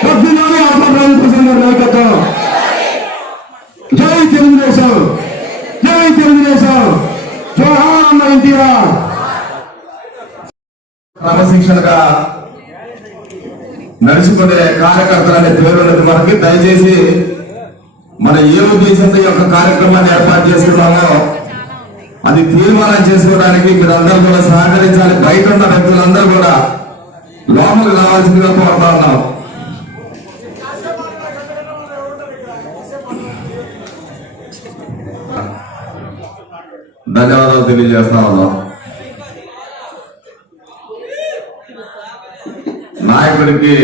వద్దినాలి ఆలపాటి రాజప్రసాద్ గారి నాయకత్వం. జై తెలుగుదేశం, జై తెలుగుదేశం, జోహార్ అన్న ఎన్టీఆర్. క్రమశిక్షణగా నడుచుకునే కార్యకర్తలనే పేరున్నది మనకి. దయచేసి మన ఏ ఉద్దేశంతో ఈ యొక్క కార్యక్రమాన్ని ఏర్పాటు చేసుకున్నామో అది తీర్మానం చేసుకోవడానికి మీరందరూ కూడా సహకరించాలి. బయట ఉన్న వ్యక్తులందరూ కూడా లోపలికి రావాల్సిందిగా కోరుతా ఉన్నాం. ధన్యవాదాలు తెలియజేస్తా ఉన్నాం. నాయకుడికి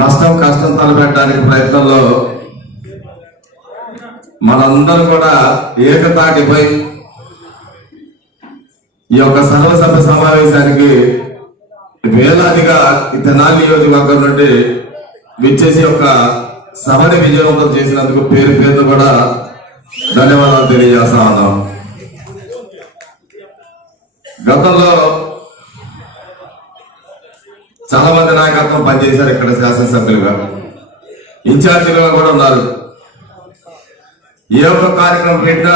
నష్టం కష్టం తలపెట్టడానికి ప్రయత్నంలో మనందరూ కూడా ఏకతాటిపై ఈ యొక్క సర్వసభ్య సమావేశానికి వేలాదిగా ఈ తెనాలి నియోజకవర్గం నుండి విచ్చేసి యొక్క సభని విజయవంతం చేసినందుకు పేరు పేరును కూడా ధన్యవాదాలు తెలియజేస్తా ఉన్నాం. గతంలో చాలా మంది నాయకత్వం పనిచేశారు ఇక్కడ, శాసనసభ్యులుగా, ఇన్ఛార్జీలుగా కూడా ఉన్నారు. ఏ ఒక్క కార్యక్రమం పెట్టినా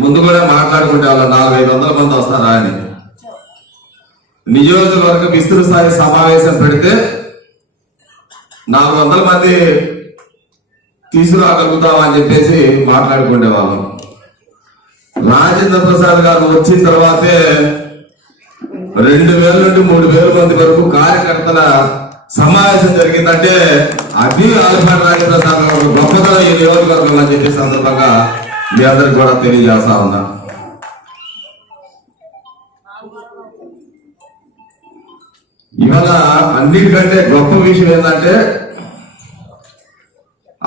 ముందు కూడా మాట్లాడుకుంటే వాళ్ళ 400-500 మంది వస్తారా అని. నియోజకవర్గ విస్తృత స్థాయి సమావేశం పెడితే 400 మంది తీసుకురాగలుగుతామని చెప్పేసి మాట్లాడుకునే వాళ్ళం. రాజేంద్ర ప్రసాద్ గారు వచ్చిన తర్వాతే 2,000 నుండి 3,000 మంది వరకు కార్యకర్తల సమావేశం జరిగిందంటే అది ఆలపాటి రాజప్రసాద్ గారు గొప్పతనం ఈ నియోజకవర్గం అని చెప్పే సందర్భంగా మీ అందరికి కూడా తెలియజేస్తా ఉన్నా. ఇవాళ అన్నిటికంటే గొప్ప విషయం ఏంటంటే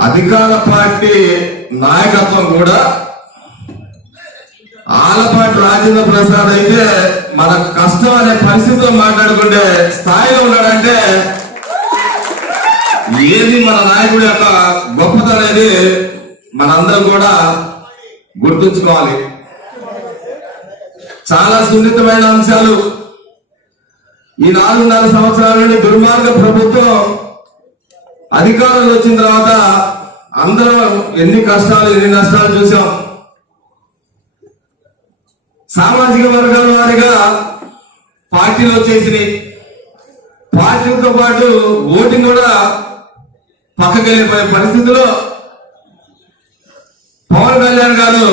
అధికార పార్టీ నాయకత్వం కూడా ఆలపాటి రాజేంద్ర ప్రసాద్ అయితే మన కష్టం అనే పరిస్థితిలో మాట్లాడుకుంటే స్థాయిలో ఉన్నాడంటే ఏది మన నాయకుడి యొక్క గొప్పతనం అనేది మనందరం కూడా గుర్తుంచుకోవాలి. చాలా సున్నితమైన అంశాలు ఈ 4.5 సంవత్సరాల నుండి దుర్మార్గ ప్రభుత్వం అధికారంలో వచ్చిన తర్వాత అందరం ఎన్ని కష్టాలు ఎన్ని నష్టాలు చూసాం. సామాజిక వర్గాల వారిగా పార్టీలో చేసినాయి. పార్టీ పార్టీతో పాటు ఓటింగ్ కూడా పక్కకి వెళ్ళిపోయే పరిస్థితిలో పవన్ కళ్యాణ్ గారు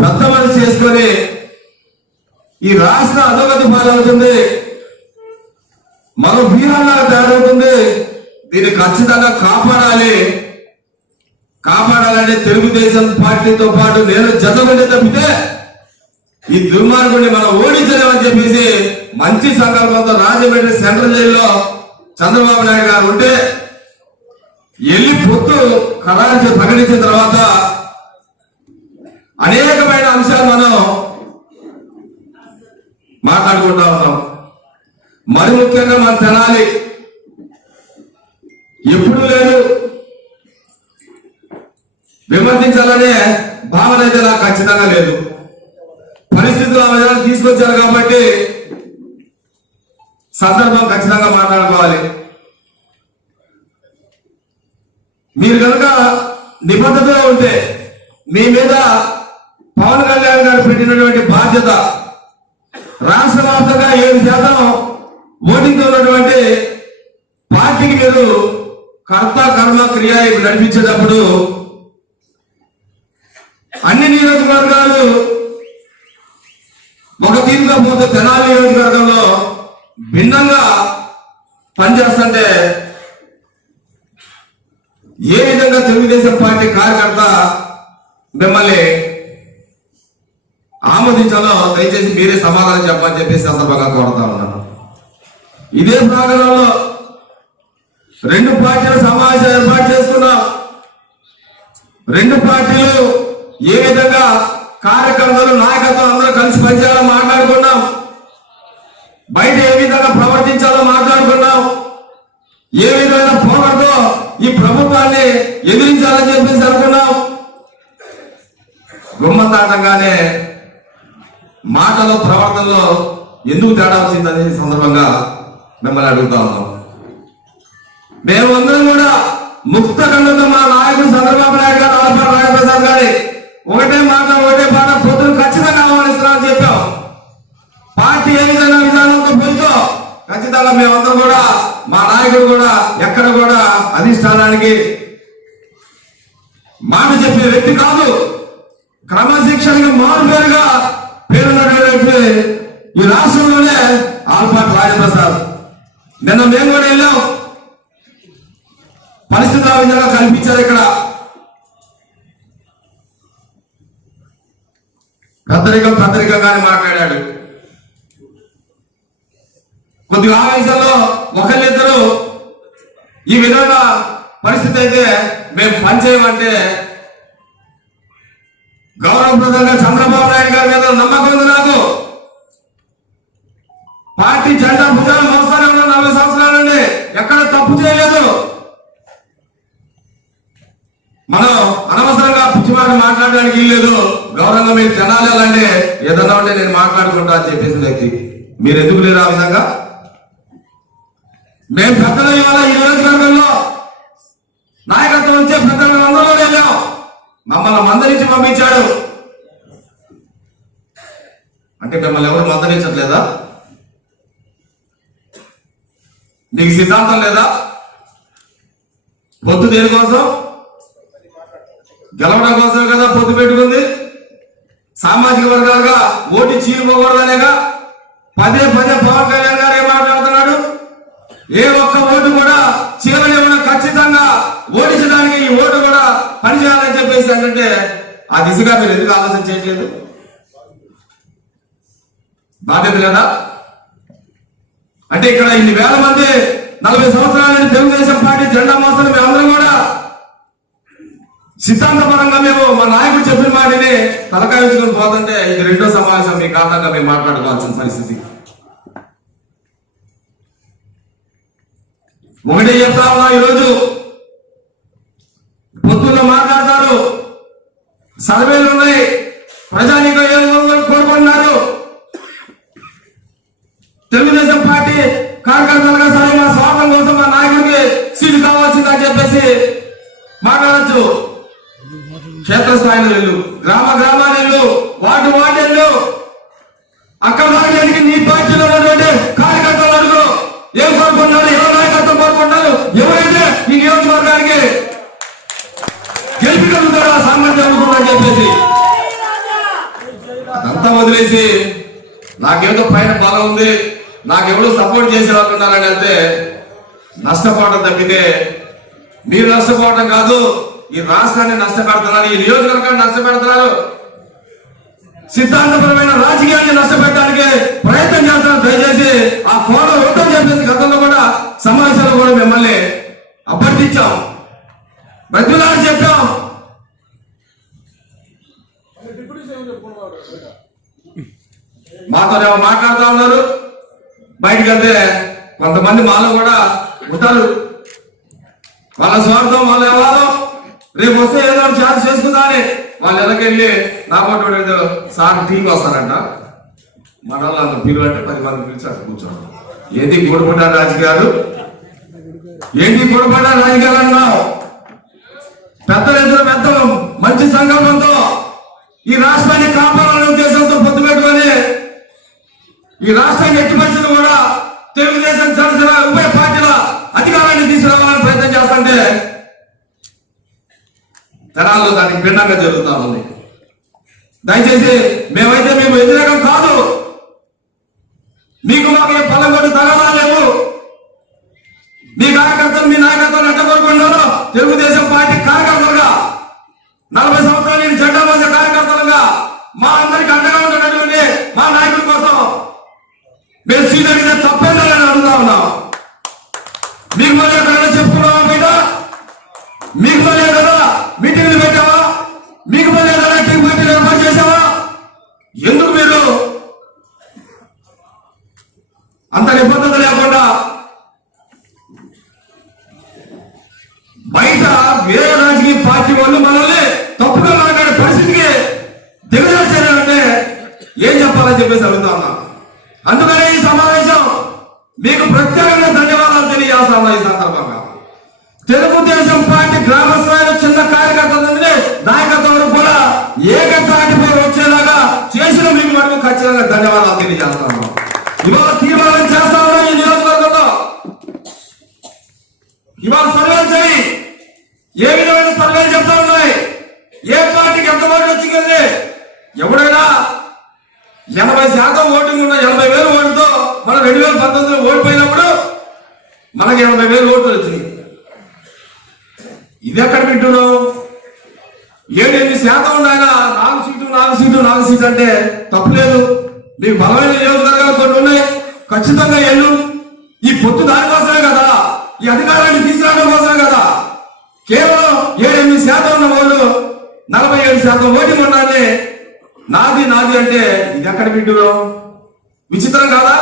పెద్ద మనసు చేసుకొని ఈ రాష్ట్ర అధోగతి పాలవుతుంది, మరో బీహార్లాగా తయారవుతుంది, దీన్ని ఖచ్చితంగా కాపాడాలంటే తెలుగుదేశం పార్టీతో పాటు నేను జతమంటే తప్పితే ఈ దుర్మార్గుడిని మనం ఓడించలేమని చెప్పేసి మంచి సంకల్పంతో రాజమండ్రి సెంట్రల్ జైల్లో చంద్రబాబు నాయుడు గారు ఉంటే ఎల్లి పొత్తు ఖరారు ప్రకటించిన తర్వాత అనేకమైన అంశాలు మనం మాట్లాడుకుంటా ఉన్నాం. మరి ముఖ్యంగా మన తెనాలి ఎప్పుడూ లేదు విమర్శించాలనే భావన అయితే నాకు ఖచ్చితంగా లేదు. పరిస్థితులు ఆ విధాలు తీసుకొచ్చారు కాబట్టి సందర్భం ఖచ్చితంగా మాట్లాడుకోవాలి. మీరు కనుక నిబద్ధతగా ఉంటే మీ మీద పవన్ కళ్యాణ్ గారు పెట్టినటువంటి బాధ్యత రాష్ట్ర వ్యాప్తంగా 7% ఓటింగ్ ఉన్నటువంటి పార్టీకి మీరు కర్త కర్మ క్రియ నడిపించేటప్పుడు అన్ని నియోజకవర్గాలు ఒక తీరుగా పోతే తెనాలి నియోజకవర్గంలో భిన్నంగా పనిచేస్తుంటే ఏ విధంగా తెలుగుదేశం పార్టీ కార్యకర్త మిమ్మల్ని ఆమోదించాలో దయచేసి మీరే సమాధానం చెప్పని చెప్పేసి సందర్భంగా కోరుతా ఉన్నాను. ఇదే ప్రాంగణంలో 2 పార్టీల సమావేశం ఏర్పాటు చేసుకున్నాం. 2 పార్టీలు ఏ విధంగా కార్యకర్తలు నాయకత్వం అందరూ కలిసి పనిచేయాలో మాట్లాడుకున్నాం. బయట ఏ విధంగా ప్రవర్తించాలో మాట్లాడుకున్నాం. ఏ విధమైన పోగొడుతో ఈ ప్రభుత్వాన్ని ఎదిరించాలని చెప్పేసి అనుకున్నాం. గుమ్మతాటంగానే మాటలో ప్రవర్తనలో ఎందుకు తేడా వచ్చిందని సందర్భంగా మిమ్మల్ని అడుగుతా ఉన్నాం. మేమందరం కూడా ముక్త కన్నుతో మా నాయకుడు చంద్రబాబు నాయుడు గారు ఆల్పాటి రాజప్రసాద్ గారి ఒకటే పాట పొద్దున ఖచ్చితంగా ఆహ్వానిస్తున్నామని చెప్పాం. పార్టీ ఏ విధంగా విధానంతో పోతుందో ఖచ్చితంగా మేమందరం కూడా మా నాయకుడు కూడా ఎక్కడ కూడా అధిష్టానానికి మాట చెప్పే వ్యక్తి కాదు. క్రమశిక్షణకి మారుపేరుగా పేరున్నటువంటి ఈ రాష్ట్రంలోనే ఆల్పాటి రాజప్రసాద్. నిన్న మేము కూడా వెళ్ళాం. పరిస్థితులు ఆ విధంగా కల్పించారు. ఇక్కడ పెద్దరికంగానే మాట్లాడాడు. కొద్దిగా ఆవేశంలో ఒకళ్ళిద్దరు ఈ విధంగా పరిస్థితి అయితే మేము పనిచేయమంటే గౌరవప్రదంగా చంద్రబాబు నాయుడు గారి మీద నమ్మకం ఉంది నాకు. పార్టీ జెండా భుజాలు మోస్తానే ఉన్న 40 సంవత్సరాల నుండి ఎక్కడ తప్పు చేయలేదు. మనం అనవసరంగా పిచ్చిమాట మాట్లాడడానికి లేదు. గౌరవంగా మీరు తినాలంటే ఏదన్నా ఉంటే నేను మాట్లాడుకుంటా అని చెప్పేసి వ్యక్తి మీరు ఎందుకు లేరు ఆ విధంగా? మేము పెద్దలు ఇవాళ ఈ నియోజకవర్గంలో నాయకత్వం వచ్చే పెద్దలు అందరూ వెళ్ళాం. మమ్మల్ని మందరించి పంపించాడు అంటే మిమ్మల్ని ఎవరు మందలించట్లేదా? నీకు సిద్ధాంతం లేదా? పొత్తు దేనికోసం? గెలవడం కోసమే కదా పొత్తు పెట్టుకుంది. సామాజిక వర్గాలుగా ఓటు చీలిపోకూడదనేగా పదే పవన్ కళ్యాణ్ గారు ఏం మాట్లాడుతున్నాడు? ఏ ఒక్క ఓటు కూడా చీలలేమన్నా ఖచ్చితంగా ఓడించడానికి ఈ ఓటు కూడా పనిచేయాలని చెప్పేసి అంటే ఆ దిశగా మీరు ఎందుకు ఆలోచన చేయట్లేదు? బాధ్యత లేదా? అంటే ఇక్కడ ఇన్ని వేల మంది 40 సంవత్సరాల నుండి తెలుగుదేశం పార్టీ జెండా మోస్తున్న మేమందరం కూడా సిద్ధాంతపరంగా మేము మా నాయకుడు చెప్పిన మాటని తలకాయించుకొని పోతుంటే ఇది 2వ సమావేశం మీ ఖాతాగా మేము మాట్లాడుకోవాల్సిన పరిస్థితి. ఒకటే చెప్తా ఉన్నా, ఈరోజు పొత్తుల్లో మాట్లాడతారు, సర్వేలు ఉన్నాయి, ప్రజానీకం ఏం కోరుకుంటున్నారు. తెలుగుదేశం పార్టీ కార్యకర్తలుగా సరే మా స్వార్థం కోసం మా నాయకుడికి సీటు కావాల్సిందని చెప్పేసి మాట్లాడచ్చు. క్షేత్రస్థాయిలో వెళ్ళు, గ్రామాలు వెళ్ళు, వార్డు వెళ్ళు, అక్కడ వాటికి నీ పార్టీలో ఉన్నటువంటి కార్యకర్తలు అడుగు. నాకేదో పైన బలం ఉంది, నాకెవడో సపోర్ట్ చేసే వాళ్ళు ఉన్నారని వెళ్తే నష్టపోవడం తప్పితే మీరు నష్టపోవడం కాదు, ఈ రాష్ట్రాన్ని నష్టపెడుతున్నారు, ఈ నియోజకవర్గాన్ని నష్టపెడుతున్నారు, సిద్ధాంతపరమైన రాజకీయాన్ని నష్టపెట్టడానికి ప్రయత్నం చేస్తున్నారు. దయచేసి ఆ కోణం వద్దని చెప్పేసి గతంలో కూడా సమావేశాలు కూడా మిమ్మల్ని అభ్యర్థించాం, బతిలాని చెప్పాం. మాతోనేమో మాట్లాడుతూ ఉన్నారు, బయటకు వెళ్తే కొంతమంది మాలో కూడా ఉంటారు, వాళ్ళ స్వార్థం, వాళ్ళ వ్యవహారం, రేపు వస్తే ఏదో ఛాన్స్ చేసుకుందా అని వాళ్ళు ఎలాగెళ్ళి నాపట్టు సార్ టీకి వస్తారంట, మన వాళ్ళు అంత పిలువ అంటే 10 మంది పిలిచారు కూర్చోండి. ఏంటి గూడపడ్డ రాజకీయాలు, ఏంటి గూడపడ్డ రాజకీయాలు అన్నావు? పెద్దలు మంచి సంకల్పంతో ఈ రాష్ట్రాన్ని కాపాడాలనే ఉద్దేశంతో పొత్తు పెట్టుకొని ఈ రాష్ట్రాన్ని ఎట్టి పరిస్థితులు కూడా తెలుగుదేశం, జనసేన ఉభయ పార్టీల అధికారాన్ని తీసుకురావాలని ప్రయత్నం చేస్తుంటే జనాల్లో దానికి భిన్నంగా జరుగుతా ఉంది. దయచేసి మేమైతే మేము వ్యతిరేకం కాదు, మీకు మాకు ఏ పల్లెగొడ్డు తగడా లేవు. మీ కార్యకర్తలు, మీ నాయకత్వాన్ని ఎట్ట కోరుకుంటున్నారో తెలుగుదేశం పార్టీ కార్యకర్తలుగా 40 సంవత్సరాలు నేను జెండా మోసే కార్యకర్తలుగా మా అందరికి అండగా ఉన్నటువంటి మా నాయకుల కోసం మేము సీట్ అడిగితే తప్పేదని అడుగుతా ఉన్నాం. మీకు మళ్ళీ ఎక్కడైనా చెప్పుకున్నావా బయట? మీకు మళ్ళీ కదా మీటింగ్లు పెట్టావా? మీకు మళ్ళీ ఏదైనా టీం మీటింగ్ ఏర్పాటు చేసావా? ఎందుకు మీరు అంత నిబద్ధత లేకుండా బయట వేరే రాజకీయ పార్టీ వాళ్ళు మనల్ని తప్పుగా మాట్లాడే పరిస్థితికి దిగజార్చారంటే ఏం చెప్పాలని చెప్పేసి అడుగుతా ఉన్నా. అందుకనే ఈ సమావేశం మీకు ప్రత్యేకంగా ధన్యవాదాలు తెలియజేస్తాను. ఈ సందర్భంగా తెలుగుదేశం పార్టీ గ్రామ స్థాయిలో చిన్న కార్యకర్తల నుండి నాయకత్వం వరకు కూడా ఏకతాటిపై వచ్చేలాగా చేసిన మీకు మనకు ఖచ్చితంగా ధన్యవాదాలు తెలియజేస్తాను. ఇవాళ తీర్మానం చేస్తా ఉన్నాం ఈ నియోజకవర్గంలో. ఇవాళ సర్వేలు చేయి, ఏ విధమైన సర్వేలు చెప్తా ఉన్నాయి, ఏ పార్టీకి ఎంత ఓటు వచ్చింది. ఎవడైనా 80% ఓటింగ్ ఉన్న 80,000 ఓటుతో మనం 2019లో ఓడిపోయినప్పుడు మనకి 80,000 ఓట్లు వచ్చినాయి. ఇది ఎక్కడ వింటున్నాం? 7-8% ఉన్నాయన 4 సీటు అంటే తప్పులేదు. మీకు బలమైన నియోజకవర్గాలు కొన్ని ఉన్నాయి, ఖచ్చితంగా ఎల్లు. ఈ పొత్తు దానికోసమే కదా, ఈ అధికారాన్ని తీసుకురావడం కోసమే కదా. కేవలం 7-8% ఉన్న వాళ్ళు 47% ఓటింగ్ ఉన్నాన్ని నాది అంటే ఇది ఎక్కడ వింటున్నాం? విచిత్రం కాదా?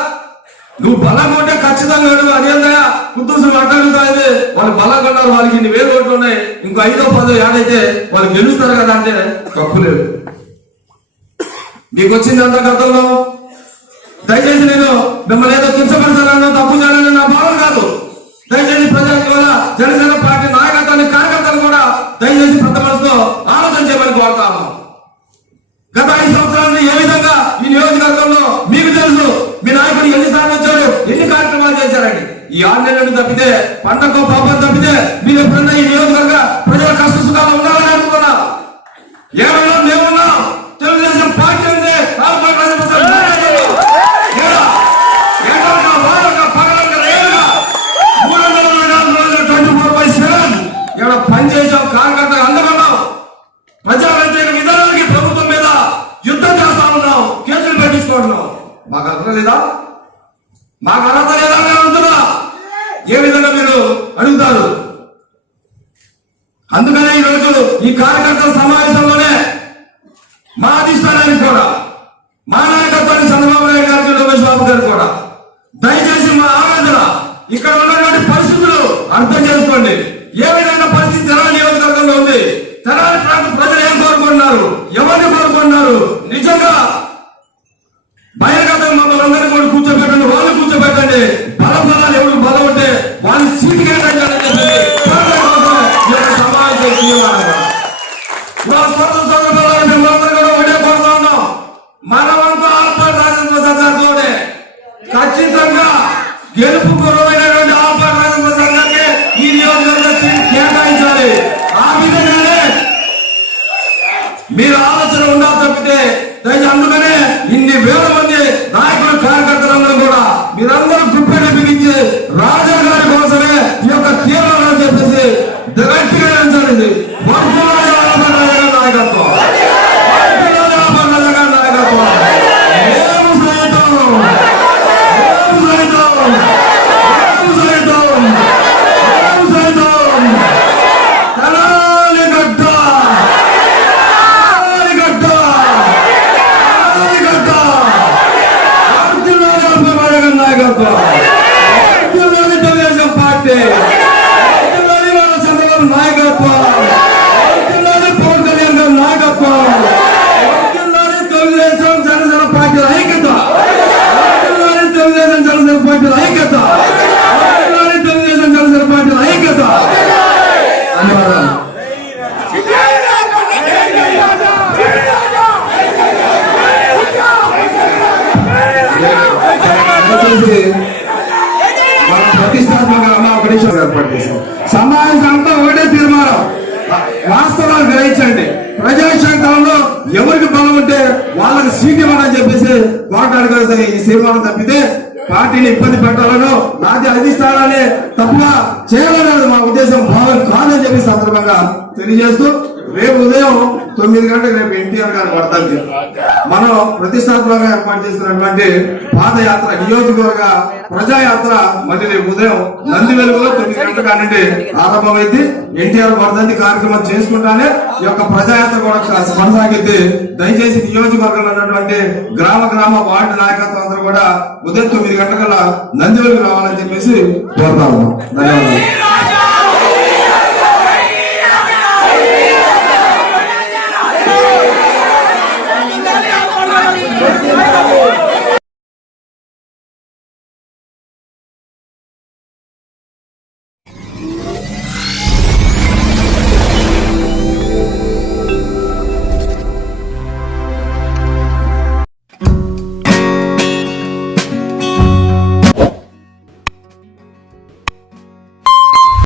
నువ్వు బలంగా ఉంటే ఖచ్చితంగా అదేందా కుద్దూసులు మాట్లాడుతుంది, వాళ్ళు బలంగా ఉన్నారు, వాళ్ళకి 1,000 ఓట్లు ఉన్నాయి, ఇంకో 5-10 ఏడైతే వాళ్ళు గెలుస్తారు కదా అంటే తప్పులేదు. మీకు వచ్చింది అంత గతంలో. దయచేసి నేను మిమ్మల్ని ఏదో కించపడతానన్నా తప్పు చేయాలని నా భావన కాదు. దయచేసి ప్రజలకు కూడా జనసేన పార్టీ నాయకత్వాన్ని, కార్యకర్తలు కూడా దయచేసి పెద్ద మనసుతో ఆలోచన చేయమని కోరుతాను. గత 5 సంవత్సరాలు ఏ విధంగా ఈ నియోజకవర్గంలో మీకు తెలుసు, మీ నాయకుడు ఎన్నిసార్లు వచ్చారు, ఎన్ని కార్యక్రమాలు చేశారండి. ఈ 6 నెలలు తప్పితే, పండగ పాపం తప్పితే మీరు ఎప్పుడన్నా ఈ నియోజకవర్గ ప్రజల కష్ట సుఖాలు ఉండాలని అనుకున్నా? ఏమైనా మేమున్నాం. తెలుగుదేశం పార్టీ ఉంది, పనిచేసాం, కార్యకర్తలు అందుకున్నాం, ప్రజా వ్యతిరేక విధానానికి ప్రభుత్వం మీద యుద్ధం చేస్తా ఉన్నాం, కేసులు పెట్టించుకుంటున్నాం. మాకు అర్థం లేదా? మాకు అర్హత లేదా అని అడుగుతున్నా. ఏ విధంగా మీరు అడుగుతారు? అందుకనే ఈరోజు ఈ కార్యకర్తల సమావేశంలోనే మా అధిష్టానానికి కూడా, మా నాయకత్వాన్ని చంద్రబాబు నాయుడు గారికి, లోకేష్ బాబు గారికి కూడా దయచేసి మా ఆవేదన, ఇక్కడ ఉన్నటువంటి పరిస్థితులు అర్థం చేసుకోండి. ఏ విధంగా పరిస్థితి తెనాలి నియోజకవర్గంలో ఉంది, తెనాలి ప్రాంత ప్రజలు ఏం కోరుకుంటున్నారు, ఎవరిని కోరుకుంటున్నారు, నిజంగా బహిర్గతం మమ్మల్ని అందరినీ కూడా కూర్చోబెట్టండి, వాళ్ళు కూర్చోబెట్టండి. బలాలు ఎవరు బలం ఉంటే వాళ్ళు సీటు కేటాయించాలని చెప్పి మనమంతా ఆల్పాటి రాజేంద్ర ప్రసాద్ గారితోనే ఖచ్చితంగా గెలుపు గురమైనటువంటి ఆల్పాటి రాజేంద్ర ప్రసాద్ గారికి ఈ నియోజకవర్గ సీట్ కేటాయించాలి. ఆ విధంగానే మీరు ఆలోచన ఉండాలి తప్పితే అందుకనే ఇన్ని వేల మంది నాయకులు సందర్భంగా ఒక నిమిషం ఏర్పాటు చేశాం. సమాజం అంతా ఒకటే తీర్మానం, వాస్తవాలు గ్రహించండి. ప్రజాక్షేత్రంలో ఎవరికి బలం ఉంటే వాళ్ళకి సీట్ ఇవ్వాలని చెప్పేసి మాట్లాడుకోవాల్సిన ఈ తీర్మానం తప్పితే పార్టీని ఇబ్బంది పెట్టాలను రాజ్య అధిష్టానాన్ని తప్పుగా చేయాలనేది మా ఉద్దేశం, భావం కాదని చెప్పి సందర్భంగా తెలియజేస్తూ రేపు ఉదయం 9 గంటలకు రేపు ఎన్టీఆర్ గారి వర్ధంతి మనం ప్రతిష్టాత్మకంగా ఏర్పాటు చేస్తున్నటువంటి పాదయాత్ర, నియోజకవర్గ ప్రజాయాత్ర మళ్ళీ రేపు ఉదయం నందివెలుగులో 9 గంటల కానిండి ఆరంభమైంది. ఎన్టీఆర్ వర్ధంతి కార్యక్రమం చేసుకుంటానే ఈ యొక్క ప్రజాయాత్ర కూడా కొనసాగిద్ది. దయచేసి నియోజకవర్గంలో ఉన్నటువంటి గ్రామ వార్డు నాయకత్వం అందరూ కూడా ఉదయం 9 గంటల నందివెలుగు రావాలని చెప్పేసి కోరుతా ఉన్నాం. ధన్యవాదాలు.